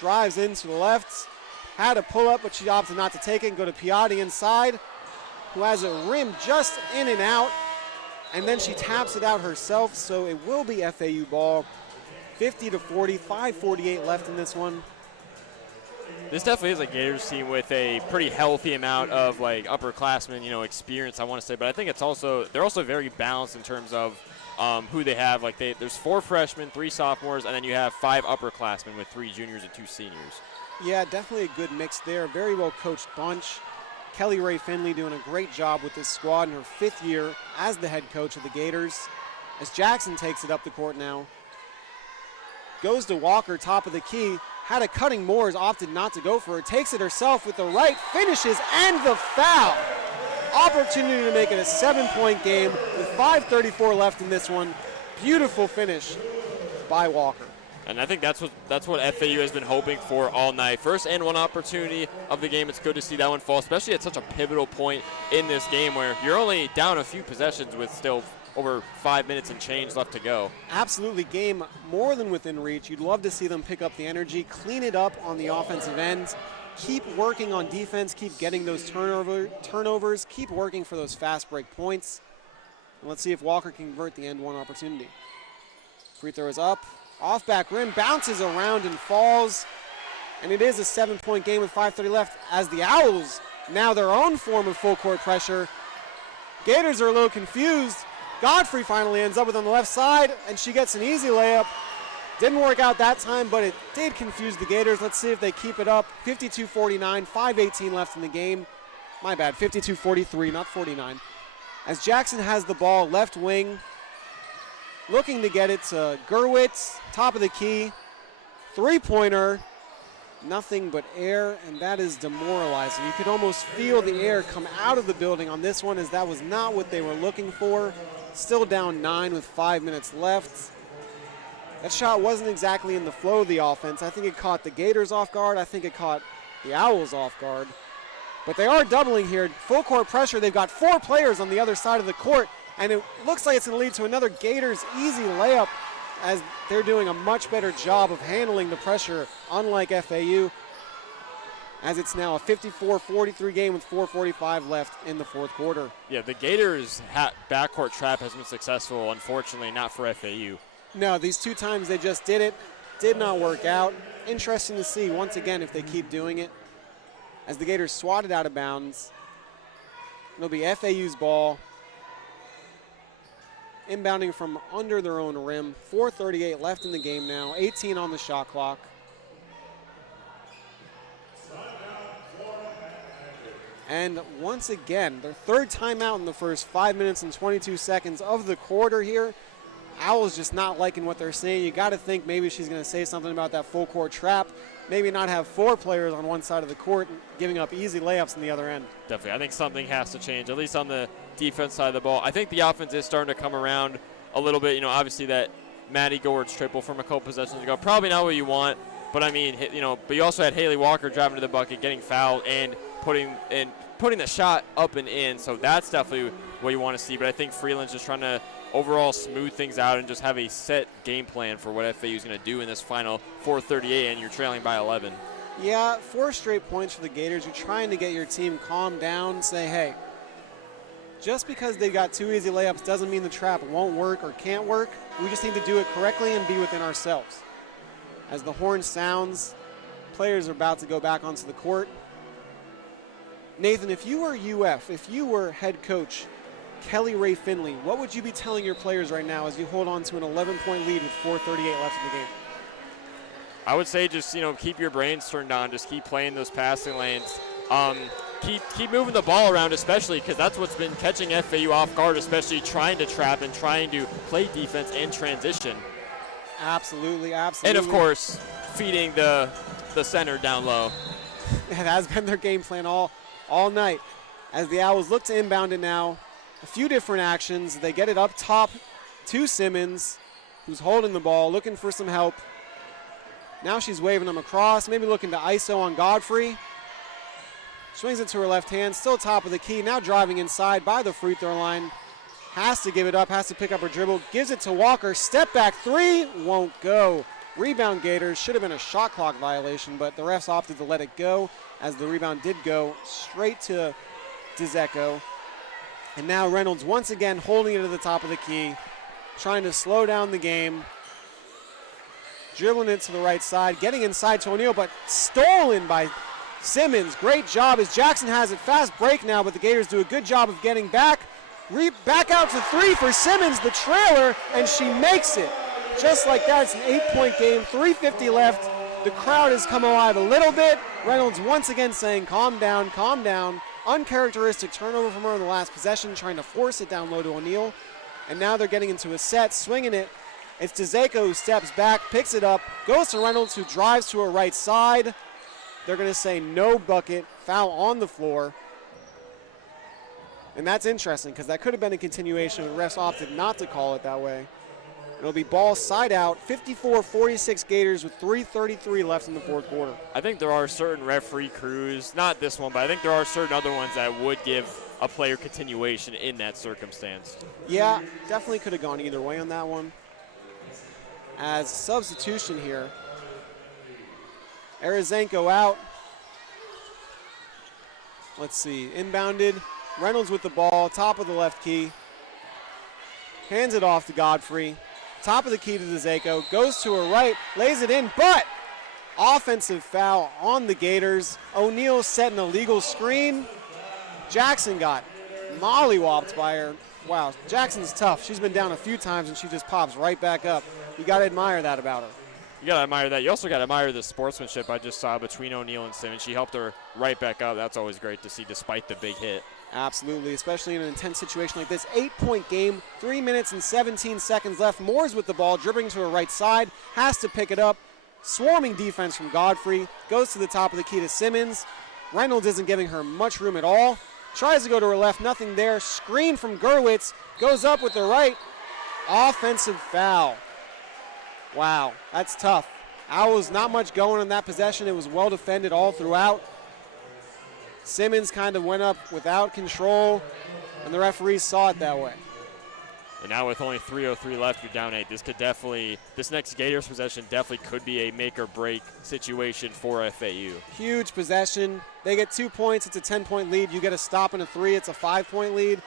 drives into the left, had a pull up, but she opted not to take it and go to Piatti inside, who has a rim just in and out, and then she taps it out herself, so it will be FAU ball. 50-40, 5:48 left in this one. This definitely is a Gators team with a pretty healthy amount of like upperclassmen, experience, I want to say, but I think they're also very balanced in terms of who they have. Like there's 4 freshmen, 3 sophomores, and then you have 5 upperclassmen with 3 juniors and 2 seniors. Yeah, definitely a good mix there. Very well coached bunch. Kelly Ray Finley doing a great job with this squad in her 5th year as the head coach of the Gators. As Jackson takes it up the court now. Goes to Walker, top of the key. Had a cutting Moores, opted not to go for it. Takes it herself with the right, finishes, and the foul. Opportunity to make it a 7-point game with 5:34 left in this one. Beautiful finish by Walker. And I think that's what FAU has been hoping for all night. First and one opportunity of the game. It's good to see that one fall, especially at such a pivotal point in this game where you're only down a few possessions with still over 5 minutes and change left to go. Absolutely, game more than within reach. You'd love to see them pick up the energy, clean it up on the offensive end, keep working on defense, keep getting those turnovers, keep working for those fast break points. And let's see if Walker can convert the end one opportunity. Free throw is up. Off back rim, bounces around and falls. And it is a 7-point game with 5:30 left as the Owls, now their own form of full court pressure. Gators are a little confused. Godfrey finally ends up with on the left side, and she gets an easy layup. Didn't work out that time, but it did confuse the Gators. Let's see if they keep it up. 52-49, 5:18 left in the game. My bad, 52-43, not 49. As Jackson has the ball, left wing, looking to get it to Gerwitz, top of the key. 3-pointer, nothing but air, and that is demoralizing. You could almost feel the air come out of the building on this one, as that was not what they were looking for. Still down 9 with 5 minutes left. That shot wasn't exactly in the flow of the offense. I think it caught the Gators off guard. I think it caught the Owls off guard. But they are doubling here. Full court pressure. They've got 4 players on the other side of the court, and it looks like it's going to lead to another Gators easy layup, as they're doing a much better job of handling the pressure, unlike FAU, as it's now a 54-43 game with 4:45 left in the 4th quarter. Yeah, the Gators' backcourt trap has been successful, unfortunately not for FAU. No, these 2 times they just did it. Did not work out. Interesting to see, once again, if they keep doing it. As the Gators swatted out of bounds, it'll be FAU's ball. Inbounding from under their own rim. 4:38 left in the game now. 18 on the shot clock. And once again, their 3rd timeout in the first 5 minutes and 22 seconds of the quarter here. Owls just not liking what they're seeing. You got to think maybe she's going to say something about that full court trap. Maybe not have 4 players on one side of the court giving up easy layups on the other end. Definitely. I think something has to change, at least on the defense side of the ball. I think the offense is starting to come around a little bit. Obviously that Maddie Gowards triple from a couple possessions ago, probably not what you want, but I mean, but you also had Haley Walker driving to the bucket, getting fouled, and putting the shot up and in, so that's definitely what you want to see. But I think Freeland's just trying to overall smooth things out and just have a set game plan for what FAU is going to do in this final 4:38, and you're trailing by 11. Yeah, 4 straight points for the Gators. You're trying to get your team calmed down, say, hey, just because they got 2 easy layups doesn't mean the trap won't work or can't work. We just need to do it correctly and be within ourselves. As the horn sounds, players are about to go back onto the court. Nathan, if you were UF, if you were head coach Kelly Ray Finley, what would you be telling your players right now as you hold on to an 11-point lead with 4:38 left in the game? I would say just, keep your brains turned on. Just keep playing those passing lanes. Keep moving the ball around, especially because that's what's been catching FAU off guard, especially trying to trap and trying to play defense and transition. Absolutely, absolutely. And, of course, feeding the center down low. It has been their game plan all night. As the Owls look to inbound it now, a few different actions. They get it up top to Simmons, who's holding the ball, looking for some help. Now she's waving them across, maybe looking to ISO on Godfrey. Swings it to her left hand, still top of the key, now driving inside by the free throw line. Has to give it up, has to pick up her dribble, gives it to Walker, step back three, won't go. Rebound Gators, should have been a shot clock violation, but the refs opted to let it go as the rebound did go straight to DeZecco. And now Reynolds once again holding it to the top of the key, trying to slow down the game. Dribbling it to the right side, getting inside to O'Neal, but stolen by Simmons. Great job as Jackson has it. Fast break now, but the Gators do a good job of getting back. Back out to three for Simmons, the trailer, and she makes it. Just like that, it's an 8-point game, 3:50 left. The crowd has come alive a little bit. Reynolds once again saying, calm down, calm down. Uncharacteristic turnover from her in the last possession, trying to force it down low to O'Neal. And now they're getting into a set, swinging it. It's DeZecco who steps back, picks it up, goes to Reynolds, who drives to her right side. They're going to say no bucket, foul on the floor. And that's interesting because that could have been a continuation. The refs opted not to call it that way. It'll be ball side out, 54-46 Gators with 3:33 left in the fourth quarter. I think there are certain referee crews, not this one, but I think there are certain other ones that would give a player continuation in that circumstance. Yeah, definitely could have gone either way on that one. As substitution here, Arazenko out. Let's see, inbounded. Reynolds with the ball, top of the left key. Hands it off to Godfrey. Top of the key to DeZecco. Goes to her right, lays it in, but offensive foul on the Gators. O'Neal set an illegal screen. Jackson got mollywopped by her. Wow, Jackson's tough. She's been down a few times and she just pops right back up. You got to admire that about her. You got to admire that. You also got to admire the sportsmanship I just saw between O'Neal and Simmons. She helped her right back up. That's always great to see despite the big hit. Absolutely, especially in an intense situation like this. 8-point game, 3 minutes and 17 seconds left. Moore's with the ball, dribbling to her right side, has to pick it up. Swarming defense from Godfrey, goes to the top of the key to Simmons. Reynolds isn't giving her much room at all. Tries to go to her left, nothing there. Screen from Gerwitz, goes up with the right. Offensive foul. Wow, that's tough. Owls not much going in that possession. It was well defended all throughout. Simmons kind of went up without control, and the referees saw it that way. And now with only 3:03 left, you're down 8. This next Gators possession definitely could be a make or break situation for FAU. Huge possession. They get 2 points. It's a 10-point lead. You get a stop and a 3. It's a 5-point lead.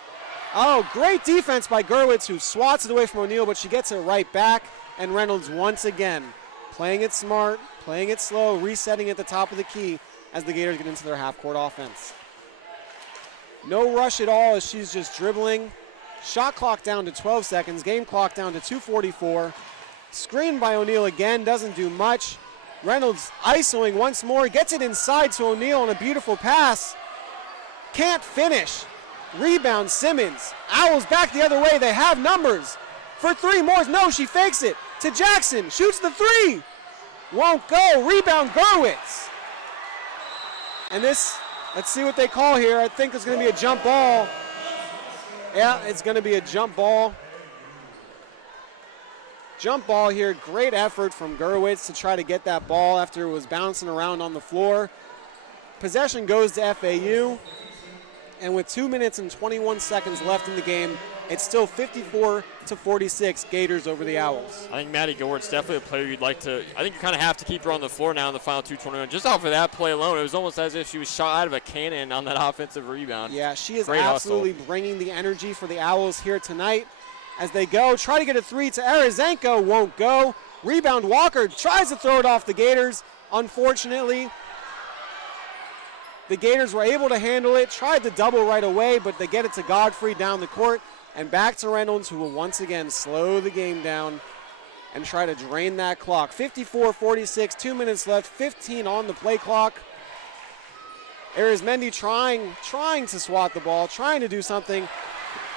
Oh, great defense by Gerwitz, who swats it away from O'Neal, but she gets it right back. And Reynolds once again playing it smart, playing it slow, resetting at the top of the key as the Gators get into their half-court offense. No rush at all as she's just dribbling. Shot clock down to 12 seconds, game clock down to 2:44. Screen by O'Neal again, doesn't do much. Reynolds isoing once more, gets it inside to O'Neal on a beautiful pass. Can't finish. Rebound Simmons. Owls back the other way, they have numbers. For three more, no, she fakes it. To Jackson, shoots the three. Won't go, rebound Gerwitz. And this, let's see what they call here. I think it's gonna be a jump ball. Yeah, it's gonna be a jump ball. Jump ball here, great effort from Gerwitz to try to get that ball after it was bouncing around on the floor. Possession goes to FAU. And with 2 minutes and 21 seconds left in the game, it's still 54-46 Gators over the Owls. I think Maddie Gilwert's definitely a player you'd like to, I think you kind of have to keep her on the floor now in the final 2:21. Just off of that play alone, it was almost as if she was shot out of a cannon on that offensive rebound. Yeah, she is Great absolutely hustle. bringing the energy for the Owls here tonight. As they go, try to get a three to Arazenko, won't go. Rebound Walker tries to throw it off the Gators. Unfortunately, The Gators were able to handle it, tried to double right away, but they get it to Godfrey down the court and back to Reynolds, who will once again slow the game down and try to drain that clock. 54-46, 2 minutes left, 15 on the play clock. Arizmendi trying to swat the ball, trying to do something.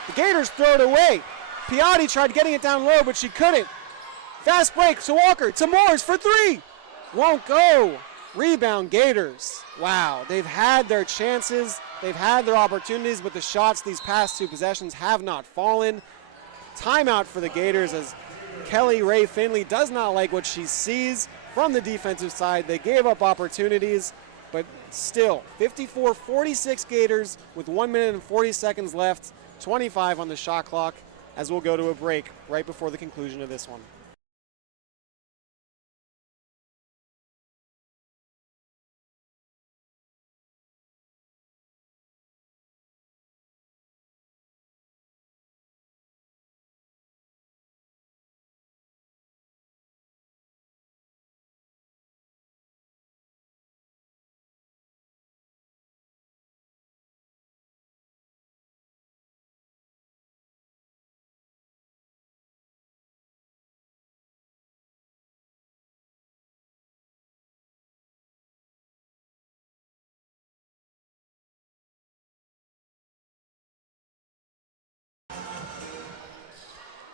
The Gators throw it away. Piatti tried getting it down low, but she couldn't. Fast break to Walker, to Morris for three. Won't go. Rebound Gators. Wow, they've had their chances, they've had their opportunities, but the shots these past two possessions have not fallen. Timeout for the Gators as Kelly Ray Finley does not like what she sees from the defensive side. They gave up opportunities, but still, 54-46 Gators with 1 minute and 40 seconds left, 25 on the shot clock, as we'll go to a break right before the conclusion of this one.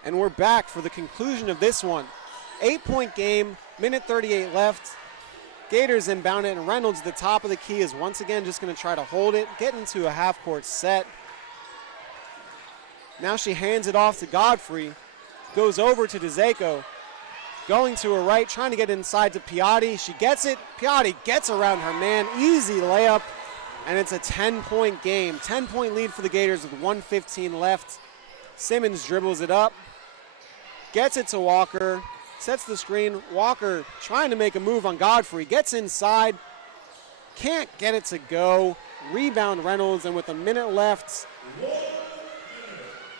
And we're back for the conclusion of this one. 8-point game, minute 38 left. Gators inbound it, and Reynolds, the top of the key, is once again just going to try to hold it, get into a half-court set. Now she hands it off to Godfrey, goes over to DeZaco, going to her right, trying to get inside to Piatti. She gets it. Piatti gets around her man. Easy layup, and it's a 10-point game. 10-point lead for the Gators with 1:15 left. Simmons dribbles it up, gets it to Walker, sets the screen. Walker trying to make a move on Godfrey, gets inside, can't get it to go. Rebound Reynolds, and with a minute left,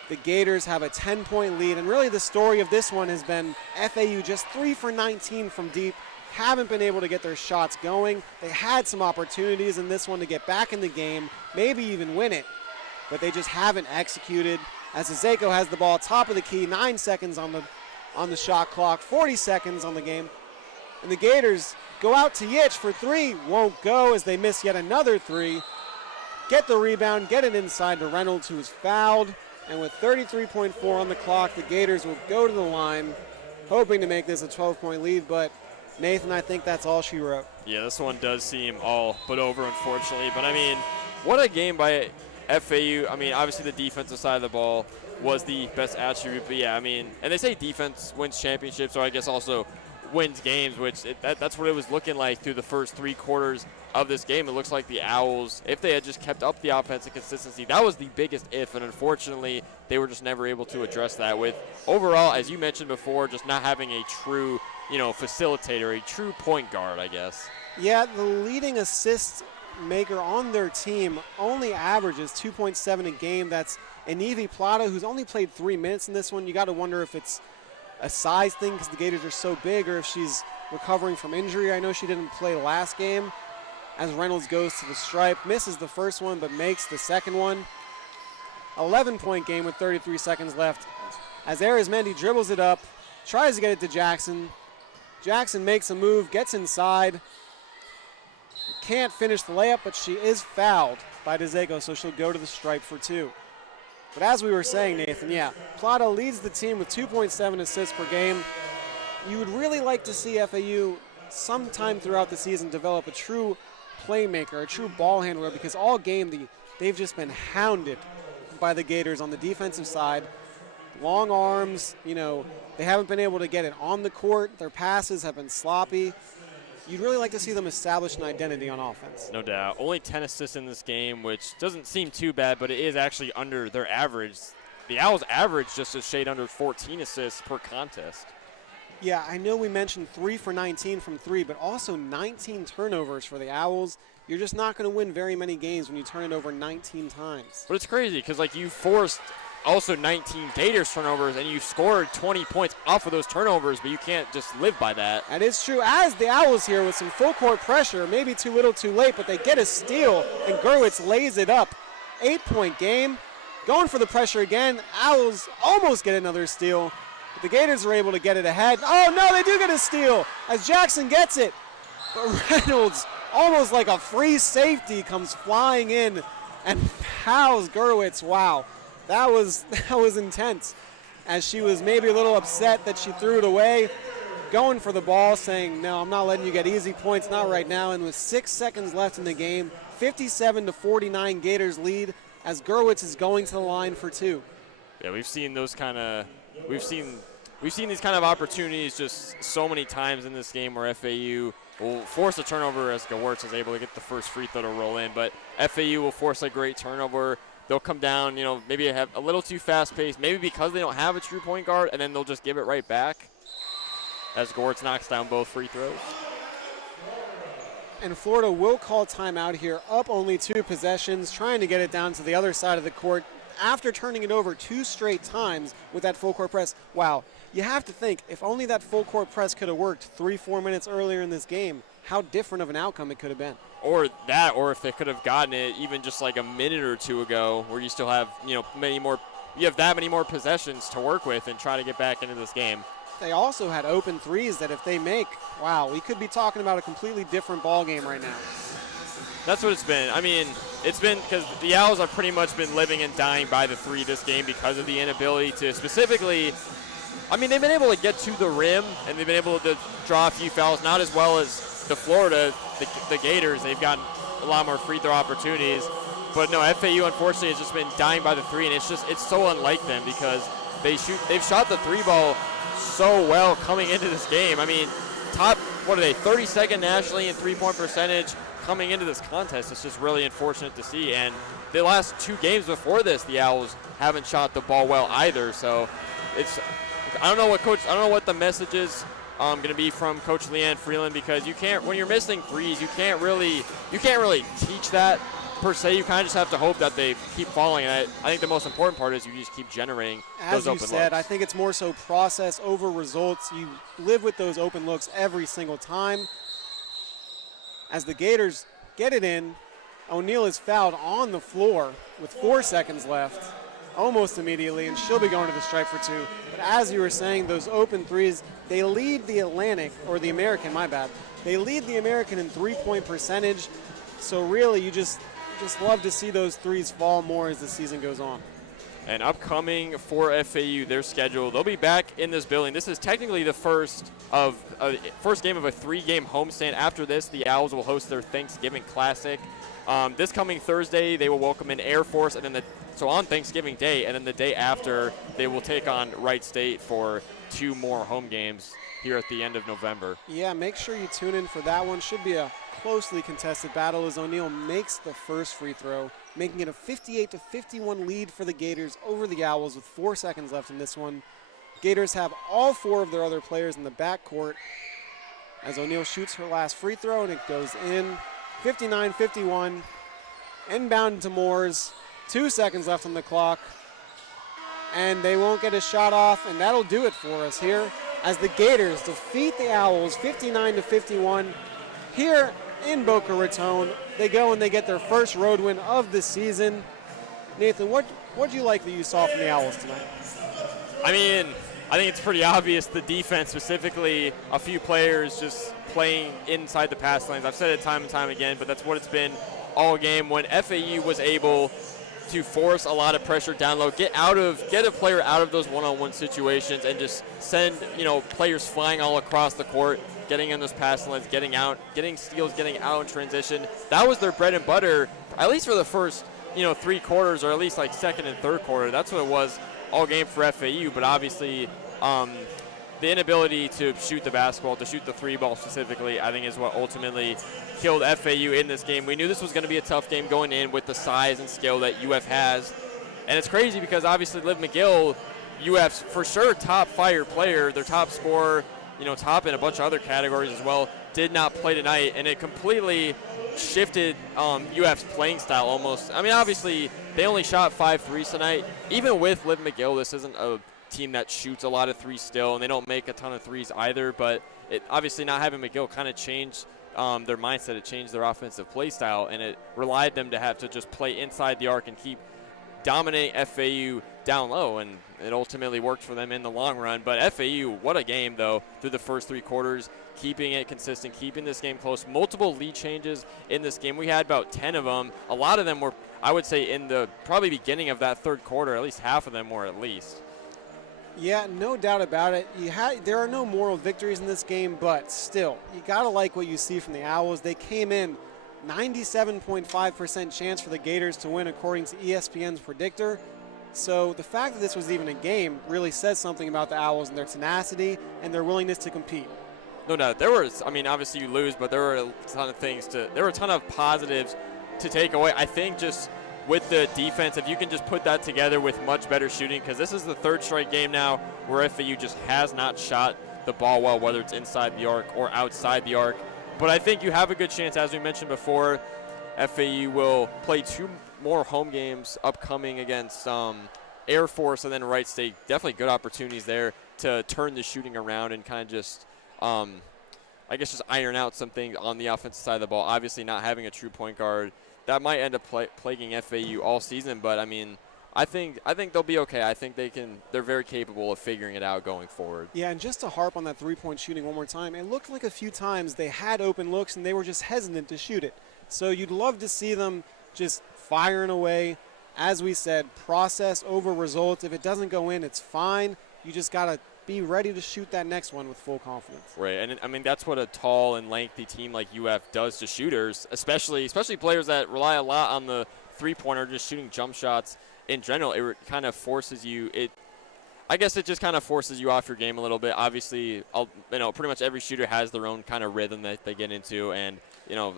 the Gators have a 10-point lead. And really the story of this one has been FAU just 3 for 19 from deep, haven't been able to get their shots going. They had some opportunities in this one to get back in the game, maybe even win it, but they just haven't executed. As DeZaco has the ball top of the key, 9 seconds on the shot clock, 40 seconds on the game. And the Gators go out to Yitch for three, won't go as they miss yet another three. Get the rebound, get it inside to Reynolds, who is fouled. And with 33.4 on the clock, the Gators will go to the line, hoping to make this a 12-point lead, but Nathan, I think that's all she wrote. Yeah, this one does seem all but over, unfortunately. But, I mean, what a game by FAU. I mean, obviously the defensive side of the ball was the best attribute. But, yeah, I mean, and they say defense wins championships, so I guess also wins games, which that's what it was looking like through the first 3 quarters of this game. It looks like the Owls, if they had just kept up the offensive consistency, that was the biggest if, and unfortunately they were just never able to address that with overall, as you mentioned before, just not having a true, facilitator, a true point guard, I guess. Yeah, the leading assist maker on their team only averages 2.7 a game. That's Anivi Plata, who's only played 3 minutes in this one. You got to wonder if it's a size thing because the Gators are so big, or if she's recovering from injury. I know she didn't play last game. As Reynolds goes to the stripe, misses the first one but makes the second one. 11-point game with 33 seconds left. As Arizmendi dribbles it up, tries to get it to Jackson. Jackson makes a move, gets inside. Can't finish the layup, but she is fouled by DeZaco, so she'll go to the stripe for 2. But as we were saying, Nathan, yeah, Plata leads the team with 2.7 assists per game. You would really like to see FAU sometime throughout the season develop a true playmaker, a true ball handler, because all game they've just been hounded by the Gators on the defensive side. Long arms, they haven't been able to get it on the court. Their passes have been sloppy. You'd really like to see them establish an identity on offense. No doubt. Only 10 assists in this game, which doesn't seem too bad, but it is actually under their average. The Owls average just a shade under 14 assists per contest. Yeah, I know we mentioned 3 for 19 from 3, but also 19 turnovers for the Owls. You're just not going to win very many games when you turn it over 19 times. But it's crazy because, you forced also 19 Gators turnovers, and you scored 20 points off of those turnovers, but you can't just live by that. And it's true, as the Owls here with some full court pressure, maybe too little too late, but they get a steal, and Gurwitz lays it up. 8-point game, going for the pressure again. Owls almost get another steal, but the Gators are able to get it ahead. Oh no, they do get a steal as Jackson gets it. But Reynolds, almost like a free safety, comes flying in and fouls Gurwitz. Wow, that was intense, as she was maybe a little upset that she threw it away, going for the ball, saying, no, I'm not letting you get easy points, not right now. And with 6 seconds left in the game, 57-49 Gators lead, as Gurwitz is going to the line for two. Yeah, we've seen these kind of opportunities just so many times in this game where FAU will force a turnover as Gurwitz is able to get the first free throw to roll in, but FAU will force a great turnover. They'll come down, maybe have a little too fast-paced, maybe because they don't have a true point guard, and then they'll just give it right back as Gurwitz knocks down both free throws. And Florida will call timeout here, up only 2 possessions, trying to get it down to the other side of the court after turning it over 2 straight times with that full court press. Wow, you have to think, if only that full court press could have worked 3-4 minutes earlier in this game, how different of an outcome it could have been. Or if they could have gotten it even just like a minute or two ago, where you still have, you have that many more possessions to work with and try to get back into this game. They also had open threes that if they make, wow, we could be talking about a completely different ball game right now. That's what it's been. I mean, it's been because the Owls have pretty much been living and dying by the three this game because of the inability to specifically, they've been able to get to the rim and they've been able to draw a few fouls, not as well as the Florida, the Gators. They've gotten a lot more free throw opportunities. But no, FAU unfortunately has just been dying by the three, and it's so unlike them because they've shot the three ball so well coming into this game. I mean, top, 32nd nationally in three-point percentage coming into this contest. It's just really unfortunate to see. And the last 2 games before this, the Owls haven't shot the ball well either. So I don't know what the message is going to be from Coach Leanne Freeland, because you can't, when you're missing threes, you can't really teach that per se. You kind of just have to hope that they keep falling. And I think the most important part is you just keep generating those open looks. As you said, I think it's more so process over results. You live with those open looks every single time. As the Gators get it in, O'Neal is fouled on the floor with 4 seconds left, almost immediately, and she'll be going to the stripe for 2. But as you were saying, those open threes, they lead the American, They lead the American in three-point percentage. So really, you just love to see those threes fall more as the season goes on. And upcoming for FAU, their schedule, they'll be back in this building. This is technically the first game of a 3-game homestand. After this, the Owls will host their Thanksgiving Classic. This coming Thursday, they will welcome in Air Force, and then on Thanksgiving Day, and then the day after, they will take on Wright State for 2 more home games here at the end of November. Yeah, make sure you tune in for that one. Should be a closely contested battle as O'Neal makes the first free throw, making it a 58-51 lead for the Gators over the Owls with 4 seconds left in this one. Gators have all 4 of their other players in the backcourt as O'Neal shoots her last free throw, and it goes in. 59-51, inbound to Moores. 2 seconds left on the clock, and they won't get a shot off, and that'll do it for us here as the Gators defeat the Owls 59-51 here in Boca Raton. They go and they get their first road win of the season. Nathan, what do you like that you saw from the Owls tonight? I think it's pretty obvious, the defense, specifically a few players just playing inside the pass lanes. I've said it time and time again, but that's what it's been all game. When FAU was able to force a lot of pressure down low, get a player out of those one-on-one situations, and just send players flying all across the court, getting in those pass lanes, getting out, getting steals, getting out in transition. That was their bread and butter, at least for the first 3 quarters, or at least like second and third quarter. That's what it was all game for FAU. But obviously, the inability to shoot the basketball, to shoot the 3-ball specifically, I think is what ultimately killed FAU in this game. We knew this was going to be a tough game going in with the size and skill that UF has. And it's crazy because obviously Liv McGill, UF's for sure top fire player, their top scorer, top in a bunch of other categories as well. did not play tonight, and it completely shifted UF's playing style almost. I mean, obviously, they only shot 5 threes tonight. Even with Liv McGill, this isn't a team that shoots a lot of threes still, and they don't make a ton of threes either, but it obviously not having McGill kind of changed their mindset. It changed their offensive play style, and it relied them to have to just play inside the arc and dominate FAU down low, and it ultimately worked for them in the long run. But FAU, what a game, though, through the first 3 quarters, keeping it consistent, keeping this game close. Multiple lead changes in this game. We had about 10 of them. A lot of them were, I would say, in the probably beginning of that third quarter. At least half of them were at least. Yeah, no doubt about it. There are no moral victories in this game, but still, you got to like what you see from the Owls. They came in 97.5% chance for the Gators to win according to ESPN's predictor. So the fact that this was even a game really says something about the Owls and their tenacity and their willingness to compete. No doubt. There was, I mean, obviously you lose, but there were a ton of there were a ton of positives to take away. I think just with the defense, if you can just put that together with much better shooting, because this is the 3rd straight game now where FAU just has not shot the ball well, whether it's inside the arc or outside the arc. But I think you have a good chance, as we mentioned before. FAU will play 2 more home games upcoming against Air Force and then Wright State. Definitely good opportunities there to turn the shooting around and kind of just, I guess, just iron out some things on the offensive side of the ball. Obviously, not having a true point guard, that might end up plaguing FAU all season. But I mean, I think they'll be okay. I think they're very capable of figuring it out going forward. Yeah, and just to harp on that 3-point shooting one more time, it looked like a few times they had open looks and they were just hesitant to shoot it. So you'd love to see them just firing away. As we said, process over results. If it doesn't go in, it's fine. You just got to be ready to shoot that next one with full confidence. Right, and I mean, that's what a tall and lengthy team like UF does to shooters, especially players that rely a lot on the three-pointer, just shooting jump shots in general. It kind of forces you I guess it just kind of forces you off your game a little bit. Obviously, pretty much every shooter has their own kind of rhythm that they get into, and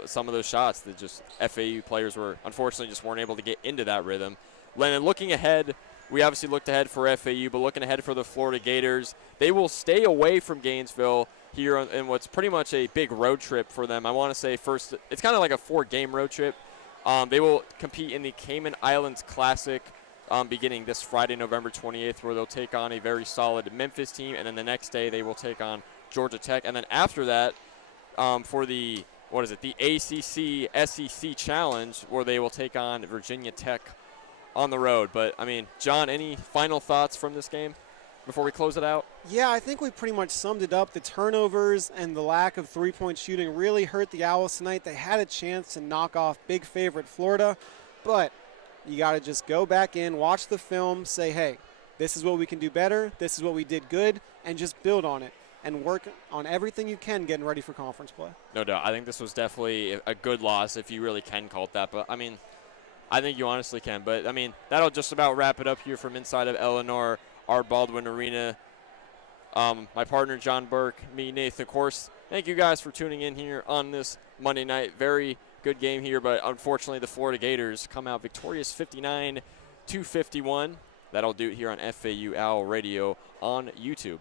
some of those shots that just FAU players unfortunately just weren't able to get into that rhythm. Lennon, looking ahead, we obviously looked ahead for FAU, but looking ahead for the Florida Gators, they will stay away from Gainesville here in what's pretty much a big road trip for them. I want to say first, it's kind of like a 4-game road trip. They will compete in the Cayman Islands Classic beginning this Friday, November 28th, where they'll take on a very solid Memphis team, and then the next day they will take on Georgia Tech. And then after that, for the ACC SEC Challenge, where they will take on Virginia Tech on the road. But, I mean, John, any final thoughts from this game before we close it out? Yeah, I think we pretty much summed it up. The turnovers and the lack of three-point shooting really hurt the Owls tonight. They had a chance to knock off big favorite Florida, but you got to just go back in, watch the film, say, hey, this is what we can do better, this is what we did good, and just build on it and work on everything you can getting ready for conference play. No doubt. I think this was definitely a good loss, if you really can call it that. But, I mean, I think you honestly can. But, I mean, that'll just about wrap it up here from inside of Eleanor Art Baldwin Arena. My partner, John Burke, me, Nathan, of course. Thank you guys for tuning in here on this Monday night. Very good game here, but unfortunately the Florida Gators come out victorious 59-51. That'll do it here on FAU Owl Radio on YouTube.